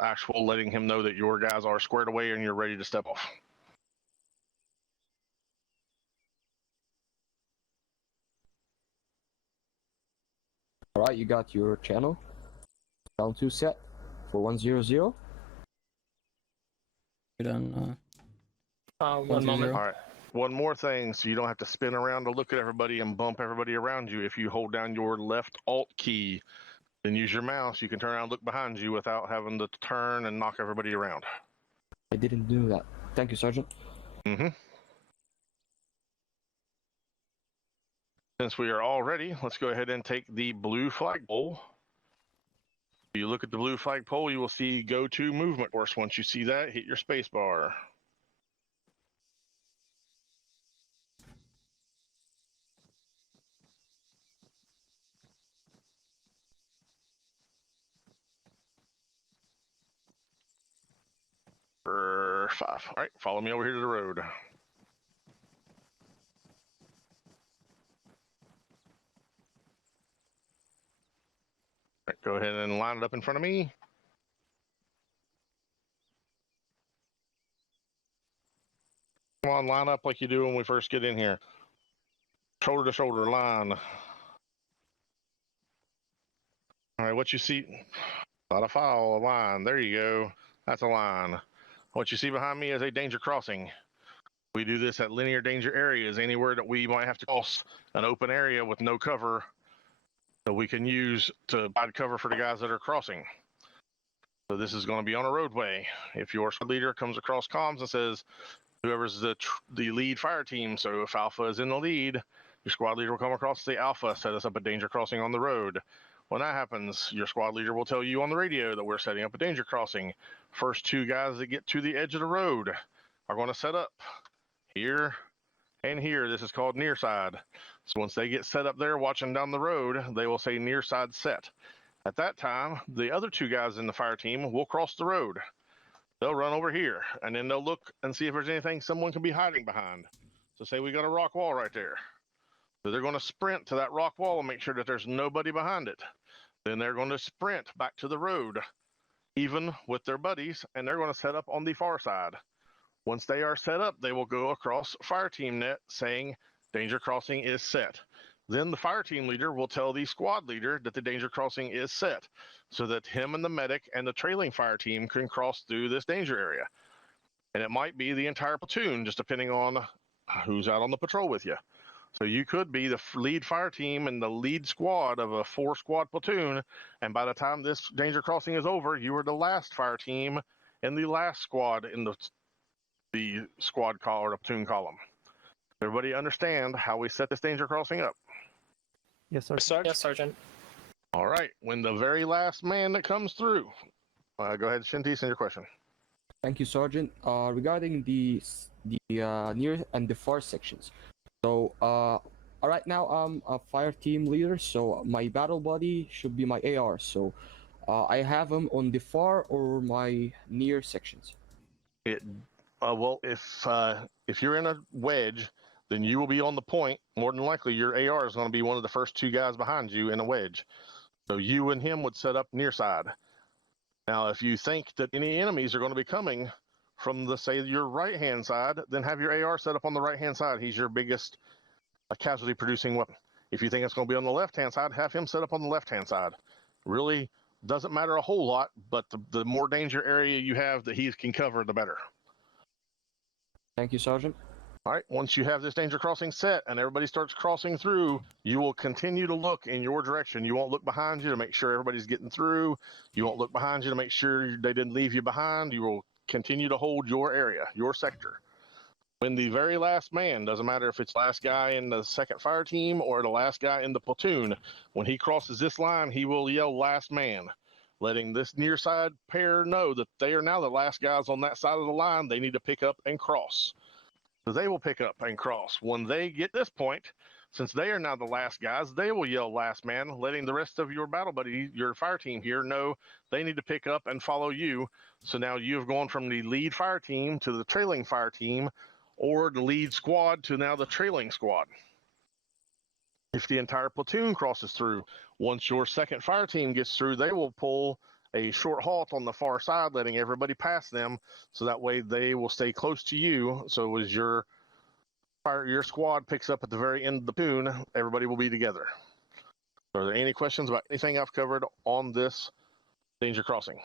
actual, letting him know that your guys are squared away and you're ready to step off. Alright, you got your channel. Channel 2 set for 100. Good on. 1 moment. All right. One more thing, so you don't have to spin around to look at everybody and bump everybody around you. If you hold down your left Alt key, then use your mouse, you can turn around and look behind you without having to turn and knock everybody around. I didn't do that. Thank you, Sergeant. Mm-hmm. Since we are all ready, let's go ahead and take the blue flagpole. If you look at the blue flagpole, you will see go to movement course. Once you see that, hit your space bar. For 5. All right, follow me over here to the road. All right, go ahead and line it up in front of me. Come on, line up like you do when we first get in here. Shoulder to shoulder line. All right, what you see, not a file, a line. There you go. That's a line. What you see behind me is a danger crossing. We do this at linear danger areas, anywhere that we might have to cross an open area with no cover that we can use to provide cover for the guys that are crossing. So this is going to be on a roadway. If your squad leader comes across comms and says, whoever's the lead fire team, so if Alpha is in the lead, your squad leader will come across the Alpha, set us up a danger crossing on the road. When that happens, your squad leader will tell you on the radio that we're setting up a danger crossing. First 2 guys that get to the edge of the road are going to set up here and here. This is called near side. So once they get set up there watching down the road, they will say near side set. At that time, the other 2 guys in the fire team will cross the road. They'll run over here, and then they'll look and see if there's anything someone can be hiding behind. So say we got a rock wall right there. So they're going to sprint to that rock wall and make sure that there's nobody behind it. Then they're going to sprint back to the road, even with their buddies, and they're going to set up on the far side. Once they are set up, they will go across fire team net saying danger crossing is set. Then the fire team leader will tell the squad leader that the danger crossing is set, so that him and the medic and the trailing fire team can cross through this danger area. And it might be the entire platoon, just depending on who's out on the patrol with you. So you could be the lead fire team and the lead squad of a 4-squad platoon, and by the time this danger crossing is over, you were the last fire team and the last squad in the squad call or the platoon column. Everybody understand how we set this danger crossing up? Yes, sir. Yes, Sergeant. All right, when the very last man that comes through, go ahead, Shinty, send your question. Thank you, Sergeant. Regarding the near and the far sections. So right now I'm a fire team leader, so my battle buddy should be my AR. So I have him on the far or my near sections. Well, if you're in a wedge, then you will be on the point. More than likely, your AR is going to be one of the first 2 guys behind you in a wedge. So you and him would set up near side. Now, if you think that any enemies are going to be coming from say your right hand side, then have your AR set up on the right hand side. He's your biggest casualty producing weapon. If you think it's going to be on the left hand side, have him set up on the left hand side. Really doesn't matter a whole lot, but the more danger area you have that he can cover, the better. Thank you, Sergeant. All right, once you have this danger crossing set and everybody starts crossing through, you will continue to look in your direction. You won't look behind you to make sure everybody's getting through. You won't look behind you to make sure they didn't leave you behind. You will continue to hold your area, your sector. When the very last man, doesn't matter if it's the last guy in the 2nd fire team or the last guy in the platoon, when he crosses this line, he will yell last man, letting this near side pair know that they are now the last guys on that side of the line. They need to pick up and cross. So they will pick up and cross. When they get this point, since they are now the last guys, they will yell last man, letting the rest of your battle buddy, your fire team here, know they need to pick up and follow you. So now you have gone from the lead fire team to the trailing fire team, or the lead squad to now the trailing squad. If the entire platoon crosses through, once your 2nd fire team gets through, they will pull a short halt on the far side, letting everybody pass them, so that way they will stay close to you. So as your squad picks up at the very end of the platoon, everybody will be together. Are there any questions about anything I've covered on this danger crossing?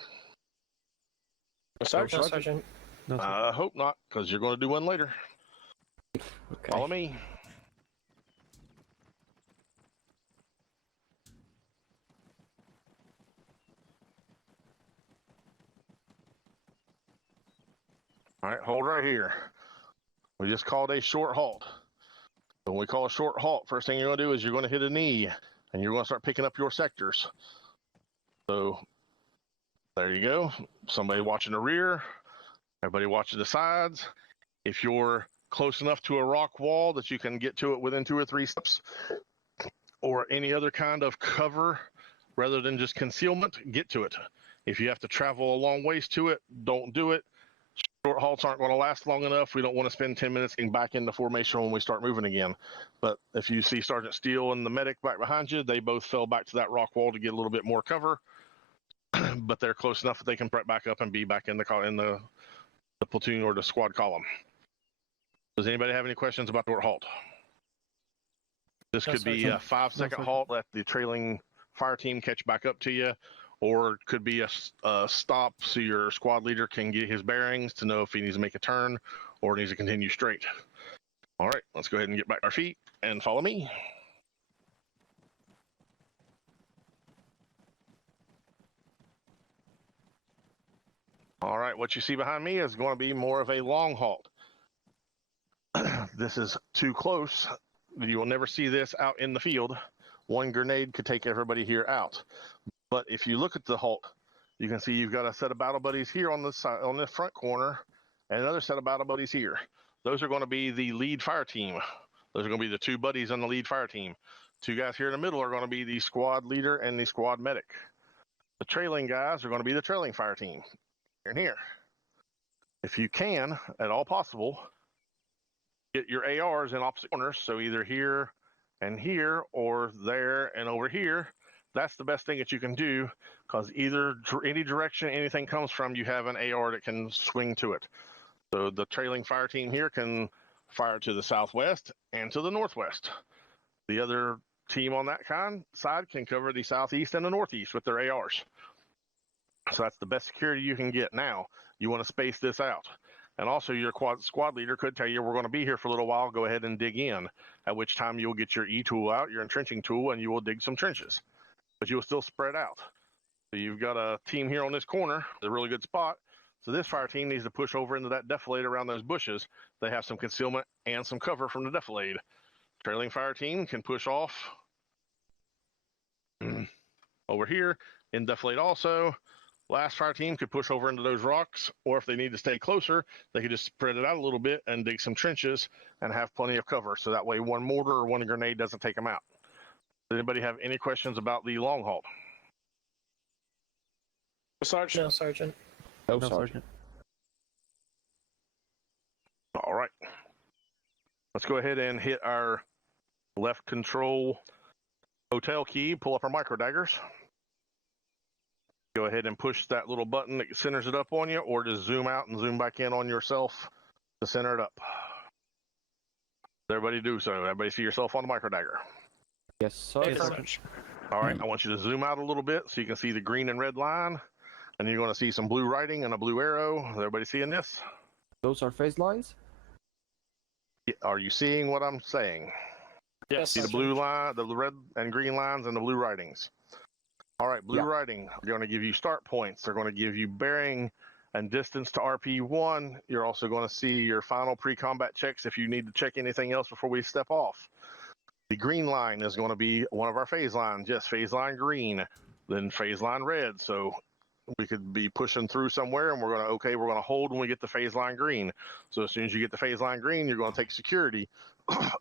Sergeant. No, sir. I hope not, because you're going to do one later. Okay. Follow me. All right, hold right here. We just called a short halt. When we call a short halt, first thing you're going to do is you're going to hit a knee, and you're going to start picking up your sectors. So There you go. Somebody watching the rear, everybody watching the sides. If you're close enough to a rock wall that you can get to it within 2 or 3 steps, or any other kind of cover rather than just concealment, get to it. If you have to travel a long ways to it, don't do it. Short halts aren't going to last long enough. We don't want to spend 10 minutes getting back into formation when we start moving again. But if you see Sergeant Steele and the medic back behind you, they both fell back to that rock wall to get a little bit more cover. But they're close enough that they can prep back up and be back in the platoon or the squad column. Does anybody have any questions about the short halt? This could be a 5-second halt, let the trailing fire team catch back up to you, or it could be a stop so your squad leader can get his bearings to know if he needs to make a turn or needs to continue straight. All right, let's go ahead and get back to our feet and follow me. All right, what you see behind me is going to be more of a long halt. This is too close. You will never see this out in the field. One grenade could take everybody here out. But if you look at the halt, you can see you've got a set of battle buddies here on the side, on the front corner, and another set of battle buddies here. Those are going to be the lead fire team. Those are going to be the 2 buddies on the lead fire team. 2 guys here in the middle are going to be the squad leader and the squad medic. The trailing guys are going to be the trailing fire team. Here and here. If you can, at all possible, get your ARs in opposite corners, so either here and here, or there and over here. That's the best thing that you can do, because any direction anything comes from, you have an AR that can swing to it. So the trailing fire team here can fire to the southwest and to the northwest. The other team on that side can cover the southeast and the northeast with their ARs. So that's the best security you can get. Now, you want to space this out. And also your squad leader could tell you, we're going to be here for a little while, go ahead and dig in, at which time you'll get your E-tool out, your entrenching tool, and you will dig some trenches. But you'll still spread out. So you've got a team here on this corner, a really good spot. So this fire team needs to push over into that defilade around those bushes. They have some concealment and some cover from the defilade. Trailing fire team can push off over here in defilade also. Last fire team could push over into those rocks, or if they need to stay closer, they could just spread it out a little bit and dig some trenches and have plenty of cover. So that way one mortar or one grenade doesn't take them out. Does anybody have any questions about the long halt? Sergeant. No, Sergeant. No, Sergeant. All right. Let's go ahead and hit our left control hotel key, pull up our micro daggers. Go ahead and push that little button that centers it up on you, or just zoom out and zoom back in on yourself to center it up. Everybody do so. Everybody see yourself on the micro dagger. Yes, Sergeant. All right, I want you to zoom out a little bit so you can see the green and red line, and you're going to see some blue writing and a blue arrow. Is everybody seeing this? Those are phase lines? Are you seeing what I'm saying? Yes. See the blue line, the red and green lines, and the blue writings. All right, blue writing, they're going to give you start points. They're going to give you bearing and distance to RP1. You're also going to see your final pre-combat checks if you need to check anything else before we step off. The green line is going to be one of our phase lines. Yes, phase line green, then phase line red. So we could be pushing through somewhere and we're going to hold when we get the phase line green. So as soon as you get the phase line green, you're going to take security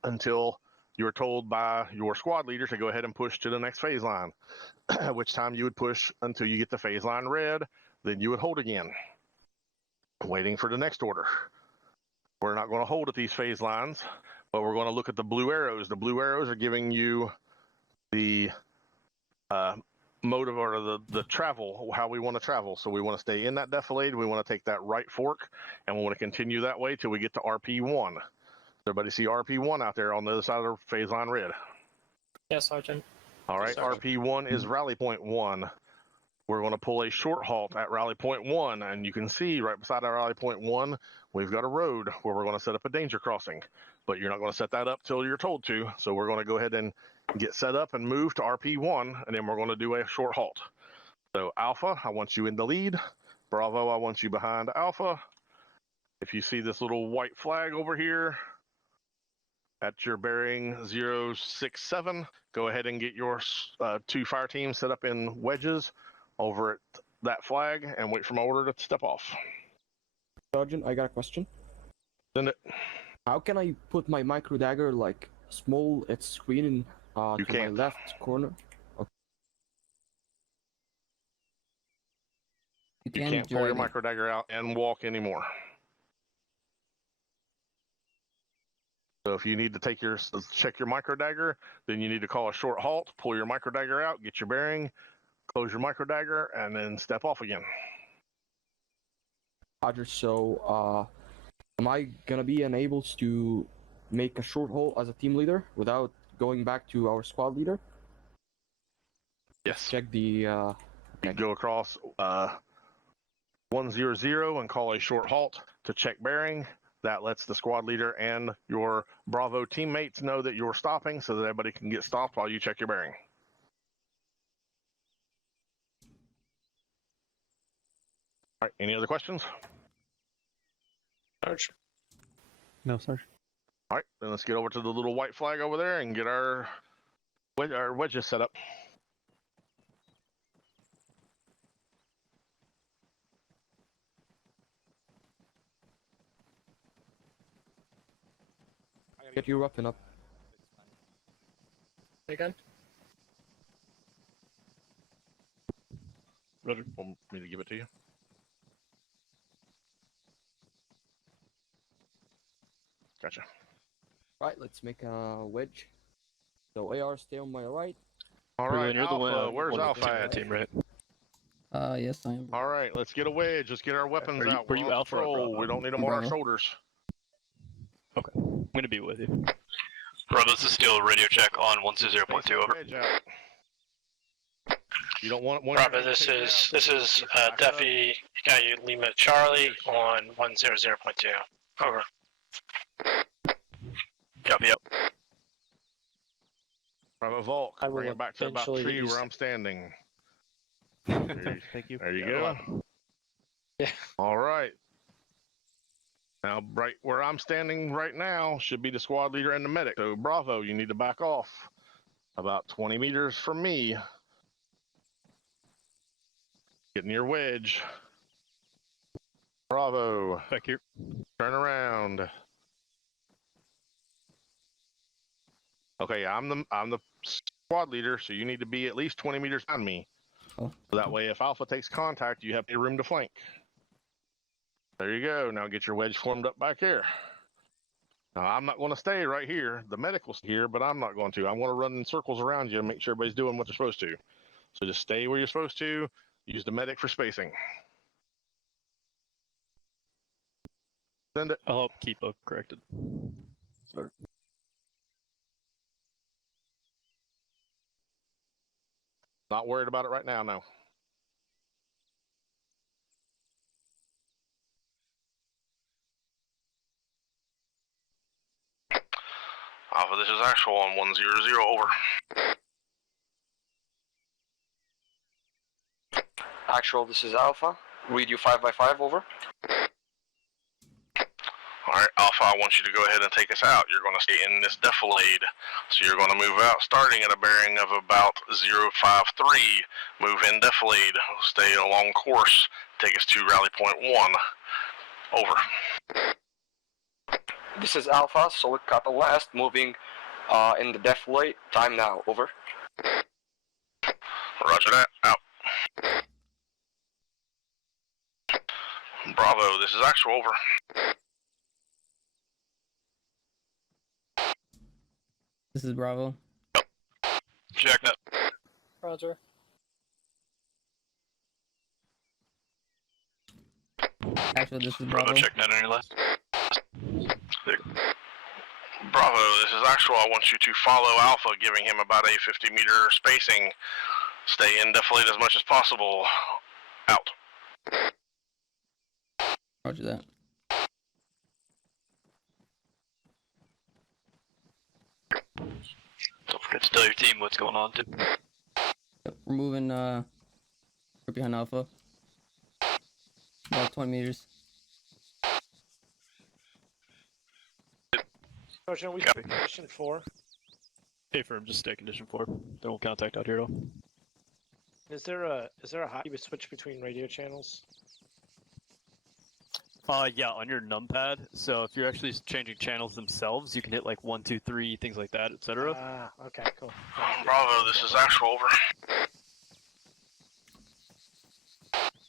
until you're told by your squad leader to go ahead and push to the next phase line, at which time you would push until you get the phase line red, then you would hold again, waiting for the next order. We're not going to hold at these phase lines, but we're going to look at the blue arrows. The blue arrows are giving you the motive or the travel, how we want to travel. So we want to stay in that defilade, we want to take that right fork, and we want to continue that way till we get to RP1. Everybody see RP1 out there on the other side of the phase line red? Yes, Sergeant. All right, Sergeant. RP1 is rally point 1. We're going to pull a short halt at rally point 1, and you can see right beside our rally point 1, we've got a road where we're going to set up a danger crossing. But you're not going to set that up till you're told to, so we're going to go ahead and get set up and move to RP1, and then we're going to do a short halt. So Alpha, I want you in the lead. Bravo, I want you behind Alpha. If you see this little white flag over here, at your bearing 067, go ahead and get your 2 fire teams set up in wedges over at that flag and wait for my order to step off. Sergeant, I got a question. Send it. How can I put my micro dagger like small its screen to my can't. left corner? You You can can't pull your drag it. micro dagger out and walk anymore. So if you need to check your micro dagger, then you need to call a short halt, pull your micro dagger out, get your bearing, close your micro dagger, and then step off again. Roger. So, am I gonna be enabled to make a short halt as a team leader without going back to our squad leader? Yes. Check the. You go across 100 and call a short halt to check bearing. That lets the squad leader and your Bravo teammates know that you're stopping so that everybody can get stopped while you check your bearing. All right, any other questions? Sarge. No, Sergeant. All right, then let's get over to the little white flag over there and get our wedges set up. Get you up and up. Again? Rudder, want me to give it to you? Gotcha. Right, let's make a wedge. So AR, stay on my right. All Really, right, you're the Alpha, where's one Alpha team, at? team, right? Yes, I am. All right, let's get a wedge. Let's get our weapons Are you- out. were We're you on Alpha or patrol. Bravo? We don't need them I'm on our Bravo. shoulders. Okay, I'm gonna be with you. Bravo, this is still radio check on 120.2, over. Wedge out. You don't want one. Bravo, this is Duffy, Yayu Lima Charlie on 100.2. Over. Copy, yep. Bravo Volk, I will bring it back to about eventually tree use- where I'm standing. Thank you. There you Yeah, go. Yeah. All right. Now, right where I'm standing right now should be the squad leader and the medic. So, Bravo, you need to back off about 20 meters from me. Get near wedge. Bravo, Back here. turn around. Okay, I'm the squad leader, so you need to be at least 20 meters behind me. Oh. So that way, if Alpha takes contact, you have a room to flank. There you go. Now get your wedge formed up back here. Now, I'm not going to stay right here. The medic will stay here, but I'm not going to. I'm going to run in circles around you and make sure everybody's doing what they're supposed to. So just stay where you're supposed to. Use the medic for spacing. Send it. I'll help keep up corrected. Sorry. Not worried about it right now, no. Alpha, this is actual on 100, over. Actual, this is Alpha. Read you 5x5, over. Alright, Alpha, I want you to go ahead and take us out. You're going to stay in this defilade. So you're going to move out starting at a bearing of about 053. Move in defilade. Stay along course. Take us to rally point 1. Over. This is Alpha, solid Kappa last, moving in the defilade. Time now, over. Roger that. Out. Bravo, this is actual, over. This is Bravo. Check that. Roger. Actually, this is Bravo, Bravo. check that on your left. Bravo, this is actual. I want you to follow Alpha, giving him about a 50-meter spacing. Stay in defilade as much as possible. Out. Roger that. Don't forget to tell your team what's going on, too. Yep, we're moving right behind Alpha. About 20 meters. Sergeant, we got condition 4. Hey, firm, just stay condition 4. There won't contact out here at all. Is there a hot you would switch between radio channels? Yeah, on your numpad. So if you're actually changing channels themselves, you can hit like 1, 2, 3, things like that, etc. Ah, okay, cool. Bravo, this is actual over.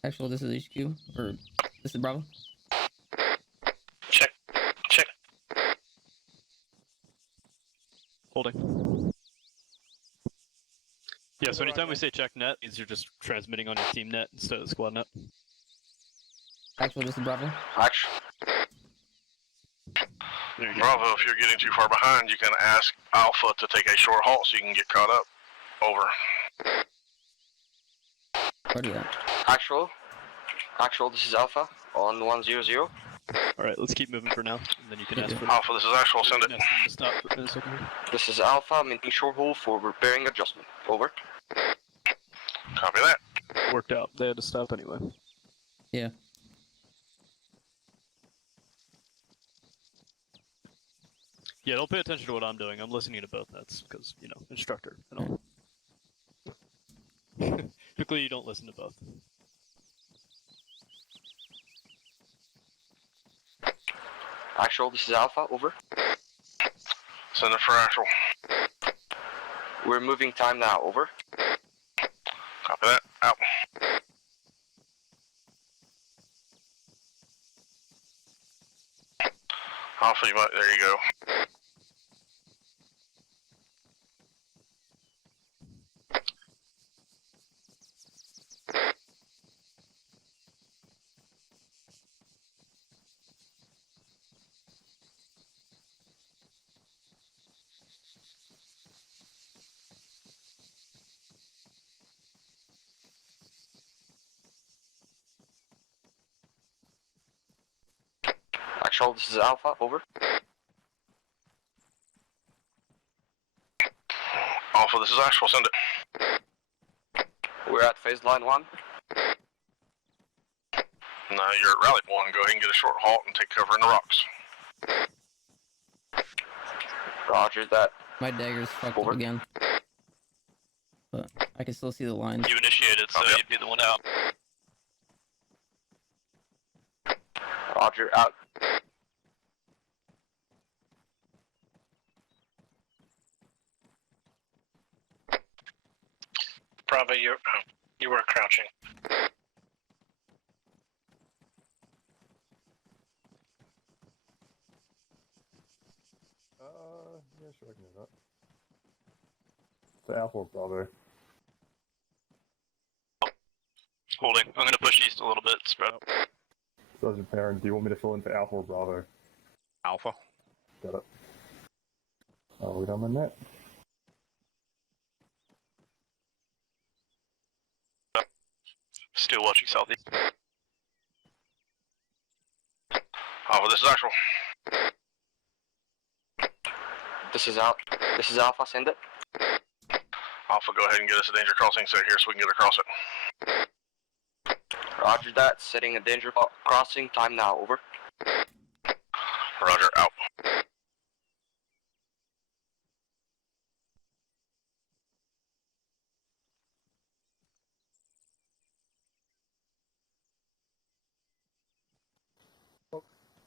Actual, this is HQ, or this is Bravo. Check. Holding. Yeah, so anytime we say check net, means you're just transmitting on your team net instead of squad net. Actual, this is Bravo. Actual. Bravo, if you're getting too far behind, you can ask Alpha to take a short halt so you can get caught up. Over. Roger that. Actual, this is Alpha on 100. Alright, let's keep moving for now, and then you can ask for Alpha, this is actual, send it. ask them to stop in a second here. This is Alpha, maintaining short hold for repairing adjustment. Over. Copy that. Worked out. They had to stop anyway. Yeah. Yeah, don't pay attention to what I'm doing. I'm listening to both nets, because, you know, instructor and all. Typically, you don't listen to both. Actual, this is Alpha. Over. Send it for actual. We're moving time now. Over. Copy that. Out. Alpha, you might, there you go. Actual, this is Alpha. Over. Alpha, this is actual, send it. We're at phase line 1. Now you're at rally point. Go ahead and get a short halt and take cover in the rocks. Roger that. My dagger's fucked Over. up again. But I can still see the lines. You initiated, so you'd be the one out. Roger, out. Bravo, you were crouching. Yeah, sure, I can do that. The Alpha Bravo. Holding. I'm gonna push east a little bit, spread. Sergeant Perrin, do you want me to fill in for Alpha or Bravo? Alpha. Got it. Oh, we done with that? Still watching southeast. Alpha, this is actual. This is out. This is Alpha. Send it. Alpha, go ahead and get us a danger crossing set here so we can get across it. Roger that. Setting a danger crossing. Time now. Over. Roger, out.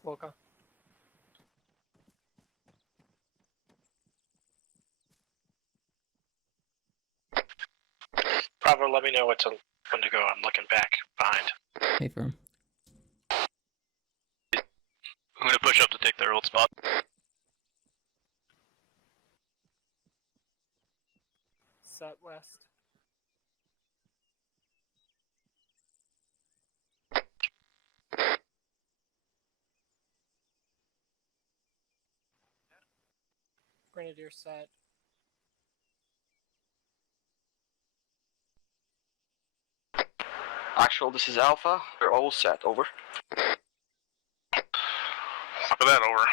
Volca. Bravo, let me know when to go. I'm looking back behind. Hey, firm. I'm gonna push up to take their old spot. Set west. Grenadier set. Actual, this is Alpha. We're all set. Over. Copy that, over.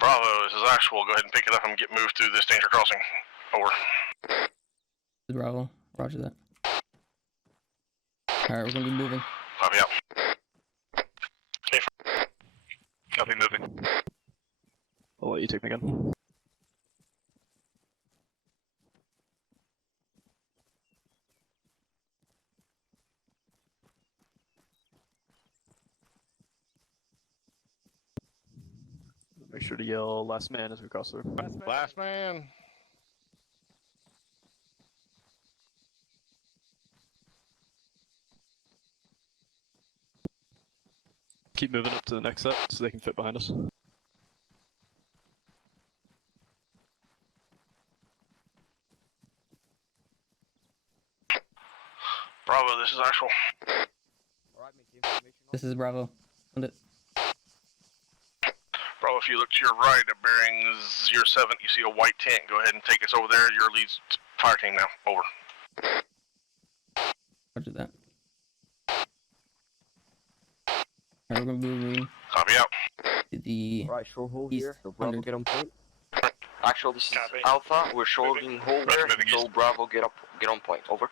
Bravo, this is actual. Go ahead and pick it up and get moved through this danger crossing. Over. Bravo. Roger that. Alright, we're gonna be moving. Copy out. Okay, Copy moving. I'll let you take me again. sure to yell last man as we cross through. Last man. Keep moving up to the next set so they can fit behind us. Bravo, this is actual. Alright, make the information. This is Bravo. Send it. Bravo, if you look to your right at bearing 07, you see a white tent. Go ahead and take us over there. Your lead's fire team now. Over. Roger that. Alright, we're gonna be moving Copy out. to the Alright, shore hold East here. So Bravo 100. get on point. Actual, this is Copy. Alpha. We're shoring hold there. Moving So east. Bravo get on point. Over.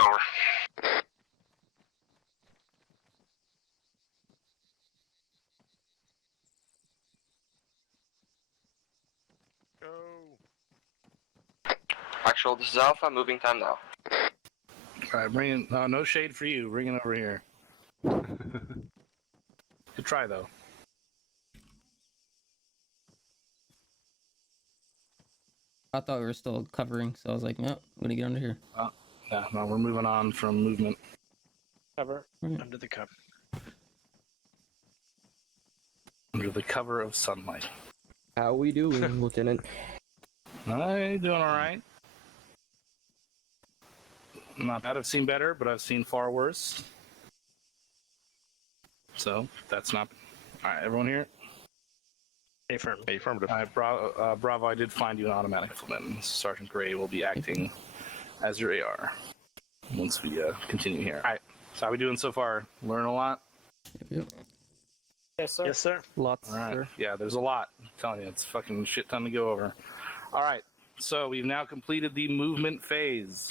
Over. Go. Actual, this is Alpha. Moving time now. All right, bring it. No shade for you. Bring it over here. Good try though. I thought we were still covering, so I was like, no, I'm gonna get under here. No, we're moving on from movement. Cover. Right. Under the cover. Under the cover of sunlight. How we doing, Lieutenant? I doing all right. Not bad. I've seen better, but I've seen far worse. So that's not. All right, everyone here. Affirmative. Affirmative. All right, Bravo. I did find you an automatic implement. Sergeant Gray will be acting as your AR once we continue here. All right. So how we doing so far? Learn a lot. Yep. Yes, sir. Yes, sir. Lots, All right. sir. Yeah, there's a lot. I'm telling you, it's fucking shit ton to go over. All right. So we've now completed the movement phase.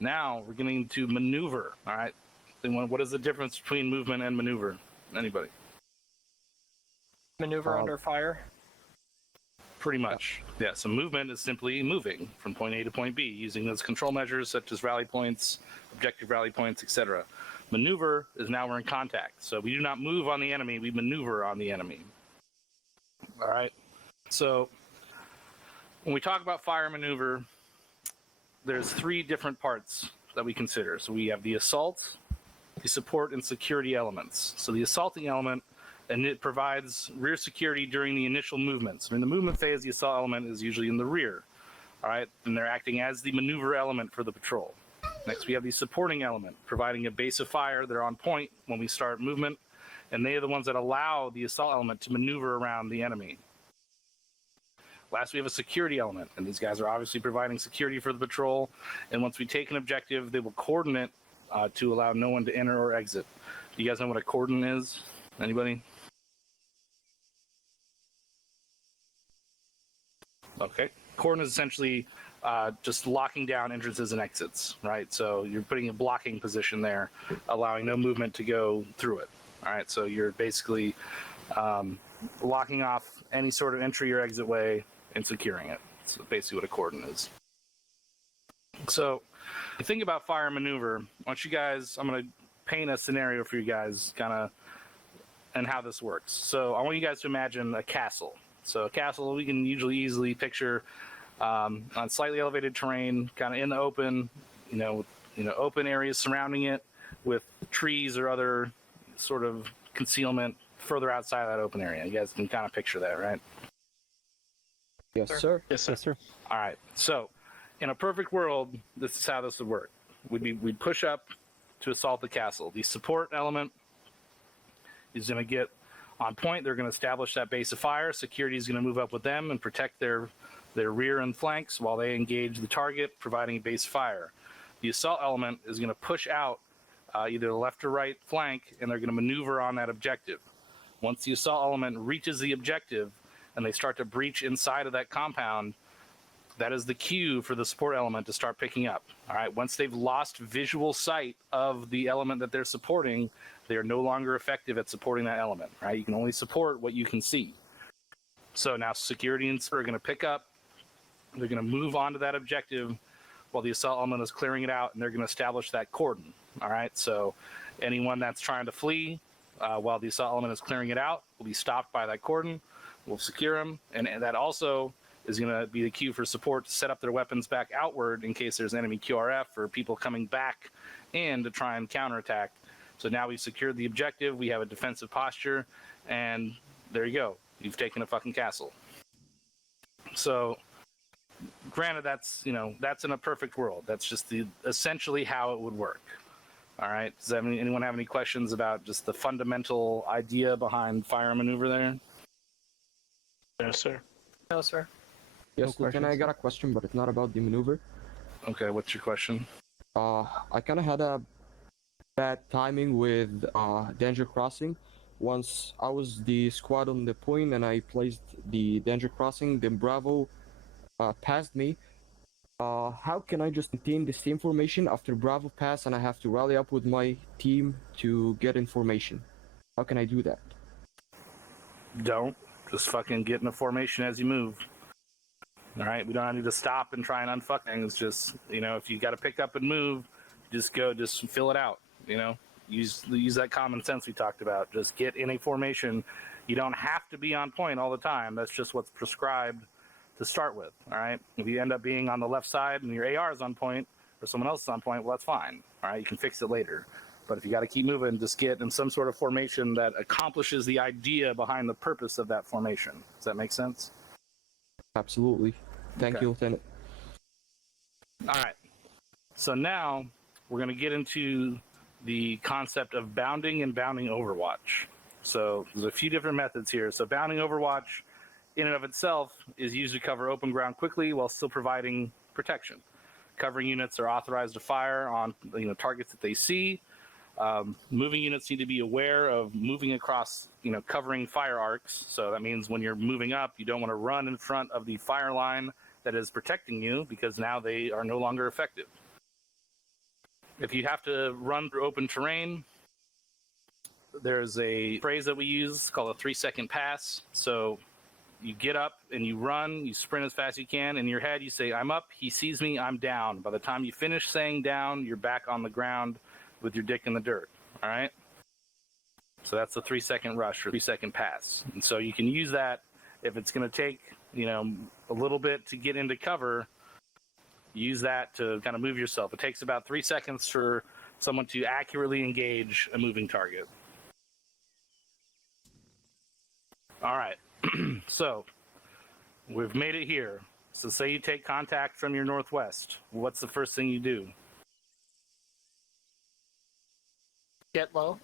Now we're getting to maneuver. All right. Then what is the difference between movement and maneuver? Anybody? Maneuver under fire. Pretty much. Yeah. So movement is simply moving from point A to point B using those control measures such as rally points, objective rally points, etc. Maneuver is now we're in contact. So we do not move on the enemy, we maneuver on the enemy. All right. So when we talk about fire maneuver, there's three different parts that we consider. So we have the assault, the support, and security elements. So the assaulting element, and it provides rear security during the initial movements. In the movement phase, the assault element is usually in the rear. All right. And they're acting as the maneuver element for the patrol. Next, we have the supporting element, providing a base of fire. They're on point when we start movement, and they are the ones that allow the assault element to maneuver around the enemy. Last, we have a security element, and these guys are obviously providing security for the patrol. And once we take an objective, they will coordinate to allow no one to enter or exit. Do you guys know what a cordon is? Anybody? Okay. Cordon is essentially just locking down entrances and exits, right? So you're putting a blocking position there, allowing no movement to go through it. All right. So you're basically locking off any sort of entry or exit way and securing it. That's basically what a cordon is. So the thing about fire maneuver, I want you guys, I'm going to paint a scenario for you guys kind of and how this works. So I want you guys to imagine a castle. So a castle we can usually easily picture on slightly elevated terrain, kind of in the open, open areas surrounding it with trees or other sort of concealment further outside of that open area. You guys can kind of picture that, right? Yes, sir. Yes, sir. Yes, sir. All right. So in a perfect world, this is how this would work. We'd push up to assault the castle. The support element is going to get on point. They're going to establish that base of fire. Security is going to move up with them and protect their rear and flanks while they engage the target, providing a base fire. The assault element is going to push out either the left or right flank, and they're going to maneuver on that objective. Once the assault element reaches the objective and they start to breach inside of that compound, that is the cue for the support element to start picking up. All right. Once they've lost visual sight of the element that they're supporting, they are no longer effective at supporting that element. Right. You can only support what you can see. So now security and are going to pick up. They're going to move on to that objective while the assault element is clearing it out, and they're going to establish that cordon. All right. So Anyone that's trying to flee while the assault element is clearing it out will be stopped by that cordon. We'll secure them, and that also is going to be the cue for support to set up their weapons back outward in case there's enemy QRF or people coming back in to try and counterattack. So now we've secured the objective, we have a defensive posture, and there you go. You've taken a fucking castle. So, granted, that's in a perfect world. That's just essentially how it would work. All right. Does anyone have any questions about just the fundamental idea behind fire maneuver there? No, sir. No, sir. Yes, No Lieutenant, I questions. got a question, but it's not about the maneuver. Okay, what's your question? I kind of had a bad timing with danger crossing. Once I was the squad on the point and I placed the danger crossing, then Bravo passed me. How can I just maintain the same formation after Bravo pass and I have to rally up with my team to get information? How can I do that? Don't. Just fucking get in a formation as you move. All right, we don't need to stop and try and unfuck things. Just, if you got to pick up and move, just fill it out. Use that common sense we talked about. Just get in a formation. You don't have to be on point all the time. That's just what's prescribed to start with. All right. If you end up being on the left side and your AR is on point or someone else is on point, well, that's fine. All right, you can fix it later. But if you got to keep moving, just get in some sort of formation that accomplishes the idea behind the purpose of that formation. Does that make sense? Absolutely. Thank Okay. you, Lieutenant. All right. So now we're going to get into the concept of bounding and bounding overwatch. So there's a few different methods here. So bounding overwatch in and of itself is used to cover open ground quickly while still providing protection. Covering units are authorized to fire on targets that they see. Moving units need to be aware of moving across, covering fire arcs. So that means when you're moving up, you don't want to run in front of the fire line that is protecting you because now they are no longer effective. If you have to run through open terrain, there's a phrase that we use called a 3-second pass. So you get up and you run, you sprint as fast as you can. In your head, you say, I'm up, he sees me, I'm down. By the time you finish saying down, you're back on the ground with your dick in the dirt, all right? So that's a 3-second rush or 3-second pass. And so you can use that if it's going to take, a little bit to get into cover, use that to kind of move yourself. It takes about 3 seconds for someone to accurately engage a moving target. All right, so we've made it here. So say you take contact from your northwest. What's the first thing you do? Get low.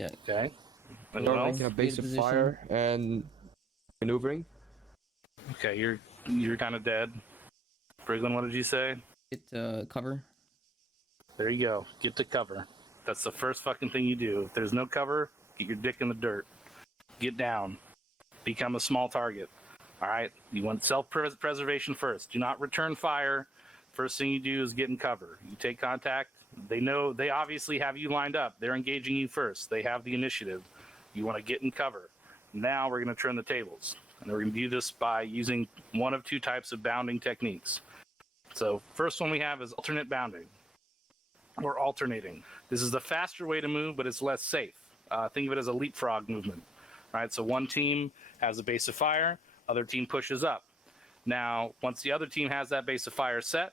Okay. Anyone else? Making a base of Position. fire and maneuvering. Okay, you're kind of dead. Briglin, what did you say? Get cover. There you go. Get to cover. That's the first fucking thing you do. If there's no cover, get your dick in the dirt. Get down. Become a small target. All right? You want self-preservation first. Do not return fire. First thing you do is get in cover. You take contact. They obviously have you lined up. They're engaging you first. They have the initiative. You want to get in cover. Now we're going to turn the tables. And we're going to do this by using one of two types of bounding techniques. So first one we have is alternate bounding, or alternating. This is the faster way to move, but it's less safe. Think of it as a leapfrog movement. All right, so one team has a base of fire, other team pushes up. Now, once the other team has that base of fire set,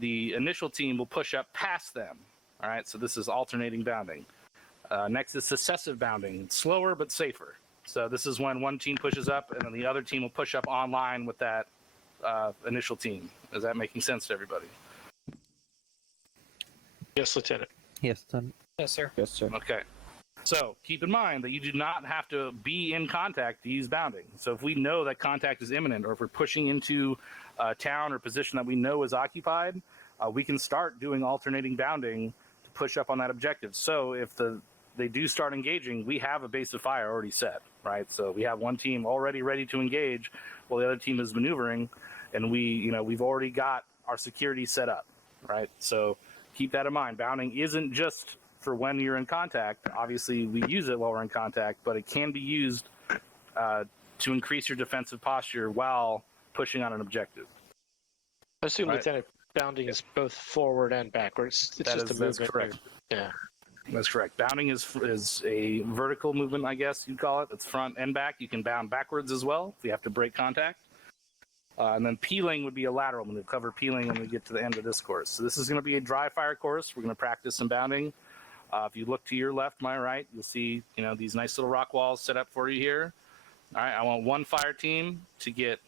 the initial team will push up past them. All right, so this is alternating bounding. Next is successive bounding. It's slower but safer. So this is when one team pushes up and then the other team will push up online with that initial team. Is that making sense to everybody? Yes, Lieutenant. Yes, Lieutenant. Yes, sir. Yes, sir. Okay. So keep in mind that you do not have to be in contact to use bounding. So if we know that contact is imminent, or if we're pushing into a town or position that we know is occupied, we can start doing alternating bounding to push up on that objective. So if they do start engaging, we have a base of fire already set, right? So we have one team already ready to engage while the other team is maneuvering, and we've already got our security set up, right? So keep that in mind. Bounding isn't just for when you're in contact. Obviously, we use it while we're in contact, but it can be used to increase your defensive posture while pushing on an objective. I assume, Right. Lieutenant, bounding is both forward and backwards. It's That's just a movement. correct. Yeah. That's correct. Bounding is a vertical movement, I guess you'd call it. It's front and back. You can bound backwards as well if you have to break contact. And then peeling would be a lateral move. Cover peeling when we get to the end of this course. So this is going to be a dry fire course. We're going to practice some bounding. If you look to your left, my right, you'll see these nice little rock walls set up for you here. All right, I want one fire team to get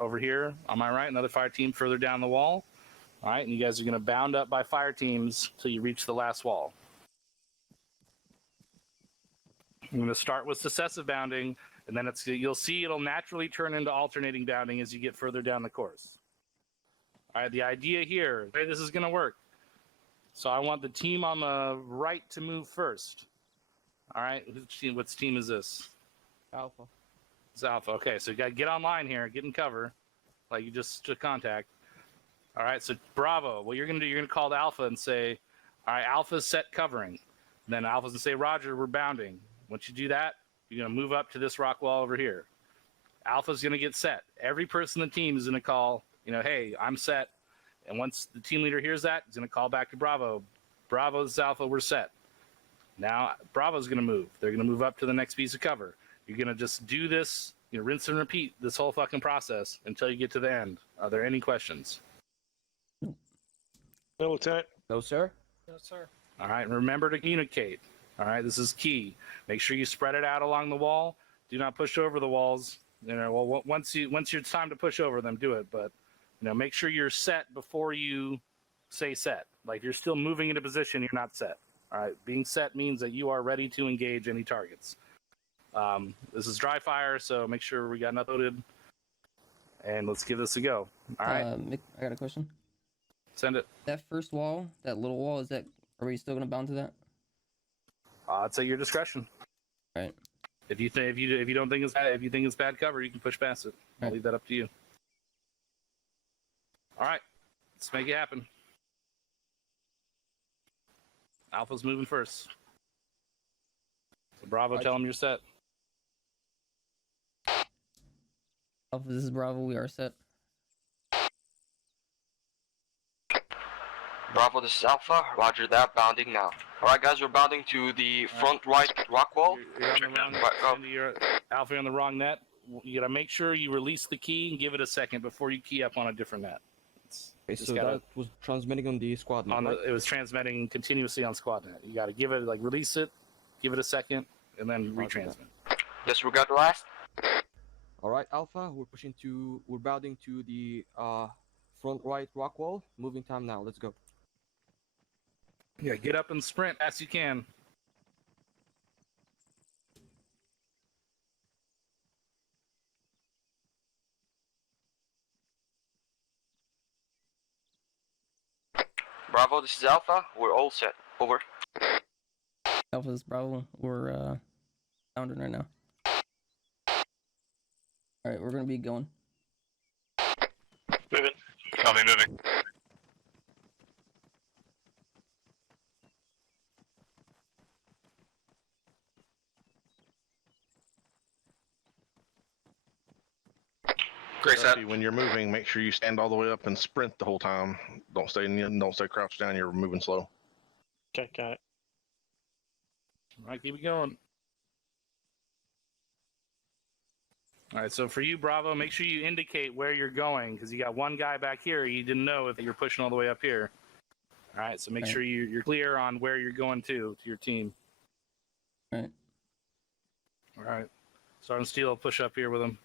over here on my right, another fire team further down the wall. All right, and you guys are going to bound up by fire teams till you reach the last wall. I'm going to start with successive bounding, and then you'll see it'll naturally turn into alternating bounding as you get further down the course. All right, the idea here, the way this is going to work. So I want the team on the right to move first. All right, what team is this? Alpha. It's Alpha. Okay, so you got to get online here, get in cover, like you just took contact. All right, so Bravo, what you're going to do, you're going to call the Alpha and say, all right, Alpha's set covering. And then Alpha's going to say, Roger, we're bounding. Once you do that, you're going to move up to this rock wall over here. Alpha's going to get set. Every person in the team is going to call, hey, I'm set. And once the team leader hears that, he's going to call back to Bravo. Bravo's Alpha, we're set. Now, Bravo's going to move. They're going to move up to the next piece of cover. You're going to just do this, rinse and repeat this whole fucking process until you get to the end. Are there any questions? No, Lieutenant. No, sir. No, sir. All right, remember to communicate. All right, this is key. Make sure you spread it out along the wall. Do not push over the walls. Once it's time to push over them, do it. But make sure you're set before you say set. Like you're still moving into position, you're not set. All right, being set means that you are ready to engage any targets. This is dry fire, so make sure we got enough loaded. And let's give this a go. All right. Mick, I got a question. Send it. That first wall, that little wall, are we still gonna bound to that? It's at your discretion. All right. If you don't think it's bad, if you think it's bad cover, you can push past it. I'll leave that up to you. All right, let's make it happen. Alpha's moving first. So Bravo, tell him you're set. Alpha, this is Bravo. We are set. Bravo, this is Alpha. Roger that. Bounding now. All right, guys, we're bounding to the front right rock wall. You're on the wrong, Alpha, you're on the wrong net. You gotta make sure you release the key and give it a second before you key up on a different net. Okay, so that was transmitting on the squad net, right? It was transmitting continuously on squad net. You gotta give it, release it, give it a second, and then retransmit. Disregard the last. All right, Alpha, we're bounding to the front right rock wall. Moving time now. Let's go. Yeah, get up and sprint as you can. Bravo, this is Alpha. We're all set. Over. Alpha, this is Bravo. We're bounding right now. All right, we're gonna be going. Moving. Copy, moving. Great set. When you're moving, make sure you stand all the way up and sprint the whole time. Don't stay crouched down. You're moving slow. Okay, got it. All right, keep it going. All right, so for you, Bravo, make sure you indicate where you're going because you got one guy back here. You didn't know if you're pushing all the way up here. All right, so make sure you're clear on where you're going to your team. All right. All right. Sergeant Steele will push up here with him.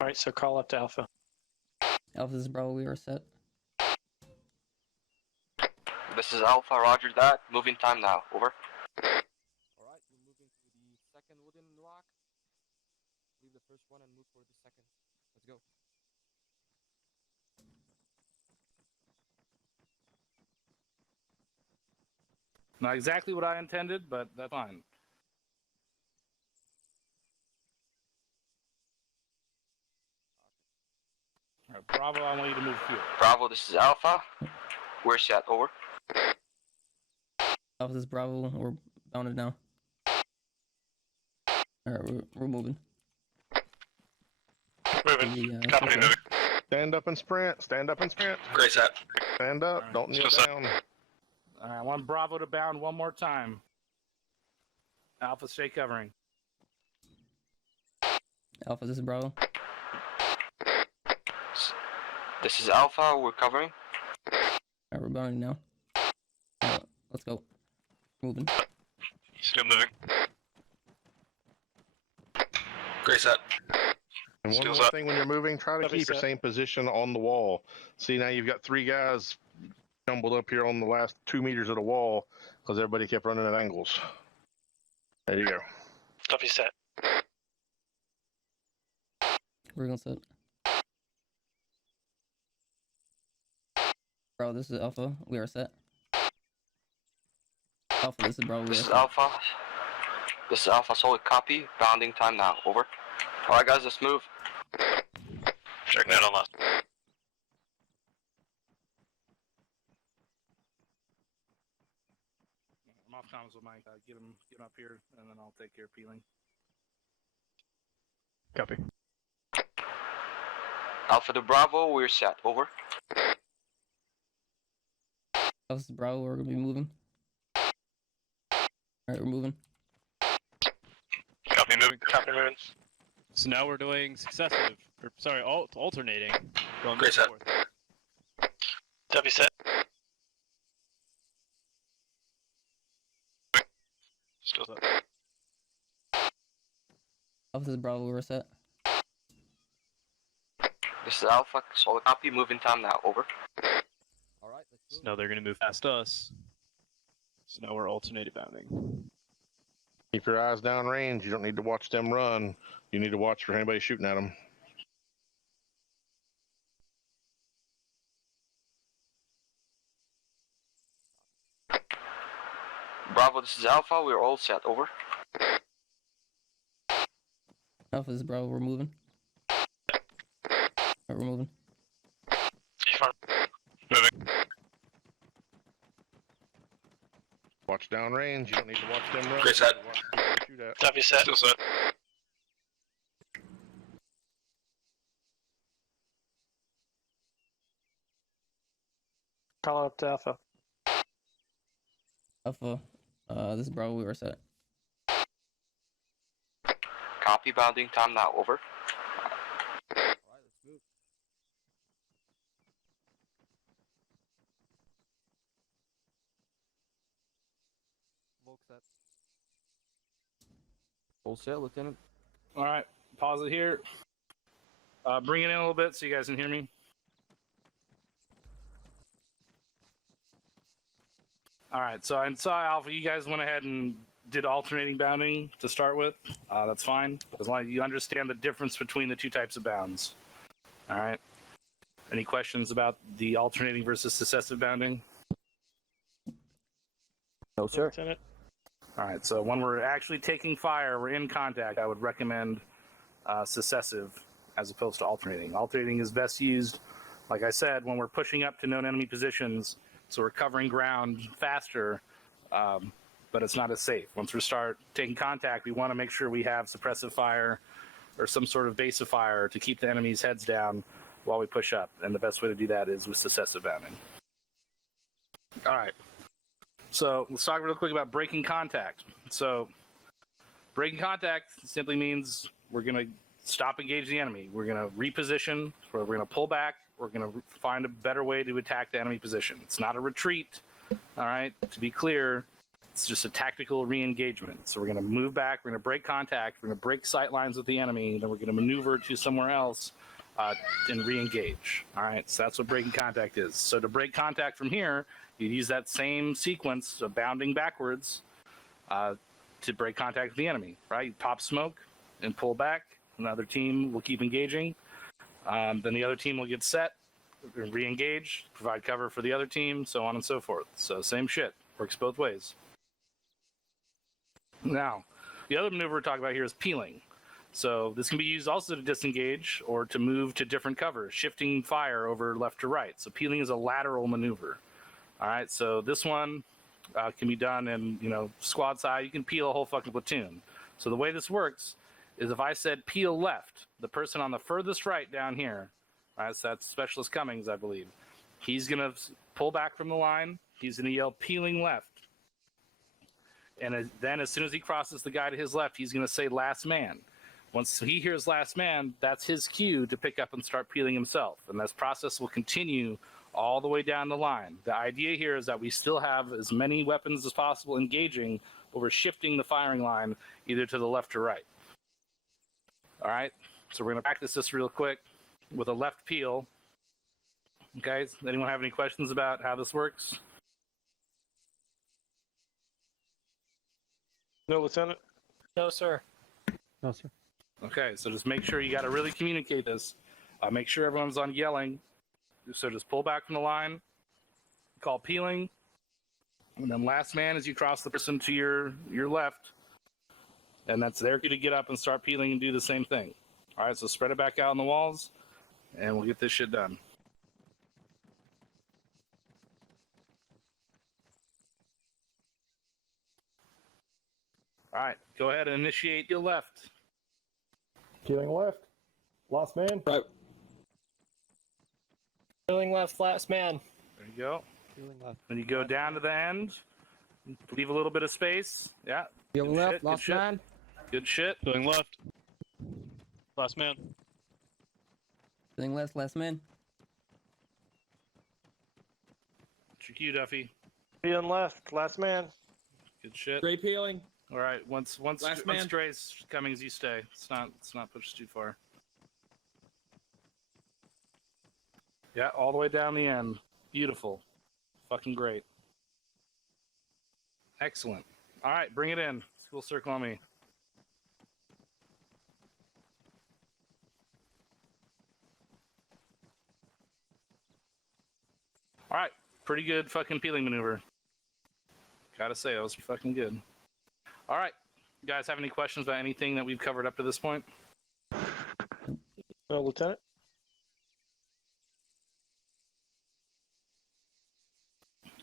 All right, so call up to Alpha. Alpha, this is Bravo. We are set. This is Alpha. Roger that. Moving time now. Over. All right, we're moving to the second wooden rock. Leave the first one and move for the second. Let's go. Not exactly what I intended, but that's fine. All right, Bravo, I want you to move here. Bravo, this is Alpha. We're set. Over. Alpha, this is Bravo. We're bounded now. All right, we're moving. Moving. Company moving. Stand up and sprint. Stand up and sprint. Great set. Stand up. Alright. Don't kneel Still set. down. All right, I want Bravo to bound one more time. Alpha, stay covering. Alpha, this is Bravo. This is Alpha, we're covering. Alright, we're bounding now. Let's go. Moving. Still moving. Great set. And one Still more set. thing when you're moving, try to Copy, keep your set. same position on the wall. See, now you've got 3 guys jumbled up here on the last 2 meters of the wall because everybody kept running at angles. There you go. Copy set. We're gonna set. Bro, this is Alpha. We are set. Alpha, this is Bravo. We are This is set. Alpha. This is Alpha, solid copy. Bounding time now, over. Alright guys, let's move. Checking out on us. I'm off comms with Mike. Get him up here, and then I'll take care of peeling. Copy. Alpha to Bravo, we're set, over. Alpha, this is Bravo. We're gonna be moving. Alright, we're moving. Copy moving. Copy moving. So now we're doing successive, or sorry, alternating. Going Great back set. and forth. W set. Still set. Alpha, this is Bravo. We're set. This is Alpha, solid copy. Moving time now, over. Alright, let's So now they're going to move past us. So now we're alternating bounding. Keep your eyes down range. You don't need to watch them run. You need to watch for anybody shooting at them. Bravo, this is Alpha, we're all set, over. Alpha, this is Bravo. We're moving. Alright, we're moving. Moving. Watch down range. You don't need to watch them run. Great set. You watch who they shoot at. W set. Still set. Call up to Alpha. Alpha, this is Bravo. We are set. Copy, bounding time now, over. Alright, let's move. All set, Lieutenant. All right, pause it here. Bring it in a little bit so you guys can hear me. All right, so I saw Alpha. You guys went ahead and did alternating bounding to start with. That's fine, as long as you understand the difference between the 2 types of bounds. All right. Any questions about the alternating versus successive bounding? No, sir. Lieutenant. All right, so when we're actually taking fire, we're in contact, I would recommend successive as opposed to alternating. Alternating is best used, like I said, when we're pushing up to known enemy positions, so we're covering ground faster, but it's not as safe. Once we start taking contact, we want to make sure we have suppressive fire or some sort of base of fire to keep the enemy's heads down while we push up, and the best way to do that is with successive bounding. All right. So let's talk real quick about breaking contact. So breaking contact simply means we're going to stop engaging the enemy. We're going to reposition, or we're going to pull back. We're going to find a better way to attack the enemy position. It's not a retreat. All right. To be clear, it's just a tactical re-engagement. So we're going to move back. We're going to break contact. We're going to break sight lines with the enemy. Then we're going to maneuver to somewhere else and re-engage. All right. So that's what breaking contact is. So to break contact from here, you use that same sequence of bounding backwards to break contact with the enemy, right? You pop smoke and pull back. Another team will keep engaging. Then the other team will get set, re-engage, provide cover for the other team, so on and so forth. So same shit. Works both ways. Now, the other maneuver we're talking about here is peeling. So this can be used also to disengage or to move to different covers, shifting fire over left to right. So peeling is a lateral maneuver. All right, so this one can be done in, squad side. You can peel a whole fucking platoon. So the way this works is if I said peel left, the person on the furthest right down here, All right, so that's Specialist Cummings, I believe. He's going to pull back from the line. He's going to yell peeling left. And then as soon as he crosses the guy to his left, he's going to say last man. Once he hears last man, that's his cue to pick up and start peeling himself. And this process will continue all the way down the line. The idea here is that we still have as many weapons as possible engaging, but we're shifting the firing line either to the left or right. All right, so we're going to practice this real quick with a left peel. Okay, anyone have any questions about how this works? No, Lieutenant. No, sir. No, sir. Okay, so just make sure you got to really communicate this. Make sure everyone's on yelling. So just pull back from the line, call peeling, and then last man as you cross the person to your left, and that's their cue to get up and start peeling and do the same thing. All right, so spread it back out on the walls, and we'll get this shit done. All right, go ahead and initiate your left. Peeling left. Last man. Right. Peeling left, last man. There you go. Peeling left. When you go down to the end, leave a little bit of space. Yeah. Peeling Good left, shit, good last shit. man. Good shit. Going left. Last man. Peeling left, last man. What's your cue, Duffy? Peeling left, last man. Good shit. Gray peeling. All right. Once Last man. Dre's Cummings, you stay. It's not pushed too far. Yeah, all the way down the end. Beautiful. Fucking great. Excellent. All right, bring it in. School circle on me. All right, pretty good fucking peeling maneuver. Gotta say, that was fucking good. All right, you guys have any questions about anything that we've covered up to this point? No, Lieutenant.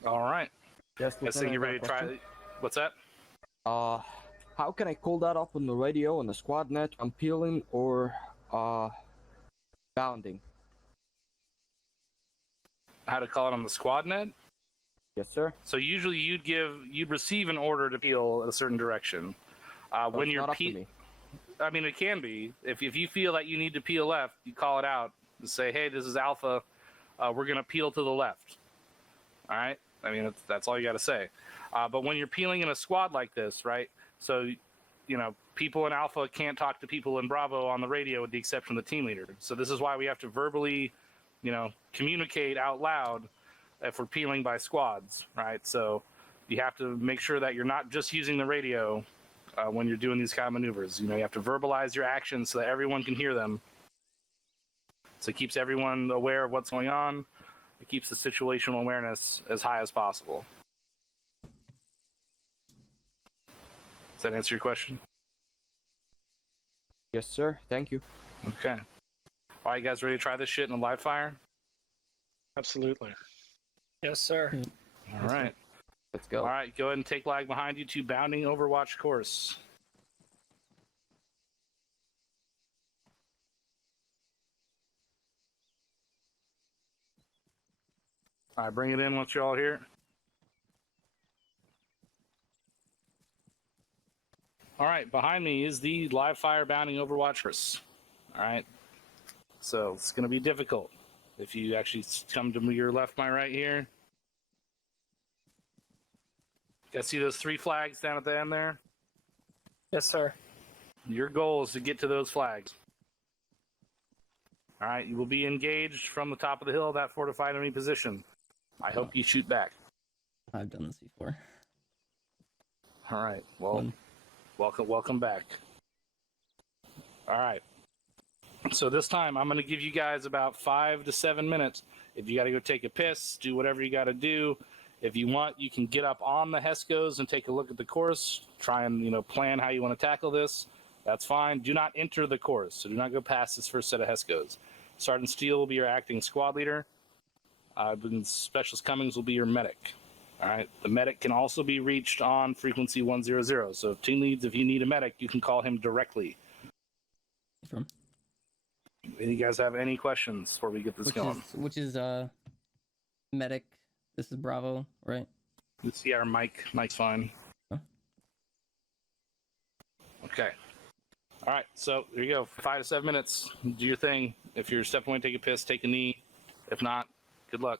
All right. Yes, I think you're ready to try. What's that? How can I call that up on the radio on the squad net? I'm peeling or bounding. How to call it on the squad net? Yes, sir. So usually you'd receive an order to peel a certain direction. When it's you're not up to me. I mean, it can be. If you feel that you need to peel left, you call it out and say, "Hey, this is Alpha. We're gonna peel to the left." All right. I mean, that's all you got to say. But when you're peeling in a squad like this, right? So, people in Alpha can't talk to people in Bravo on the radio with the exception of the team leader. So this is why we have to verbally, communicate out loud if we're peeling by squads, right? So you have to make sure that you're not just using the radio when you're doing these kind of maneuvers. You have to verbalize your actions so that everyone can hear them. So it keeps everyone aware of what's going on. It keeps the situational awareness as high as possible. Does that answer your question? Yes, sir. Thank you. Okay. All right, you guys ready to try this shit in a live fire? Absolutely. Yes, sir. All right. Let's go. All right, go ahead and take lag behind you to bounding Overwatch course. All right, bring it in once you're all here. All right, behind me is the live fire bounding Overwatch course. All right, so it's going to be difficult. If you actually come to your left, my right here. You guys see those 3 flags down at the end there? Yes, sir. Your goal is to get to those flags. All right, you will be engaged from the top of the hill, that fortified enemy position. I hope you shoot back. I've done this before. All right, well, welcome back. All right. So this time, I'm going to give you guys about 5 to 7 minutes. If you got to go take a piss, do whatever you got to do. If you want, you can get up on the HESCOs and take a look at the course. Try and plan how you want to tackle this. That's fine. Do not enter the course, so do not go past this first set of HESCOs. Sergeant Steele will be your acting squad leader. Specialist Cummings will be your medic. All right. The medic can also be reached on frequency 100. So team leads, if you need a medic, you can call him directly. From? You guys have any questions before we get this going? Which is medic. This is Bravo, right? Let's see our mic. Mic's fine. Huh? Okay. All right. So there you go. 5 to 7 minutes. Do your thing. If you're stepping away, take a piss, take a knee. If not, good luck.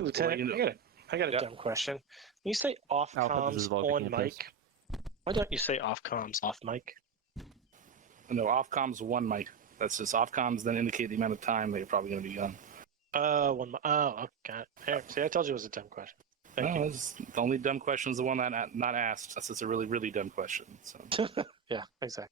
Lieutenant, I got a dumb question. When you say off comms on mic, why don't you say off comms off mic? No, off comms one mic. That's just off comms. Then indicate the amount of time that you're probably going to be gone. Okay. Here, see, I told you it was a dumb question. Thank you. The only dumb question is the one that not asked. That's just a really, really dumb question. So. Yeah, exactly.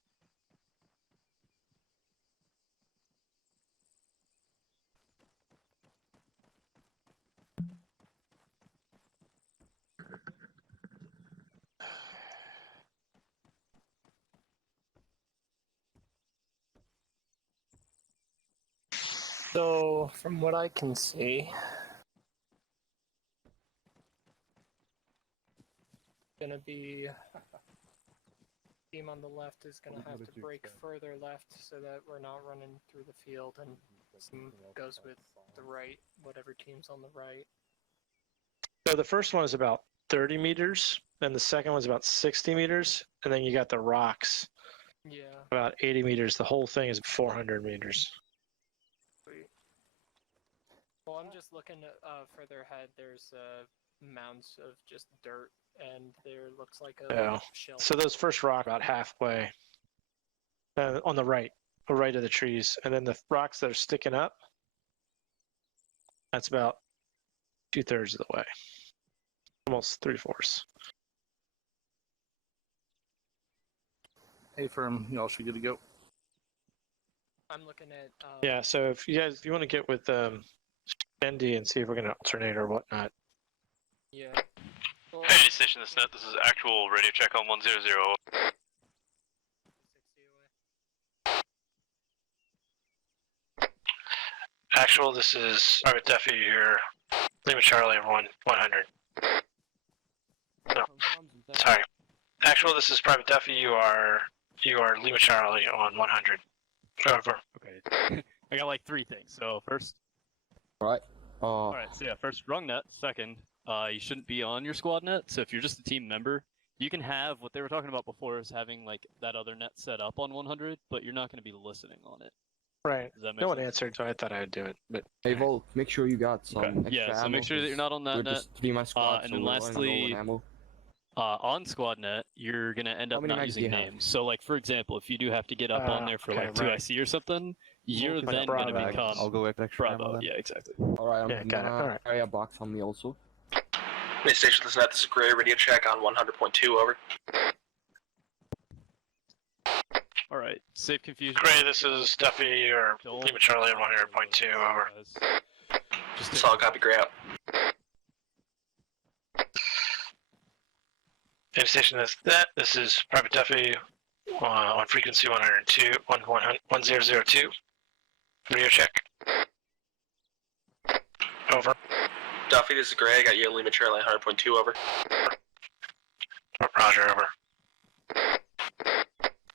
So, from what I can see, gonna be team on the left is gonna have to break further left so that we're not running through the field, and some goes with the right, whatever team's on the right. So the first one is about 30 meters, and the second one's about 60 meters, and then you got the rocks. Yeah. About 80 meters. The whole thing is 400 meters. Well, I'm just looking further ahead. There's mounds of just dirt, and there looks like a shell. So those first rock about halfway on the right of the trees, and then the rocks that are sticking up, that's about 2/3 of the way, almost 3/4. Hey, firm, y'all should be good to go. I'm looking at. Yeah. So if you want to get with Andy and see if we're gonna alternate or whatnot. Yeah. Well, hey, station this net. This is actual radio check on 100. Actual, this is Private Duffy here. Lima Charlie, everyone. 100. No. Sorry. Actual, this is Private Duffy. You are Lima Charlie on 100. Over. Okay. I got like 3 things. So first. Alright. Alright, so yeah, first rung net. Second, you shouldn't be on your squad net. So if you're just a team member, you can have what they were talking about before is having like that other net set up on 100, but you're not going to be listening on it. Right. Does that make No one sense? answered, so I thought I'd do it. But Hey Vol, make sure you got some extra Yeah, so ammo, make sure that you're not on that we're net. just 3 squad, And so then we're running low lastly, on ammo. on squad net, you're gonna end How up many not mags do using you have? names. So like for example, if you do have to get up on there for okay, like 2 right. IC or something, you're Like then Bravo. gonna become I'll go with extra ammo Bravo. then. Yeah, exactly. Alright, I'm Yeah, got it. gonna Alright. carry a box on me also. Main station, this is Gray, radio check on 100.2, over. All right, save confusion. Gray, this is Duffy or Lima Charlie on 100.2. Over. Just Solid copy, Gray out. Main station, this is Private Duffy on frequency 102, 1002. Radio check. Over. Duffy, this is Gray, I got you at Lima Charlie 100.2, over. Roger, over.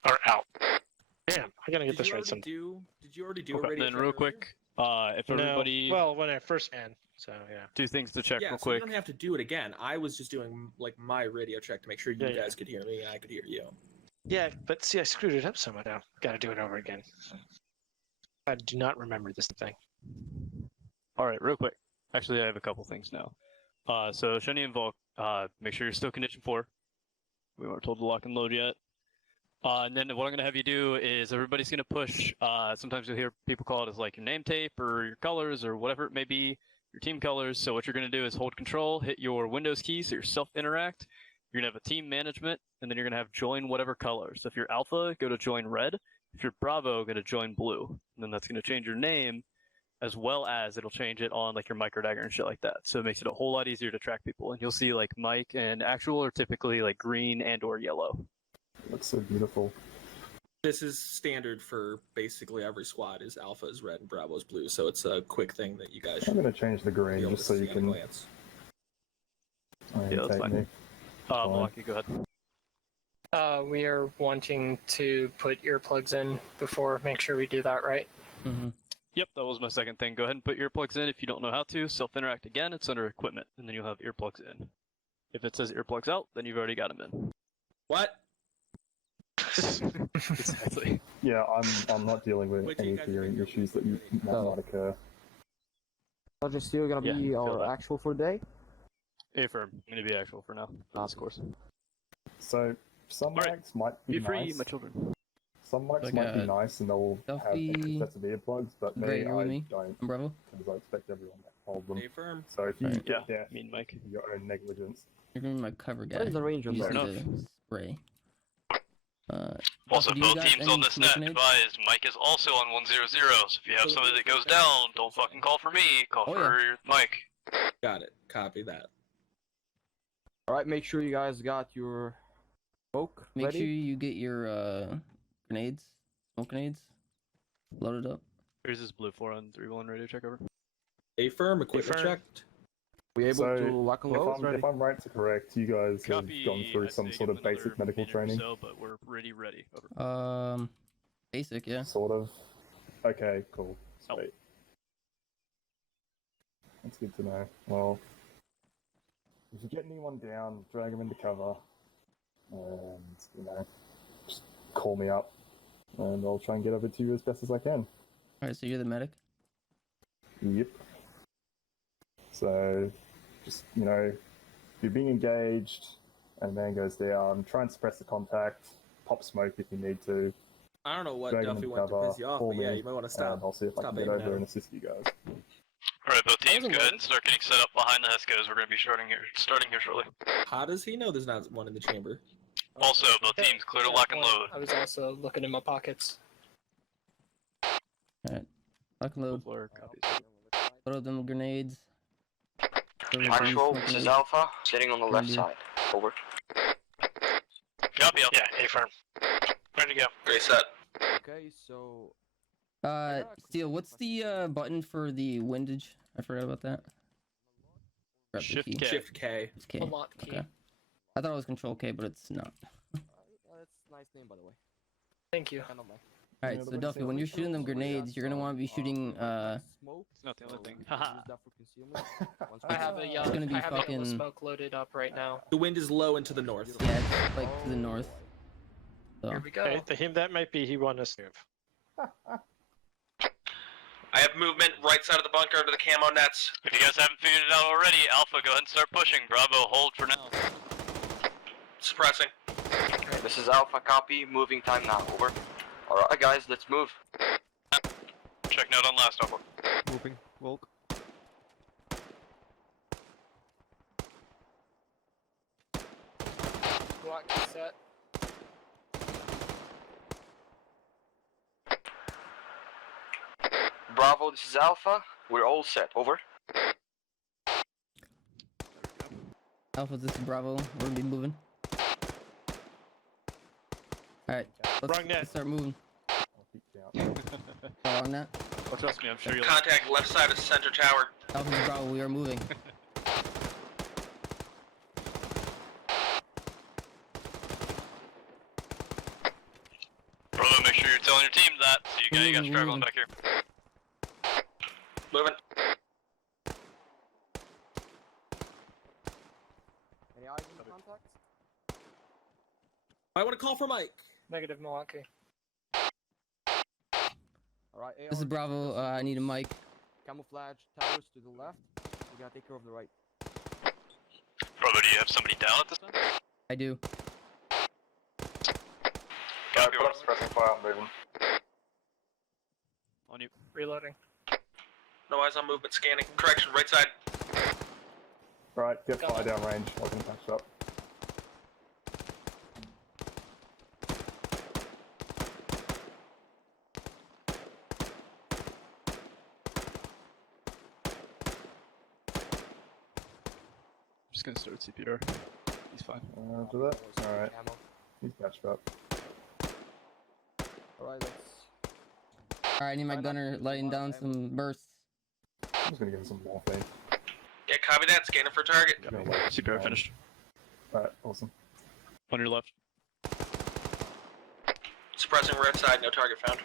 Or out. damn, I gotta get this right sometime. Did you already do a Okay, radio then check real earlier? quick, if everybody Well, when I first ran, so yeah. 2 things to check Yeah, real so you quick. don't have to do it again. I was just doing like my radio check to make sure you Yeah, guys could hear me and I could hear you. Yeah, but see, I screwed it up so much now. Gotta do it over again. I do not remember this thing. All right, real quick. Actually, I have a couple things now. So Shani and Volk, make sure you're still condition 4. We weren't told to lock and load yet. And then what I'm going to have you do is everybody's going to push, sometimes you'll hear people call it as like your name tape or your colors or whatever it may be, your team colors. So what you're going to do is hold control, hit your Windows key so your self-interact. You're going to have a team management, and then you're going to have join whatever color. So if you're Alpha, go to join red. If you're Bravo, go to join blue. And then that's going to change your name, as well as it'll change it on like your micro dagger and shit like that. So it makes it a whole lot easier to track people. And you'll see like Mike and Actual are typically like green and or yellow. Looks so beautiful. This is standard for basically every squad. Is Alpha is red and Bravo is blue, so it's a quick thing that you guys I'm should gonna change the be green able to just so you see at a can glance. Yeah, that's orientate fine. me. Milwaukee, go ahead. We are wanting to put earplugs in before. Make sure we do that right. Mm-hmm. Yep, that was my second thing. Go ahead and put earplugs in if you don't know how to. Self-interact again, it's under equipment, and then you'll have earplugs in. If it says earplugs out, then you've already got them in. What? Exactly. Yeah, I'm not dealing with Wait till any you guys hearing make issues that might occur. Sergeant Steele gonna Yeah, be feel our that. actual for the day. Affirm. I'm going to be actual for now, for this course. So some Alright. mics might Be be free, nice. my children. Some mics Like, might be nice and they'll have Duffy, extra sets of earplugs, but Gray, me, you're with I me? don't, Bravo. because I expect everyone to hold them. Stay firm. So if you Alright. get deaf, Mean Mike. your own negligence. You're gonna be my cover guy. What is the range of You just that? need to spray. Also, do you both got teams any on this smoke net grenades? advise Mike is also on 100, so if you have somebody that goes down, don't fucking call for me, call Oh, for Mike. Got it. Copy that. Alright, make sure you guys got your smoke Make ready. sure you get your grenades, smoke grenades, loaded up. Here's this blue 4 on 3-1 radio check over. Stay firm. Equipment firm. checked. We able So, to lock and load? if I'm right to correct, you guys Copy. have gone through I'd some say sort give of them basic another medical minute or training. So, but we're ready. Over. Basic, yeah. Sort of. Okay, cool. Oh. Sweet. That's good to know. Well, if you get anyone down, drag them into cover, and, just call me up, and I'll try and get over to you as best as I can. Alright, so you're the medic? Yep. So, just, if you're being engaged, and a man goes down, try and suppress the contact, pop smoke if you need to. I don't know what Drag him Duffy into went to cover, piss you off, call but yeah, me, you might want to and stop. I'll see if I Stop can get aiming over at and him. assist you guys. Alright, both teams, wasn't go ahead loaded. and start getting set up behind the Heskos. We're going to be starting here shortly. How does he know there's not one in the chamber? Also, both teams clear to lock and load. I was also looking in my pockets. Alright. Lock and load. Floor copies. Load them grenades. Throw Actual, smoke this is grenades. Alpha, sitting on the left Indeed. side. Over. Copy, Alpha. Yeah, A-firm. Ready to go. Great set. Okay, so Steele, what's the button for the windage? I forgot about that. Grab the Shift key. K. Shift K. It's K. A lot key. Okay. I thought it was Control K, but it's not. that's a nice name by the way. Thank you. Kind of like Alright, so Duffy, when you're shooting them grenades, you're gonna want to be shooting, smoke. It's not the only thing. so Haha. use that for concealment. Once I we- have a It's yellow. gonna be I have a yellow fucking- smoke loaded up right now. The wind is low and to the north. Yeah, it's like to the north. So, Here we go. Okay, to him, that might be he won us. I have movement right side of the bunker under the camo nets. If you guys haven't figured it out already, Alpha, go ahead and start pushing. Bravo, hold for now. Suppressing. This is Alpha, copy. Moving time now. Over. Alright, guys, let's move. Check note on last Alpha. Moving. Volk. Block key set. Bravo, this is Alpha. We're all set. Over. Alpha, this is Bravo. We're gonna be moving. Alright, Wrong net. let's start moving. I'll keep count. Follow on that. Oh, trust me, I'm sure you'll. Contact left side of center tower. Alpha, this is Bravo. We are moving. Bravo, make sure you're telling your team that, so you got Moving, struggling moving. back here. Moving. Any eyes in contacts? I want to call for Mike. Negative Milwaukee. Alright, This is AR, Bravo. I need a mic. camouflage towers to the left. We gotta take care of the right. Bravo, do you have somebody down at this time? I do. Copy, Put up suppressing fire, I'm moving. On you. Reloading. No eyes on movement scanning. Correction, right side. Right, get Got fire it. down range. I can patch up. Just gonna start CPR. He's fine. Do that? Alright, Camo. he's patched up. Alright, let's. Alright, I need my gunner lighting down some bursts. I'm just gonna give him some morphine. Yeah, copy that. Scanning for target. Just gonna wait. CPR finished. Alright, awesome. On your left. Suppressing red side, no target found.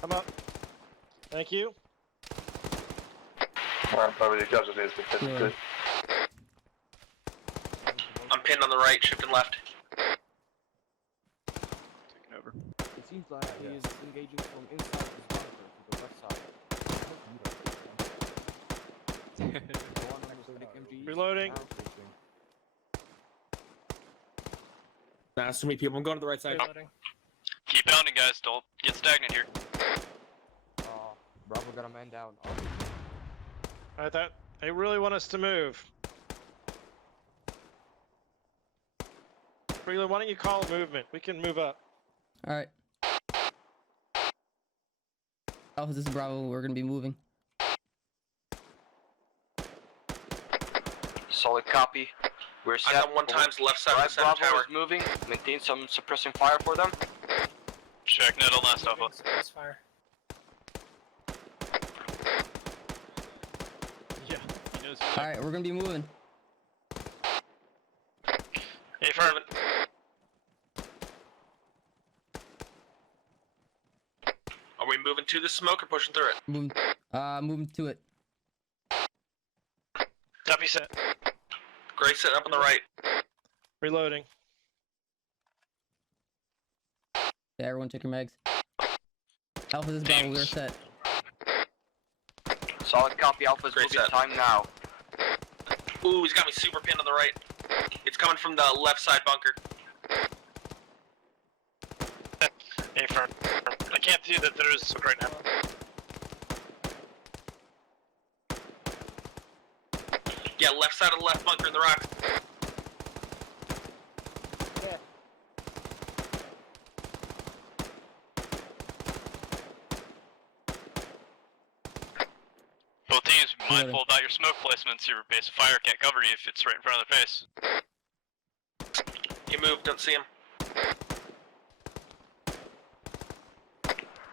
Come up. Thank you. Yeah. I'm pinned on the right, shifting left. Taking over. It seems like he is engaging from inside his bunker to the left side. Reloading. That's too many people. I'm going to the right side. Reloading. Keep pounding, guys. Don't get stagnant here. Bravo got a man down. I thought they really want us to move. Freeland, why don't you call movement? We can move up. Alright. Alpha, this is Bravo. We're gonna be moving. Solid copy. We're set. I got 1 times left side of the center Bravo tower. is moving. Maintain some suppressing fire for them. Check net on last Moving, alpha. suppress fire. Yeah, he knows. Alright, we're gonna be moving. Affirmative. Are we moving to the smoke or pushing through it? Moving to it. Duffy set. Gray set up on the right. Reloading. Yeah, everyone check your mags. Alpha, this is Bravo. We're set. Solid copy. Alpha's Great moving set. time now. Ooh, he's got me super pinned on the right. It's coming from the left side bunker. Affirm. I can't see that there is smoke right now. Yeah, left side of the left bunker in the rocks. Yeah. Both teams, be mindful about your smoke placements. Your base of fire can't cover you if it's right in front of their face. He moved, don't see him.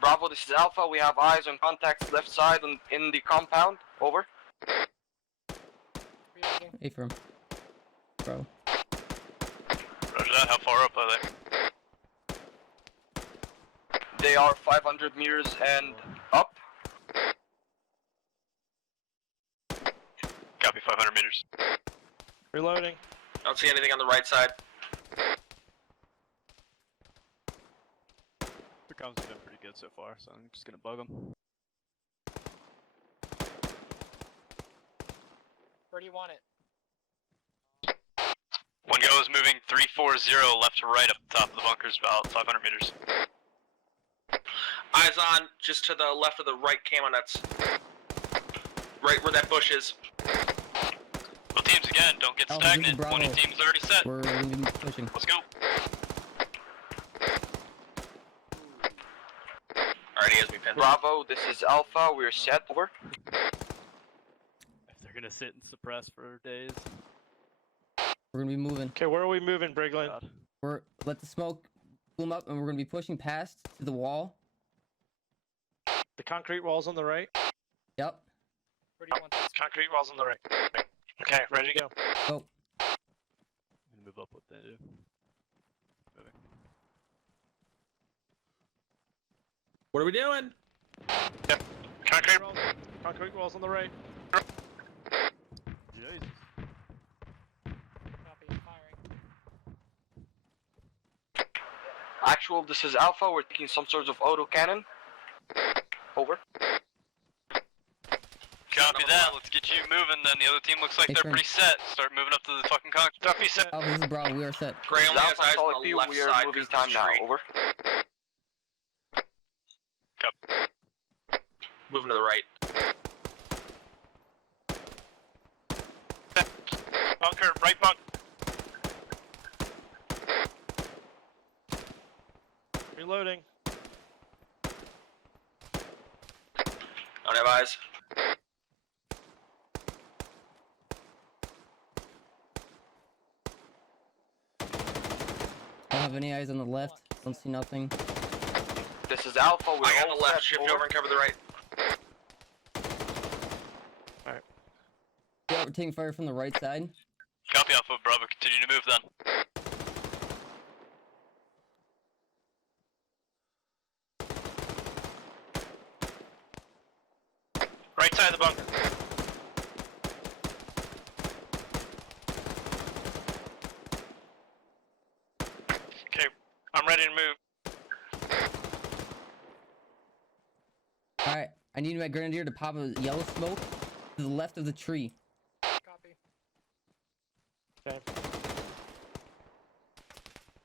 Bravo, this is Alpha. We have eyes on contacts left side in the compound. Over. Reloading. Affirm. Bro. Roger that. How far up are they? They are 500 meters and up. Copy 500 meters. Reloading. Don't see anything on the right side. The comms have been pretty good so far, so I'm just gonna bug them. Where do you want it? One go is moving 340 left to right up the top of the bunkers, about 500 meters. Eyes on, just to the left of the right camo nuts. Right where that bush is. Both teams again, don't get Alpha, this is stagnant. Bravo. One of your teams is already set. We're gonna be pushing. Let's go. Alright, he has me pinned. Bravo, this is Alpha. We're set. Over. If they're gonna sit and suppress for days. We're gonna be moving. Okay, where are we moving, Briglin? We're let the smoke boom up, and we're gonna be pushing past to the wall. The concrete walls on the right. Yep. Where do you want this? Concrete walls on the right. Okay, ready to go. Go. I'm gonna move up what they do. Moving. What are we doing? Yep. Concrete. Concrete walls on the right. Jesus. Copy. Firing. Actual, this is Alpha. We're taking some sort of auto cannon. Over. Copy that. Let's get you moving. Then the other team looks like Hey, they're Trent. pretty set. Start moving up to the fucking concrete. Duffy set. Alpha, this is Bravo. We are set. Gray only has Alpha, eyes solid on the P. left We are side moving because time now. Over. Moving to the right. Bunker, right bunk. Reloading. Don't have eyes. Don't have any eyes on the left. Don't see nothing. This is Alpha. We're I got all the left. set. Shift Over. over and cover the right. Yeah, we're taking fire from the right side. Copy Alpha, Bravo, continue to move then. Right side of the bunker. Okay, I'm ready to move. Alright, I need my grenadier to pop a yellow smoke to the left of the tree. Copy. Okay.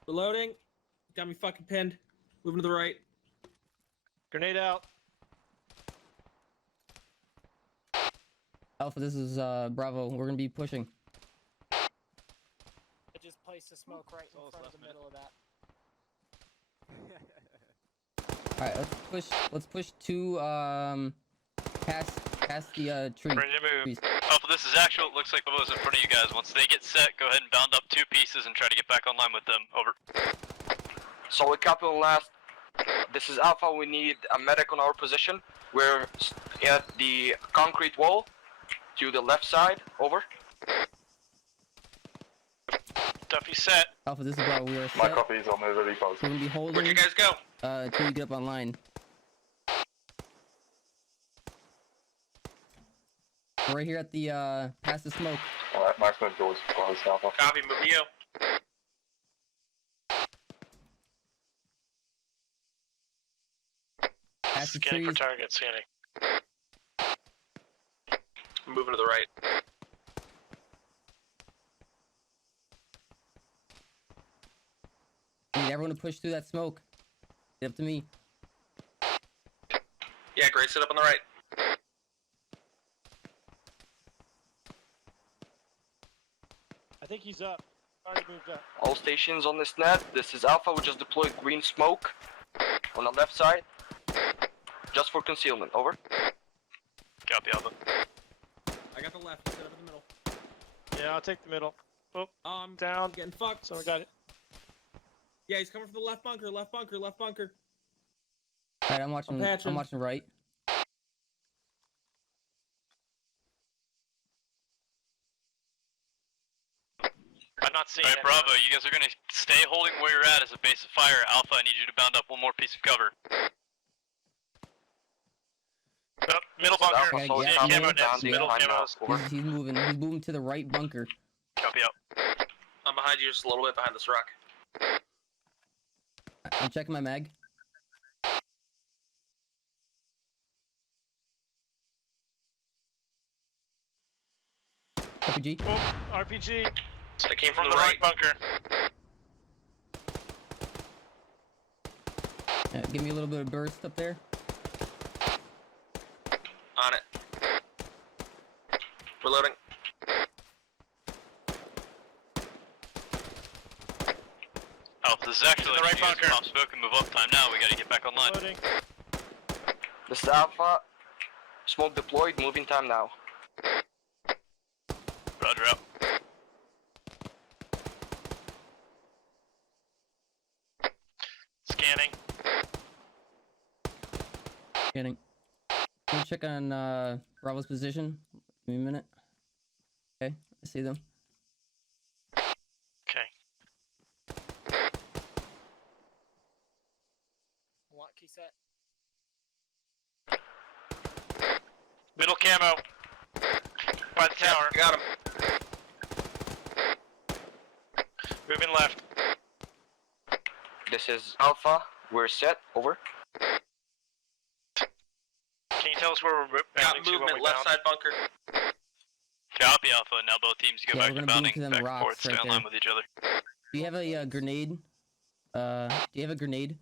Reloading. Got me fucking pinned. Moving to the right. Grenade out. Alpha, this is Bravo. We're gonna be pushing. I just placed a smoke right in front of the middle of that. Alright, let's push to past the tree. Ready to move. Please. Alpha, this is actual. It looks like the bows in front of you guys. Once they get set, go ahead and bound up 2 pieces and try to get back online with them. Over. Solid copy on last. This is Alpha. We need a medic on our position. We're at the concrete wall to the left side. Over. Duffy set. Alpha, this is Bravo. We are set. My copies on the really close. We're gonna be holding. Where'd you guys go? Until you get up online. We're right here at the past the smoke. Alright, maximum doors closed, Alpha. Copy, Brio. Past the Scanning for trees. target, scanning. Moving to the right. I need everyone to push through that smoke. Get up to me. Yeah, great, sit up on the right. I think he's up. Already moved up. All stations on this net. This is Alpha. We just deployed green smoke on the left side, just for concealment. Over. Copy, Alpha. I got the left. Set up in the middle. Yeah, I'll take the middle. Oh, I'm down. getting fucked. Someone got it. Yeah, he's coming from the left bunker. Left bunker. Left bunker. Alright, I'm watching. I'm watching right. I'm not seeing Alright, Bravo, you guys are gonna stay holding where you're at as a base of fire. Alpha, I need you to bound up 1 more piece of cover. Up, middle bunker. Alpha, solid yeah, copy. yeah, Down yeah. Middle behind camo. us. Over. He's moving. He's moving to the right bunker. Copy out. I'm behind you just a little bit behind this rock. I'm checking my mag. RPG. Oh, RPG. They came from the right bunker. Give me a little bit of burst up there. On it. Reloading. Alpha, this is actually the right you guys bunker. pop smoke and move up time now. We gotta get back online. Loading. This is Alpha. Smoke deployed. Moving time now. Roger out. Scanning. Getting. Can you check on Bravo's position? Give me a minute. Okay, I see them. Okay. Lock key set. Middle camo. By the tower. Got him. Moving left. This is Alpha. We're set. Over. Can you tell us where we're bounding to when we bound? bunker. Copy, Alpha. Now both teams go Yeah, back we're to gonna bounding beam to them back and rocks forth, stay right online there. with each other. Do you have a grenade? Do you have a grenade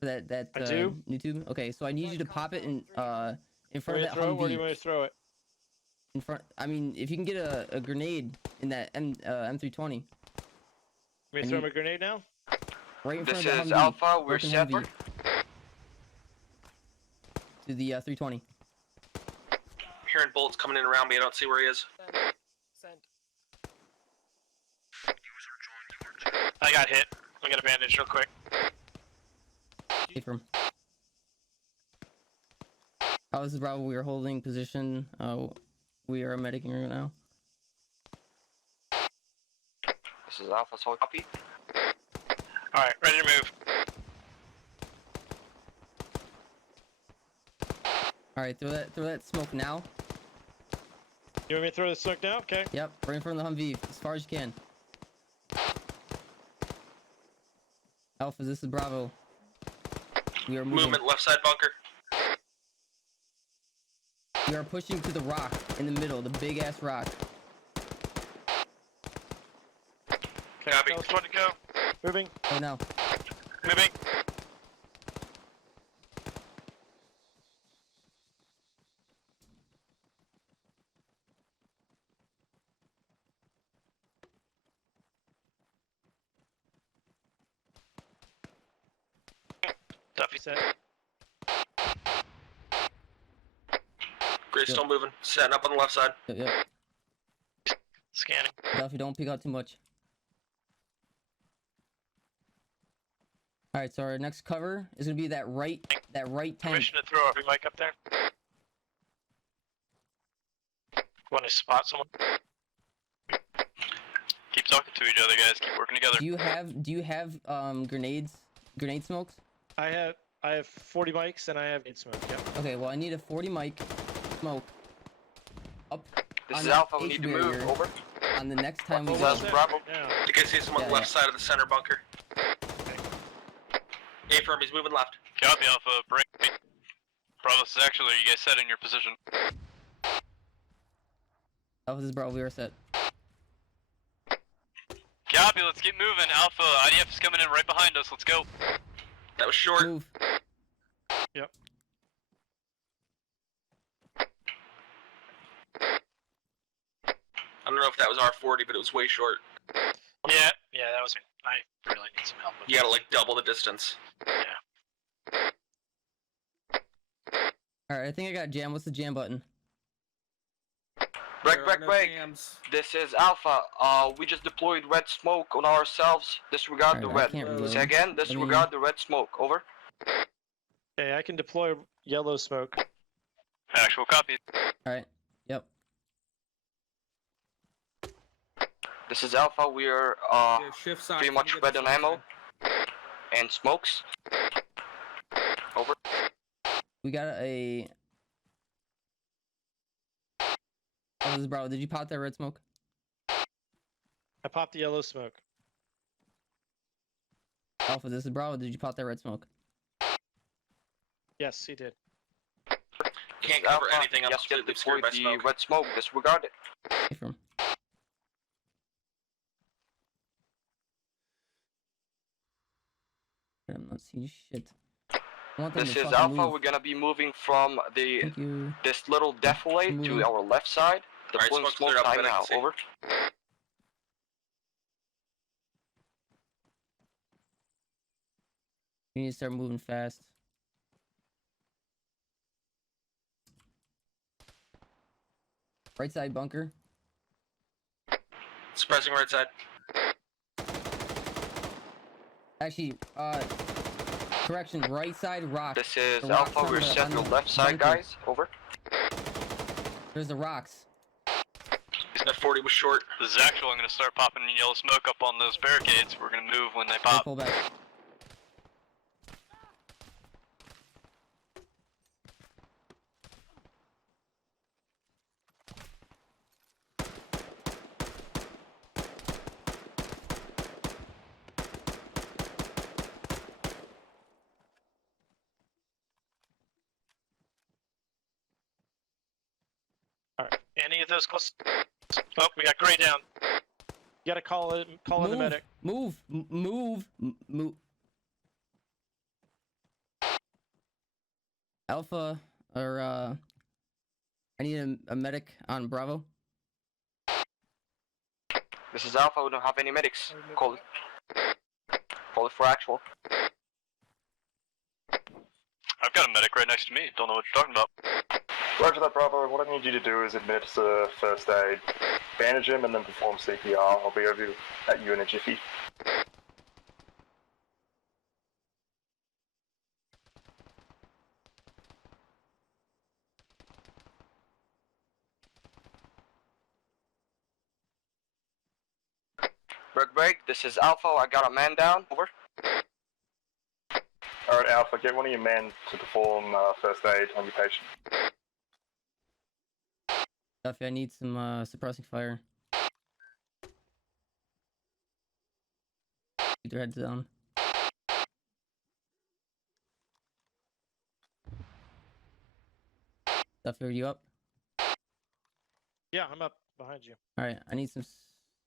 for that I do. new tube? Okay, so I need you to pop it in front of Where that do you Humvee. want to throw it? In front. I mean, if you can get a grenade in that M320, You may I throw need- him a grenade now? right in This front of the is Humvee. Alpha. We're broken set. Humvee, to the 320. Hearing bullets coming in around me. I don't see where he is. Send. I got hit. I got a bandage real quick. Safe room. Oh, this is Bravo. We are holding position. We are medicing right now. This is Alpha, solid copy. Alright, ready to move. Alright, throw that smoke now. You want me to throw the smoke now? Okay. Yep, right in front of the Humvee, as far as you can. Alpha, this is Bravo. We are moving. Movement, left side bunker. We are pushing to the rock in the middle, the big ass rock. Copy. Which one to go? Moving. Oh no. Moving. Duffy set. Gray's still moving. Setting up on the left side. Yep. Scanning. Duffy, don't peek out too much. Alright, so our next cover is gonna be that right tank. Permission to throw every mic up there. Want to spot someone? Keep talking to each other, guys. Keep working together. Do you have grenade smokes? I have 40 mics and I have 8 smoke. Yep. Okay, well I need a 40 mic smoke up This on is that Alpha, we H need to barrier move. Over. on the next time we This is go. Bravo. Yeah. I think I see someone Yeah, left yeah. side of the center bunker. A-firm, he's moving left. Copy, Alpha. Bring me. Bravo, this is actually, are you guys set in your position? Alpha, this is Bravo, we are set. Copy, let's get moving. Alpha, IDF is coming in right behind us. Let's go. That was short. Move. Yep. I don't know if that was R40, but it was way short. Yeah, that was me. I really need some help with You gotta like double the distance. Yeah. Alright, I think I got jam. What's the jam button? Break. This is Alpha. We just deployed red smoke on ourselves. Disregard the Alright, I red. can't reload. Say again, disregard the red smoke. Over. Okay, I can deploy yellow smoke. Actual copy. Alright, yep. This is Alpha. We are Shift side. pretty much red on ammo and smokes. Over. We got a... Oh, this is Bravo. Did you pop that red smoke? I popped the yellow smoke. Alpha, this is Bravo. Did you pop that red smoke? Yes, he did. Can't cover anything. I'm completely obscured by smoke. Red smoke. Disregard it. Affirm. I'm not seeing shit. I want them This to is fucking Alpha. move. We're gonna be moving from the Thank you. this little defilade Moving. to our left side. Deploying smoke's smoke cleared up, time but I now. can see. Over. We need to start moving fast. Right side bunker. Suppressing right side. Actually, correction, right side rock. This is The rocks Alpha. on We're the- set on to the left side, bunker. guys. Over. There's the rocks. That 40 was short. This is actual. I'm gonna start popping yellow smoke up on those barricades. We're gonna move when they pop. Pull back. Alright. Any of those close? Oh, we got Gray down. You gotta call in the medic. Move. Move. Alpha, or I need a medic on Bravo. This is Alpha. We don't have any medics. Call it. Call it for actual. I've got a medic right next to me. Don't know what you're talking about. Roger that, Bravo. What I need you to do is administer first aid, bandage him, and then perform CPR. I'll be over at you in a jiffy. break. This is Alpha. I got a man down. Over. Alright, Alpha, get one of your men to perform first aid on your patient. Duffy, I need some suppressing fire. Keep their heads down. Duffy, are you up? Yeah, I'm up behind you. Alright, I need some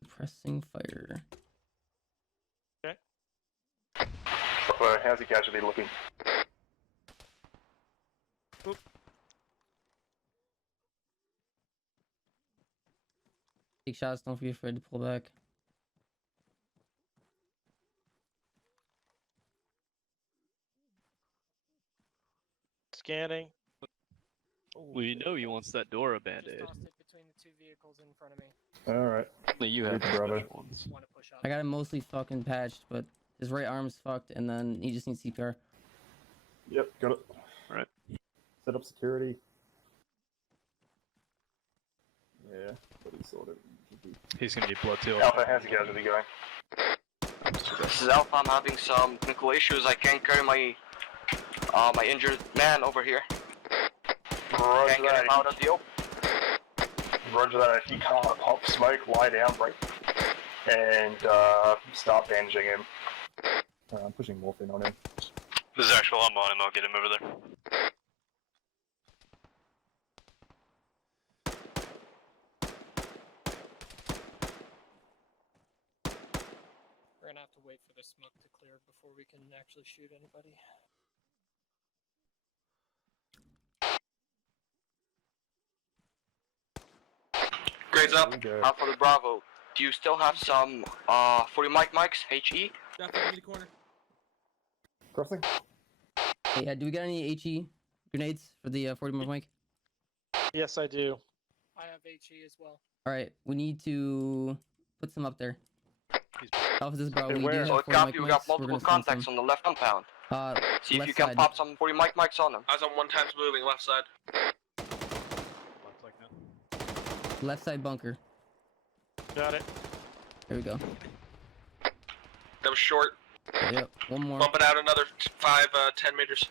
suppressing fire. Okay. How's your casualty looking? Oop. Take shots, don't be afraid to pull back. Scanning. We know he wants that door a band-aid. Just tossed it between the two vehicles in front of me. Alright. Only you have Good the brother. special ones. Want to push up. I got him mostly fucking patched, but his right arm's fucked, and then he just needs CPR. Yep, got it. Alright. Set up security. Yeah, but he sort of. He's gonna need blood too. Alpha, how's your casualty going? This is Alpha. I'm having some technical issues. I can't carry my my injured man over here. Roger Can't get him out of the open. Roger that. If you can't pop smoke, lie down, break, and start bandaging him. I'm pushing morphine on him. This is actual. I'm on him. I'll get him over there. We're gonna have to wait for the smoke to clear before we can actually shoot anybody. Grades up. Alpha to Bravo. Do you still have some 40 mics? HE? Crossing. Hey, do we got any HE grenades for the 40 mic? Yes, I do. I have HE as well. Alright, we need to put some up there. Alpha, this is Bravo. We do So have I 40 copy. mic We got mics. We're multiple gonna send contacts some. on the left compound. See if left you can side. pop some 40 mics on them. Eyes on one times moving, left side. Left side bunker. Got it. There we go. That was short. Yep, one more. Bump it out another 10 meters.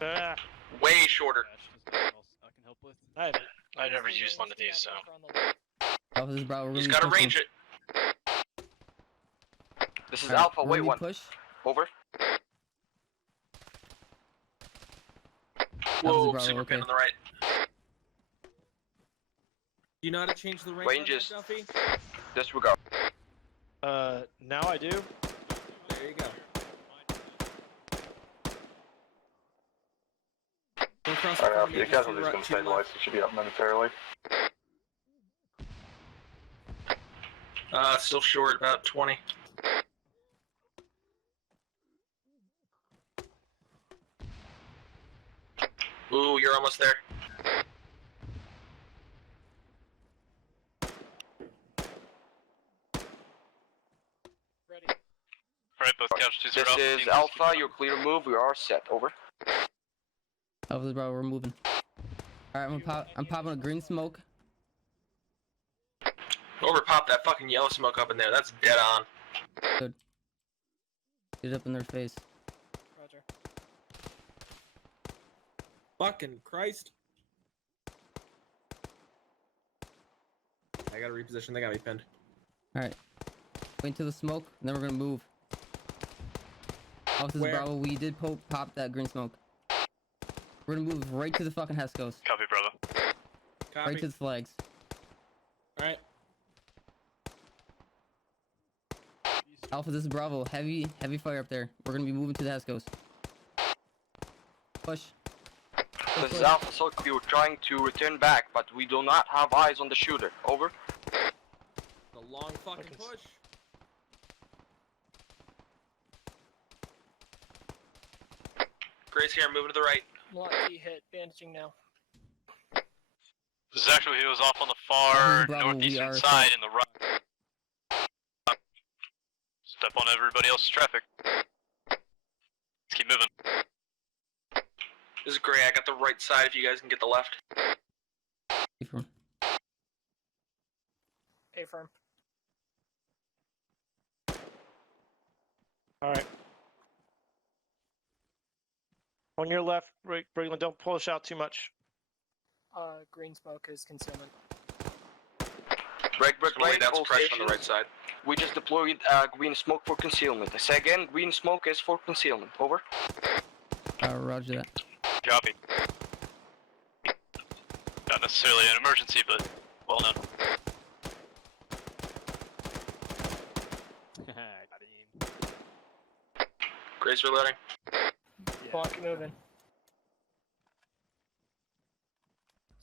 Ah, Way shorter. I can help with. I never used one of these, so. Alpha, this is Bravo. We're He's gonna got to be range pushing. it. This is Alright, Alpha. we're Wait gonna be one. push. Over. Whoa, Bravo, super okay. pin on the right. Do you know how to change the range Ranges. on that, Duffy? Disregard. Now I do. There you go. Go across the Alright, front, your just to casualty's your been right, to your stabilized. left. It should be up momentarily. Still short, about 20. Ooh, you're almost there. Ready. Alright, both casualties This are up. is Teams Alpha. keep You're clear to move. We are set. Over. Alpha, this is Bravo. We're moving. Alright, I'm popping a green smoke. Over pop that fucking yellow smoke up in there. That's dead on. Good. Get it up in their face. Roger. Fucking Christ. I gotta reposition. They got me pinned. Alright. Wait until the smoke, and then we're gonna move. Alpha, this is Where? Bravo. We did pop that green smoke. We're gonna move right to the fucking Hescos. Copy, brother. Copy. Right to the flags. Alright. Alpha, this is Bravo. Heavy fire up there. We're gonna be moving to the Hescos. Push. This is Alpha. So we were trying to return back, but we do not have eyes on the shooter. Over. The long fucking push. Grace here, moving to the right. Lucky hit. Bandaging now. This is actually he was off on the far Bravo, we northeastern are side in the right. Step on everybody else's traffic. Let's keep moving. This is Gray. I got the right side if you guys can get the left. Stay firm. All right. On your left, Brigland, don't push out too much. Green smoke is concealment. Break, Slowly down suppression on the right side. We just deployed green smoke for concealment. I say again, green smoke is for concealment. Over. Roger that. Copy. Not necessarily an emergency, but well done. Grace reloading. Clock moving.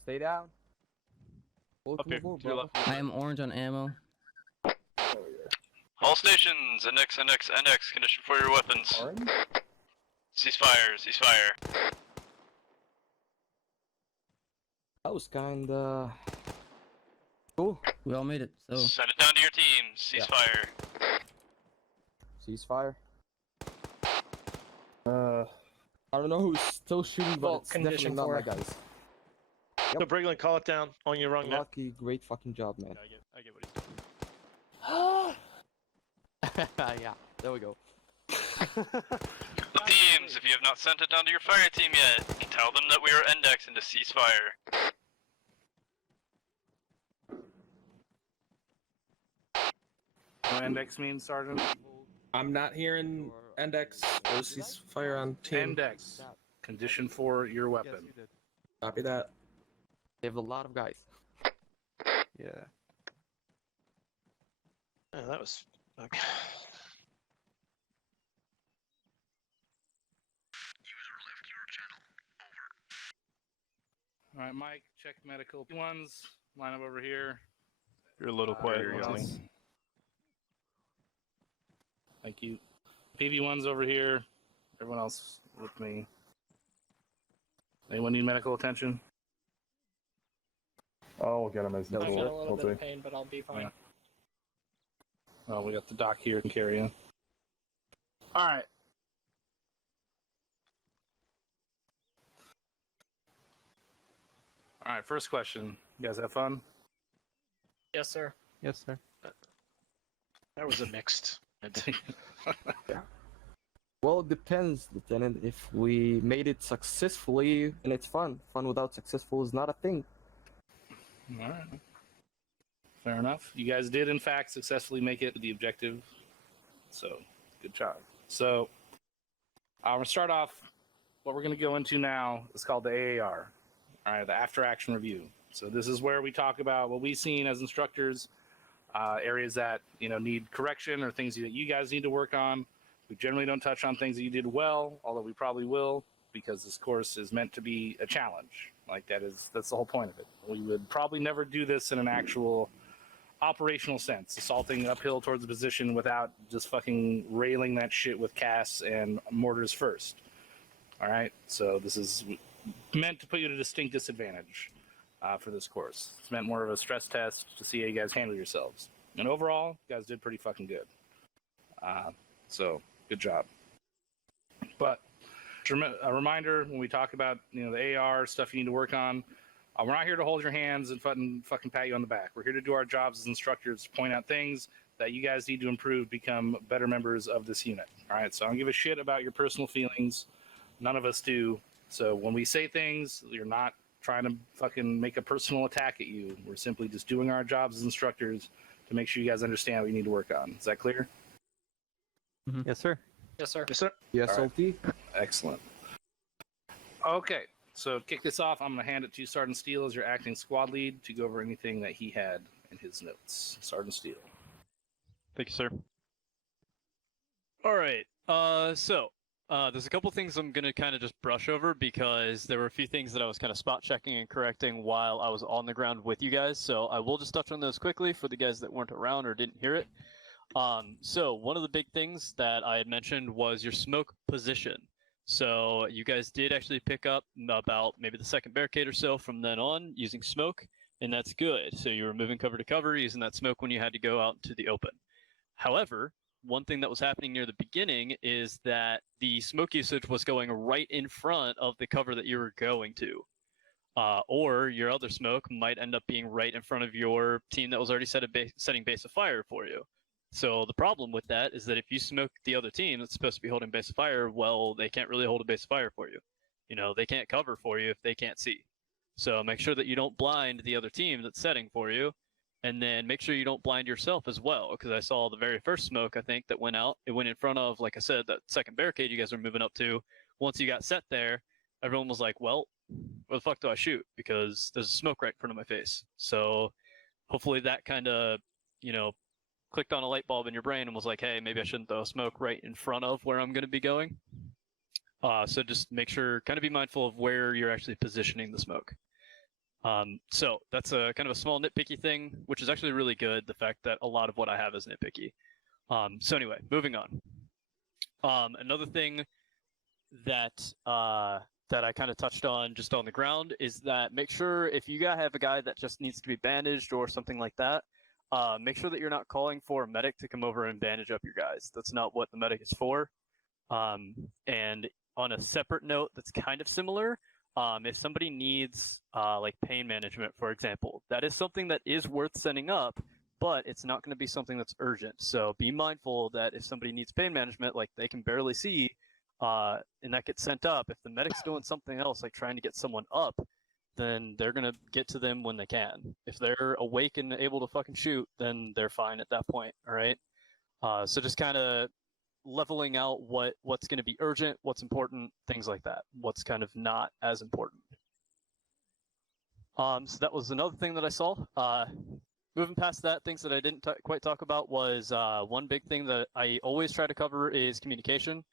Stay down. Up here, Move, to your left. I am orange on ammo. All stations, NX, condition for your weapons. Ceasefire. That was kinda cool. We all made it, so. Send it down to your team. Ceasefire. Ceasefire. I don't know who's still shooting, but Well, it's definitely condition not my 4. guys. So Brigland, call it down on your rung now. Lucky, great fucking job, man. I get what he's doing. Yeah, there we go. Teams, if you have not sent it down to your fire team yet, tell them that we are indexing to ceasefire. What index means, Sergeant? I'm not hearing index or ceasefire on team. Index. Condition for your weapon. Copy that. They have a lot of guys. Yeah. Oh, that was okay. User left your channel. Over. All right, Mike, check medical. Ones, line up over here. You're a little quieter, everyone young. else. Thank you. PV1's over here. Everyone else with me. Anyone need medical attention? I'll get him as I feel a usual. little bit of pain, but I'll be fine. Yeah. Well, we got the doc here to carry in. All right. All right, first question. You guys have fun? Yes, sir. Yes, sir. That was a mixed. Well, it depends, Lieutenant. If we made it successfully, and it's fun. Fun without successful is not a thing. All right. Fair enough. You guys did, in fact, successfully make it to the objective. So, good job. So, I'm going to start off. What we're going to go into now is called the AAR. All right, the after action review. So, this is where we talk about what we've seen as instructors, areas that need correction or things that you guys need to work on. We generally don't touch on things that you did well, although we probably will, because this course is meant to be a challenge. That's the whole point of it. We would probably never do this in an actual operational sense, assaulting uphill towards the position without just fucking railing that shit with casts and mortars first. All right, so this is meant to put you at a distinct disadvantage for this course. It's meant more of a stress test to see how you guys handle yourselves. And overall, you guys did pretty fucking good. So good job. But a reminder, when we talk about the AR stuff you need to work on, we're not here to hold your hands and fucking pat you on the back. We're here to do our jobs as instructors, point out things that you guys need to improve, become better members of this unit. All right, so I don't give a shit about your personal feelings. None of us do. So when we say things, you're not trying to fucking make a personal attack at you. We're simply just doing our jobs as instructors to make sure you guys understand what you need to work on. Is that clear? Mm-hmm. Yes, sir. Yes, sir. Yes, sir. Yes, All right. LT. Excellent. Okay, so to kick this off, I'm going to hand it to Sergeant Steele as your acting squad lead to go over anything that he had in his notes. Sergeant Steele. Thank you, sir. All right. So there's a couple things I'm going to kind of just brush over because there were a few things that I was kind of spot checking and correcting while I was on the ground with you guys. So I will just touch on those quickly for the guys that weren't around or didn't hear it. So one of the big things that I had mentioned was your smoke position. So you guys did actually pick up about maybe the second barricade or so from then on using smoke, and that's good. So you were moving cover to cover, using that smoke when you had to go out into the open. However, one thing that was happening near the beginning is that the smoke usage was going right in front of the cover that you were going to. or your other smoke might end up being right in front of your team that was already setting base of fire for you. So the problem with that is that if you smoke the other team that's supposed to be holding base of fire, well, they can't really hold a base of fire for you. You know, they can't cover for you if they can't see. So make sure that you don't blind the other team that's setting for you, and then make sure you don't blind yourself as well, because I saw the very first smoke, I think, that went out. It went in front of, like I said, that second barricade you guys were moving up to. Once you got set there, everyone was like, well, where the fuck do I shoot? Because there's a smoke right in front of my face. So hopefully that kind of, you know, clicked on a light bulb in your brain and was like, hey, maybe I shouldn't throw a smoke right in front of where I'm going to be going. So just make sure, kind of be mindful of where you're actually positioning the smoke. So that's a kind of a small nitpicky thing, which is actually really good, the fact that a lot of what I have is nitpicky. So anyway, moving on. Another thing that that I kind of touched on just on the ground is that make sure if you have a guy that just needs to be bandaged or something like that, make sure that you're not calling for a medic to come over and bandage up your guys. That's not what the medic is for. And on a separate note that's kind of similar, if somebody needs like pain management, for example, that is something that is worth sending up, but it's not going to be something that's urgent. So be mindful that if somebody needs pain management, like they can barely see, and that gets sent up, if the medic's doing something else, like trying to get someone up, then they're going to get to them when they can. If they're awake and able to fucking shoot, then they're fine at that point, all right? So just kind of leveling out what's going to be urgent, what's important, things like that, what's kind of not as important. So that was another thing that I saw. Moving past that, things that I didn't quite talk about was one big thing that I always try to cover is communication,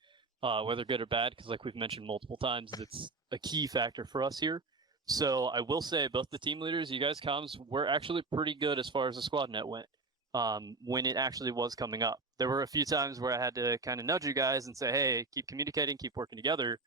whether good or bad, because like we've mentioned multiple times, it's a key factor for us here. So I will say both the team leaders, you guys comms, were actually pretty good as far as the squad net went. When it actually was coming up. There were a few times where I had to kind of nudge you guys and say, hey, keep communicating, keep working together.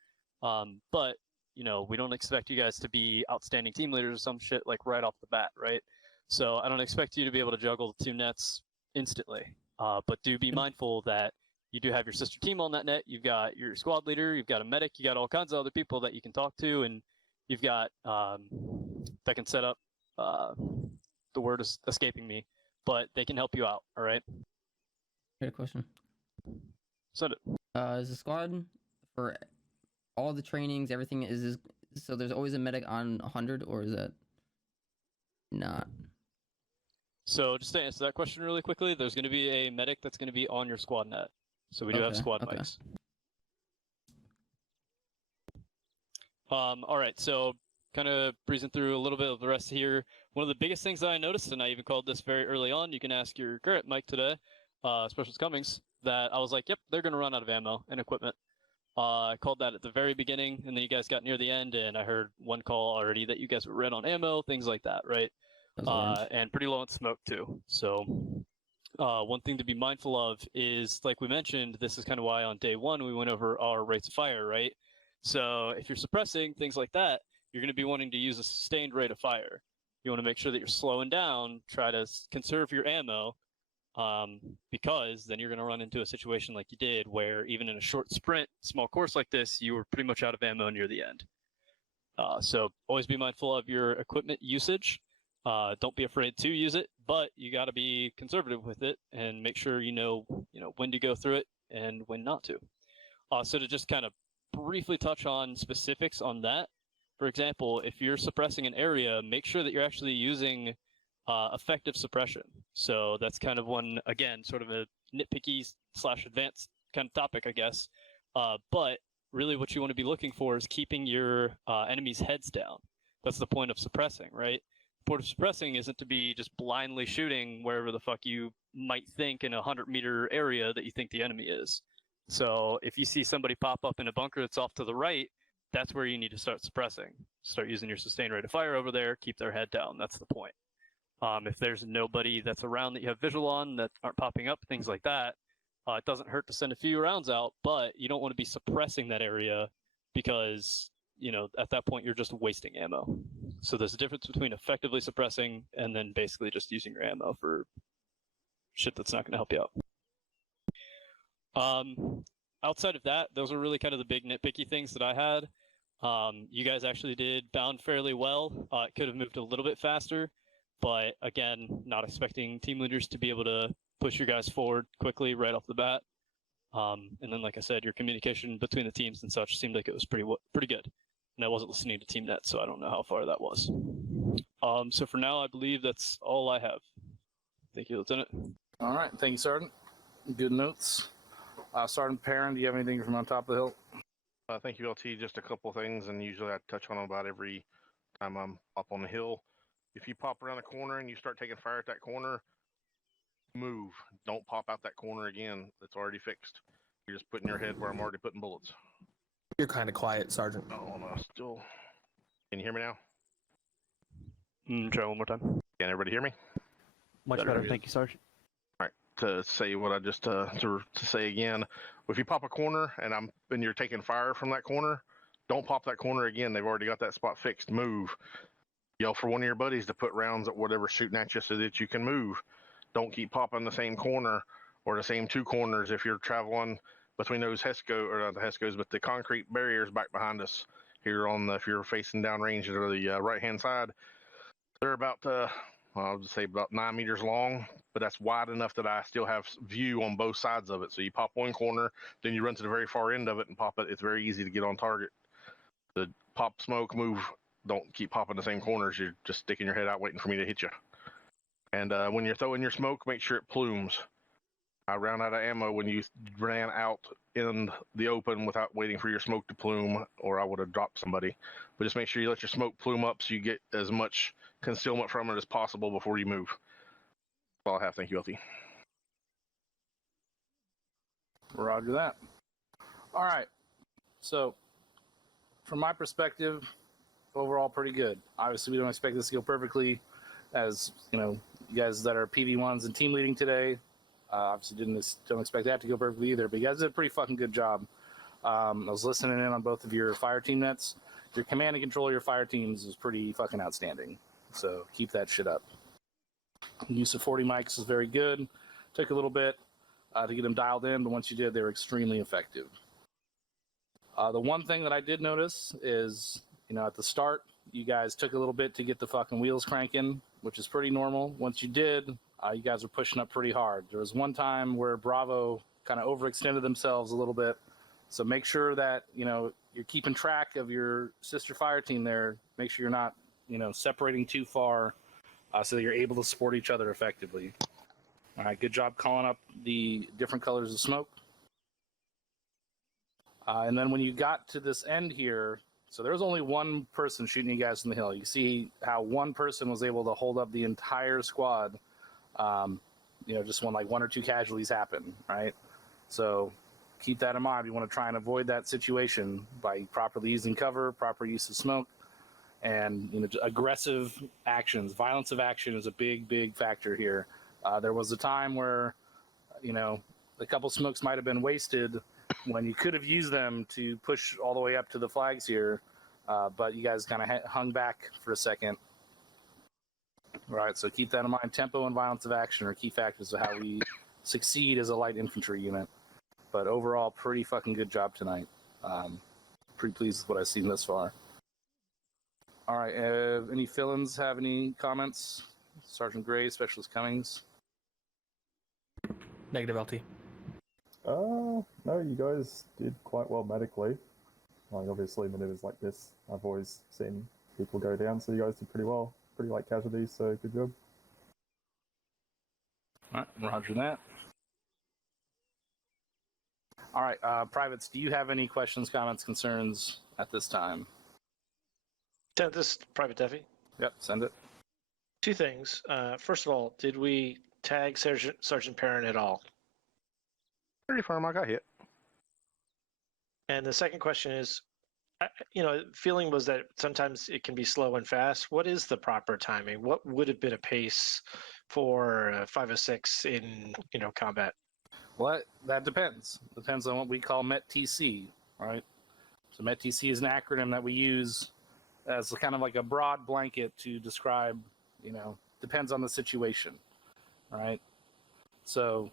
But, you know, we don't expect you guys to be outstanding team leaders or some shit like right off the bat, right? So I don't expect you to be able to juggle the two nets instantly. But do be mindful that you do have your sister team on that net. You've got your squad leader, you've got a medic, you got all kinds of other people that you can talk to, and you've got that can set up, the word is escaping me, but they can help you out, all right? Great question. Send it. Is the squad for all the trainings, everything is so there's always a medic on 100, or is that not? So just to answer that question really quickly, there's going to be a medic that's going to be on your squad net. So we do have squad mics. All right, so kind of breezing through a little bit of the rest here. One of the biggest things that I noticed, and I even called this very early on, you can ask your current mic today, Specialist Cummings, that I was like, yep, they're going to run out of ammo and equipment. I called that at the very beginning, and then you guys got near the end, and I heard one call already that you guys were red on ammo, things like that, right? And pretty low on smoke, too. So one thing to be mindful of is, like we mentioned, this is kind of why on day one we went over our rates of fire, right? So if you're suppressing, things like that, you're going to be wanting to use a sustained rate of fire. You want to make sure that you're slowing down, try to conserve your ammo, because then you're going to run into a situation like you did, where even in a short sprint, small course like this, you were pretty much out of ammo near the end. So always be mindful of your equipment usage. Don't be afraid to use it, but you got to be conservative with it and make sure you know when to go through it and when not to. So to just kind of briefly touch on specifics on that, for example, if you're suppressing an area, make sure that you're actually using effective suppression. So that's kind of one, again, sort of a nitpicky / advanced kind of topic, I guess. But really what you want to be looking for is keeping your enemies' heads down. That's the point of suppressing, right? The point of suppressing isn't to be just blindly shooting wherever the fuck you might think in a 100-meter area that you think the enemy is. So if you see somebody pop up in a bunker that's off to the right, that's where you need to start suppressing. Start using your sustained rate of fire over there, keep their head down. That's the point. If there's nobody that's around that you have visual on that aren't popping up, things like that, it doesn't hurt to send a few rounds out, but you don't want to be suppressing that area because, at that point you're just wasting ammo. So there's a difference between effectively suppressing and then basically just using your ammo for shit that's not going to help you out. Outside of that, those are really kind of the big nitpicky things that I had. You guys actually did bound fairly well. It could have moved a little bit faster, but again, not expecting team leaders to be able to push you guys forward quickly right off the bat. And then, like I said, your communication between the teams and such seemed like it was pretty good. And I wasn't listening to TeamNet, so I don't know how far that was. So for now, I believe that's all I have. Thank you, Lieutenant. All right, thank you, Sergeant. Good notes. Sergeant Perrin, do you have anything from on top of the hill? Thank you, LT. Just a couple things, and usually I touch on them about every time I'm up on the hill. If you pop around the corner and you start taking fire at that corner, move. Don't pop out that corner again. It's already fixed. You're just putting your head where I'm already putting bullets. You're kind of quiet, Sergeant. Oh, no, still. Can you hear me now? Try one more time. Can everybody hear me? Much better. Thank you, Sergeant. All right. To say what I just to say again, if you pop a corner and you're taking fire from that corner, don't pop that corner again. They've already got that spot fixed. Move. Yell for one of your buddies to put rounds at whatever's shooting at you so that you can move. Don't keep popping the same corner or the same two corners if you're traveling between those HESCO, or not the HESCOs, but the concrete barriers back behind us here on the, if you're facing downrange to the right-hand side. They're about, I'll just say about 9 meters long, but that's wide enough that I still have view on both sides of it. So you pop one corner, then you run to the very far end of it and pop it. It's very easy to get on target. The pop, smoke, move. Don't keep popping the same corners. You're just sticking your head out waiting for me to hit you. And when you're throwing your smoke, make sure it plumes. I ran out of ammo when you ran out in the open without waiting for your smoke to plume, or I would have dropped somebody. But just make sure you let your smoke plume up so you get as much concealment from it as possible before you move. That's all I have. Thank you, LT. Roger that. All right. So, from my perspective, overall pretty good. Obviously, we don't expect this to go perfectly, as you know, you guys that are PV1s and team leading today, obviously don't expect that to go perfectly either. But you guys did a pretty fucking good job. I was listening in on both of your fire team nets. Your command and control of your fire teams is pretty fucking outstanding. So keep that shit up. Use of 40 mics is very good. Took a little bit to get them dialed in, but once you did, they were extremely effective. The one thing that I did notice is, you know, at the start, you guys took a little bit to get the fucking wheels cranking, which is pretty normal. Once you did, you guys were pushing up pretty hard. There was one time where Bravo kind of overextended themselves a little bit. So make sure that, you know, you're keeping track of your sister fire team there. Make sure you're not, you know, separating too far so that you're able to support each other effectively. All right, good job calling up the different colors of smoke. And then when you got to this end here, so there was only one person shooting you guys from the hill. You see how one person was able to hold up the entire squad, you know, just when like one or two casualties happen, right? So keep that in mind. You want to try and avoid that situation by properly using cover, proper use of smoke, and, you know, aggressive actions. Violence of action is a big, big factor here. There was a time where, you know, a couple smokes might have been wasted when you could have used them to push all the way up to the flags here, but you guys kind of hung back for a second. All right, so keep that in mind. Tempo and violence of action are key factors of how we succeed as a light infantry unit. But overall, pretty fucking good job tonight. Pretty pleased with what I've seen thus far. All right, any fill-ins have any comments? Sergeant Gray, Specialist Cummings. Negative LT. No, you guys did quite well medically. Like, obviously, maneuvers like this, I've always seen people go down, so you guys did pretty well. Pretty light casualties, so good job. All right, roger that. All right, privates, do you have any questions, comments, concerns at this time? This is Private Duffy. Yep, send it. Two things. First of all, did we tag Sergeant Perrin at all? Pretty firm, I got hit. And the second question is, you know, feeling was that sometimes it can be slow and fast. What is the proper timing? What would have been a pace for 506 in, you know, combat? Well, that depends. Depends on what we call MET-TC, right? So MET-TC is an acronym that we use as kind of like a broad blanket to describe, you know, depends on the situation, right? So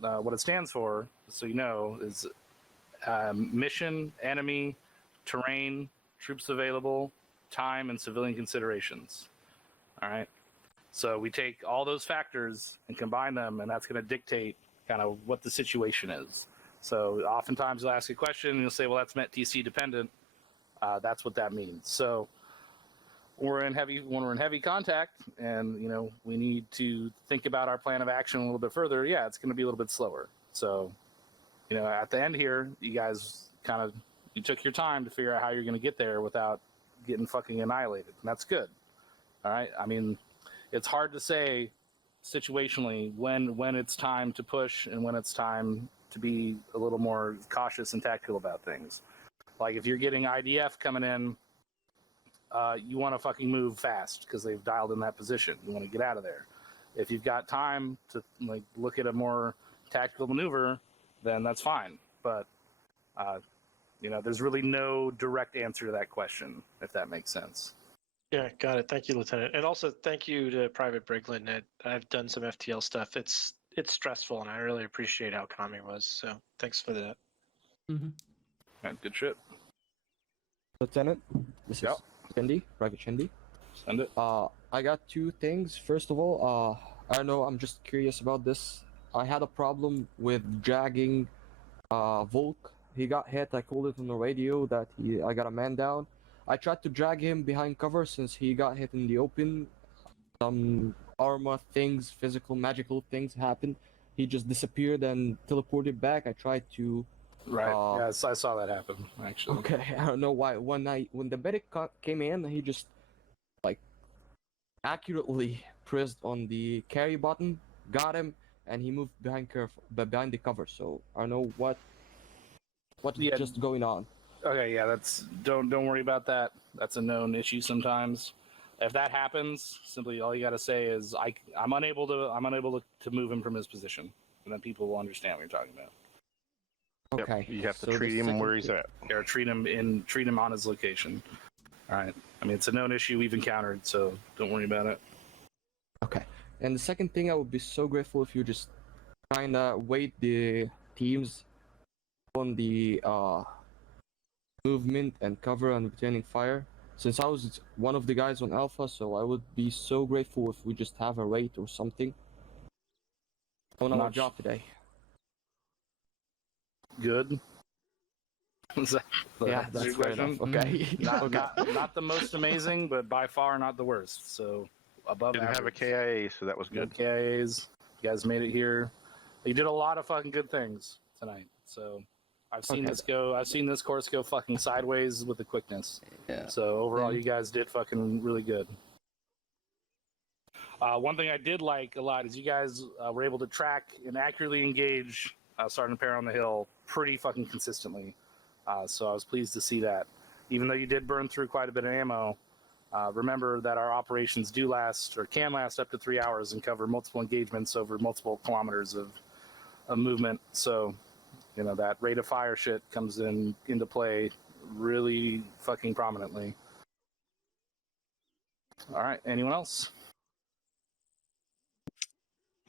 what it stands for, so you know, is mission, enemy, terrain, troops available, time, and civilian considerations. All right. So we take all those factors and combine them, and that's going to dictate kind of what the situation is. So oftentimes you'll ask a question and you'll say, well, that's Met TC dependent. That's what that means. So when we're in heavy contact and, you know, we need to think about our plan of action a little bit further, yeah, it's going to be a little bit slower. So, you know, at the end here, you guys you took your time to figure out how you're going to get there without getting fucking annihilated. And that's good. All right. I mean, it's hard to say situationally when it's time to push and when it's time to be a little more cautious and tactical about things. Like if you're getting IDF coming in, you want to fucking move fast because they've dialed in that position. You want to get out of there. If you've got time to like look at a more tactical maneuver, then that's fine. But you know, there's really no direct answer to that question, if that makes sense. Yeah, got it. Thank you, Lieutenant. And also thank you to Private Bricklin. I've done some FTL stuff. It's stressful, and I really appreciate how calm he was. So thanks for that. Right, good trip. Lieutenant, this is Shindy, Private Shindy. Send it. I got two things. First of all, I don't know, I'm just curious about this. I had a problem with dragging Volk. He got hit. I called it on the radio that I got a man down. I tried to drag him behind cover since he got hit in the open. Some Arma things, physical, magical things happened. He just disappeared and teleported back. I tried to... Right, yes, I saw that happen, actually. Okay, I don't know why. One night, when the medic came in, he just, like, accurately pressed on the carry button, got him, and he moved behind the cover. So, I don't know what's just going on. Okay, yeah, don't worry about that. That's a known issue sometimes. If that happens, simply all you got to say is I'm unable to move him from his position, and then people will understand what you're talking about. Okay. Yep, you have to treat him where he's at. Or treat him on his location. All right. I mean, it's a known issue we've encountered, so don't worry about it. Okay. And the second thing, I would be so grateful if you just kind of weight the teams on the movement and cover and returning fire. Since I was one of the guys on Alpha, so I would be so grateful if we just have a rate or something on our job today. Good. Yeah, that's fair enough. Okay. Not the most amazing, but by far not the worst. So above Didn't have a average. KIA, so that was good. KIAs. You guys made it here. You did a lot of fucking good things tonight. So I've seen this course go fucking sideways with the quickness. Yeah. So overall, you guys did fucking really good. One thing I did like a lot is you guys were able to track and accurately engage Sergeant Pear on the hill pretty fucking consistently. So I was pleased to see that. Even though you did burn through quite a bit of ammo, remember that our operations do last or can last up to 3 hours and cover multiple engagements over multiple kilometers of movement. So, you know, that rate of fire shit comes into play really fucking prominently. All right, anyone else?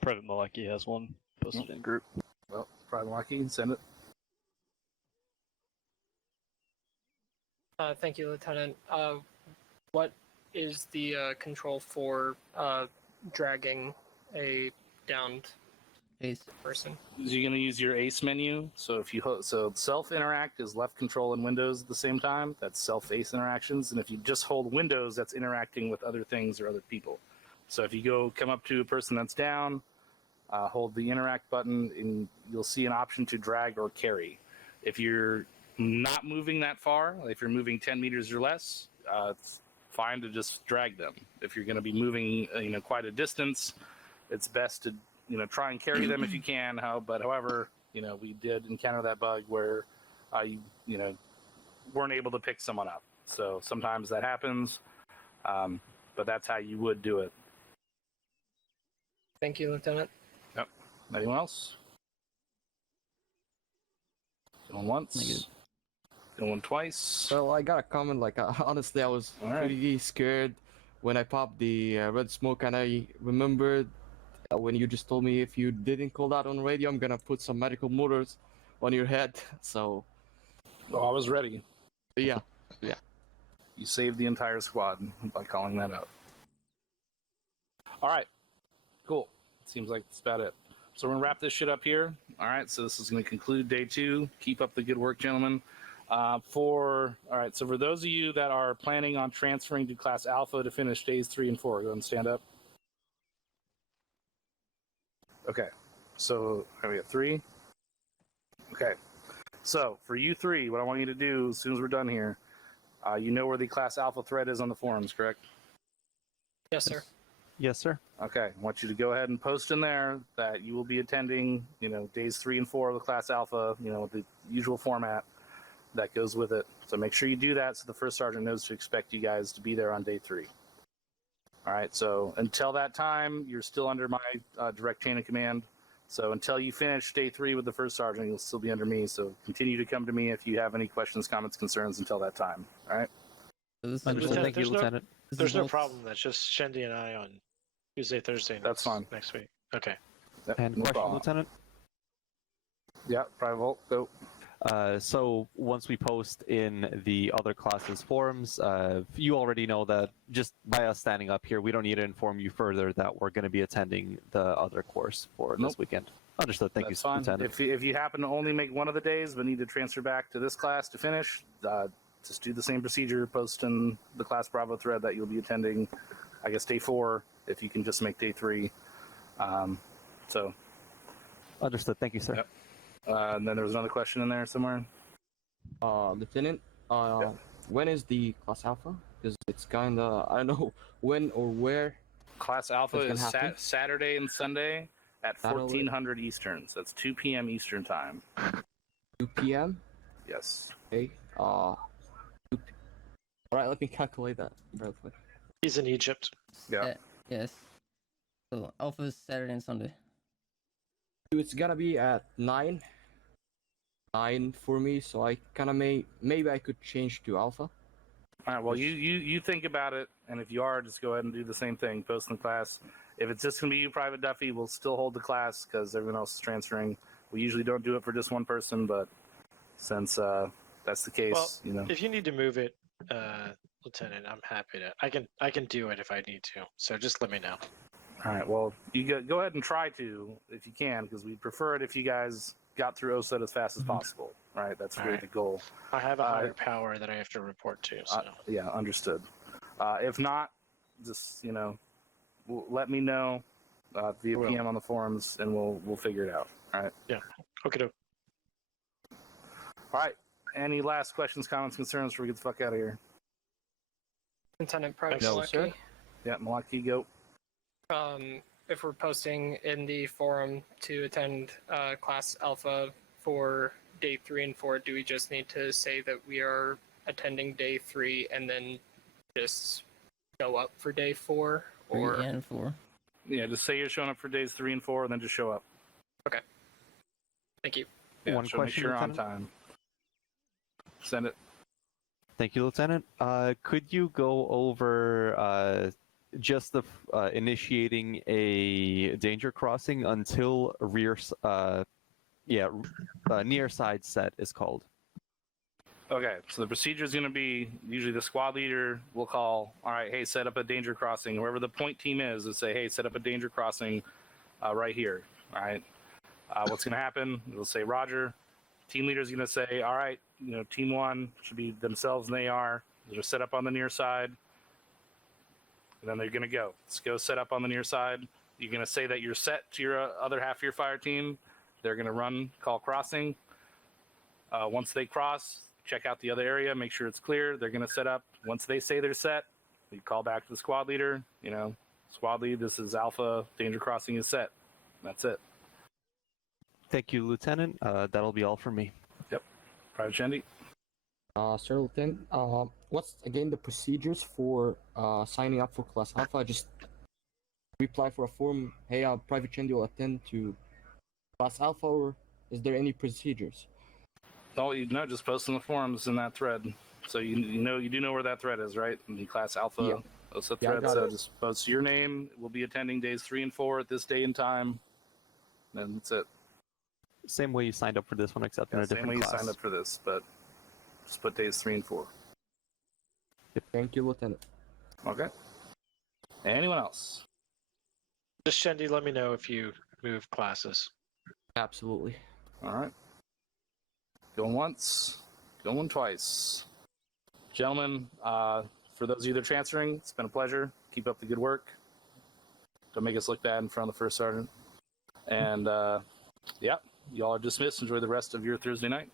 Private Malaki has one posted in group. Well, Private Malaki, send it. Thank you, Lieutenant. What is the control for dragging a downed person? You're going to use your ACE menu. So if you so self interact is left control and Windows at the same time. That's self ACE interactions. And if you just hold Windows, that's interacting with other things or other people. So if you come up to a person that's down, hold the interact button, and you'll see an option to drag or carry. If you're not moving that far, if you're moving 10 meters or less, it's fine to just drag them. If you're going to be moving, quite a distance, it's best to, try and carry them if you can. But however, we did encounter that bug where you weren't able to pick someone up. So sometimes that happens, but that's how you would do it. Thank you, Lieutenant. Yep. Anyone else? Going once. Going twice. Well, I got a comment. Honestly, I was pretty scared when I popped the red smoke, and I remembered when you just told me if you didn't call that on the radio, I'm gonna put some medical motors on your head. So. Oh, I was ready. Yeah. You saved the entire squad by calling that out. All right, cool. Seems like that's about it. So we're gonna wrap this shit up here. All right, so this is gonna conclude day 2. Keep up the good work, gentlemen. So for those of you that are planning on transferring to Class Alpha to finish days 3 and 4, go ahead and stand up. Okay, so we got 3. Okay, so for you 3, what I want you to do as soon as we're done here, you know where the Class Alpha thread is on the forums, correct? Yes, sir. Yes, sir. Okay, I want you to go ahead and post in there that you will be attending, days 3 and 4 of the Class Alpha, with the usual format that goes with it. So make sure you do that so the first sergeant knows to expect you guys to be there on day 3. All right, so until that time, you're still under my direct chain of command. So until you finish day 3 with the first sergeant, you'll still be under me. So continue to come to me if you have any questions, comments, concerns until that time. All right? Understood. Thank you, Lieutenant. There's no problem. That's just Shendy and I on Tuesday, Thursday. That's fine. Next week. Okay. And No question, problem. Lieutenant? Yeah, Private Volt, go. So once we post in the other classes forums, you already know that just by us standing up here, we don't need to inform you further that we're going to be attending the other course for this weekend. Understood. Thank That's you, fine. Lieutenant. If you happen to only make one of the days but need to transfer back to this class to finish, just do the same procedure, post in the Class Bravo thread that you'll be attending, I guess, day 4, if you can just make day 3. So. Understood. Thank you, sir. Yep. And then there was another question in there somewhere. Lieutenant, when is the Class Alpha? Because it's kind of, I don't know when or where. Class Alpha it's is gonna happen. Saturday and Sunday at Saturday. 1400 Eastern. So that's 2 p.m. Eastern time. 2 p.m.? Yes. Okay. All right, let me calculate that real quick. He's in Egypt. Yeah. Yes. So Alpha is Saturday and Sunday. It's gonna be at 9 for me, so I kind of maybe I could change to Alpha. All right. Well, you think about it, and if you are, just go ahead and do the same thing. Post in the class. If it's just gonna be you, Private Duffy, we'll still hold the class because everyone else is transferring. We usually don't do it for just one person, but since that's the case, Well, if you need to move it, Lieutenant, I'm happy to. I can do it if I need to. So just let me know. All right. Well, you go ahead and try to if you can, because we'd prefer it if you guys got through Osut as fast as possible. Right. That's really the goal. I have a higher power that I have to report to. So. Yeah, understood. If not, just let me know via PM on the forums, and we'll figure it out. All right. Yeah. Okay. All right. Any last questions, comments, concerns before we get the fuck out of here? Lieutenant Private No, Malaki. sir. Yeah, Malaki, go. If we're posting in the forum to attend Class Alpha for day 3 and 4, do we just need to say that we are attending day 3 and then just show up for day 4? Or 3 and 4. Yeah, just say you're showing up for days 3 and 4, and then just show up. Okay. Thank you. Yeah, One so question, make sure you're on Lieutenant? time. Send it. Thank you, Lieutenant. Could you go over just the initiating a danger crossing until near side set is called? Okay, so the procedure is going to be usually the squad leader will call, all right, hey, set up a danger crossing. Whoever the point team is, will say, hey, set up a danger crossing right here. All right. What's going to happen? They'll say, Roger. Team leader is going to say, all right, team 1 should be themselves and they are. They're set up on the near side. And then they're going to go. Let's go set up on the near side. You're going to say that you're set to your other half of your fire team. They're going to run, call crossing. Once they cross, check out the other area, make sure it's clear. They're going to set up. Once they say they're set, you call back to the squad leader. Squad lead, this is Alpha, danger crossing is set. That's it. Thank you, Lieutenant. That'll be all for me. Yep. Private Shandy? Sir Lieutenant, what's again the procedures for signing up for Class Alpha? Just reply for a form, hey, Private Chandy will attend to Class Alpha, or is there any procedures? Oh, just post in the forums in that thread. So you do know where that thread is, right? In the Class Alpha Osut thread. So just post your name. We'll be attending days 3 and 4 at this day and time. And that's it. Same way you signed up for this one, except in a different class. Same way you signed up for this, but just put days 3 and 4. Thank you, Lieutenant. Okay. Anyone else? Just Shendy, let me know if you move classes. Absolutely. All right. Going once, going twice. Gentlemen, for those of you that are transferring, it's been a pleasure. Keep up the good work. Don't make us look bad in front of the first sergeant. And, yeah, y'all are dismissed. Enjoy the rest of your Thursday night.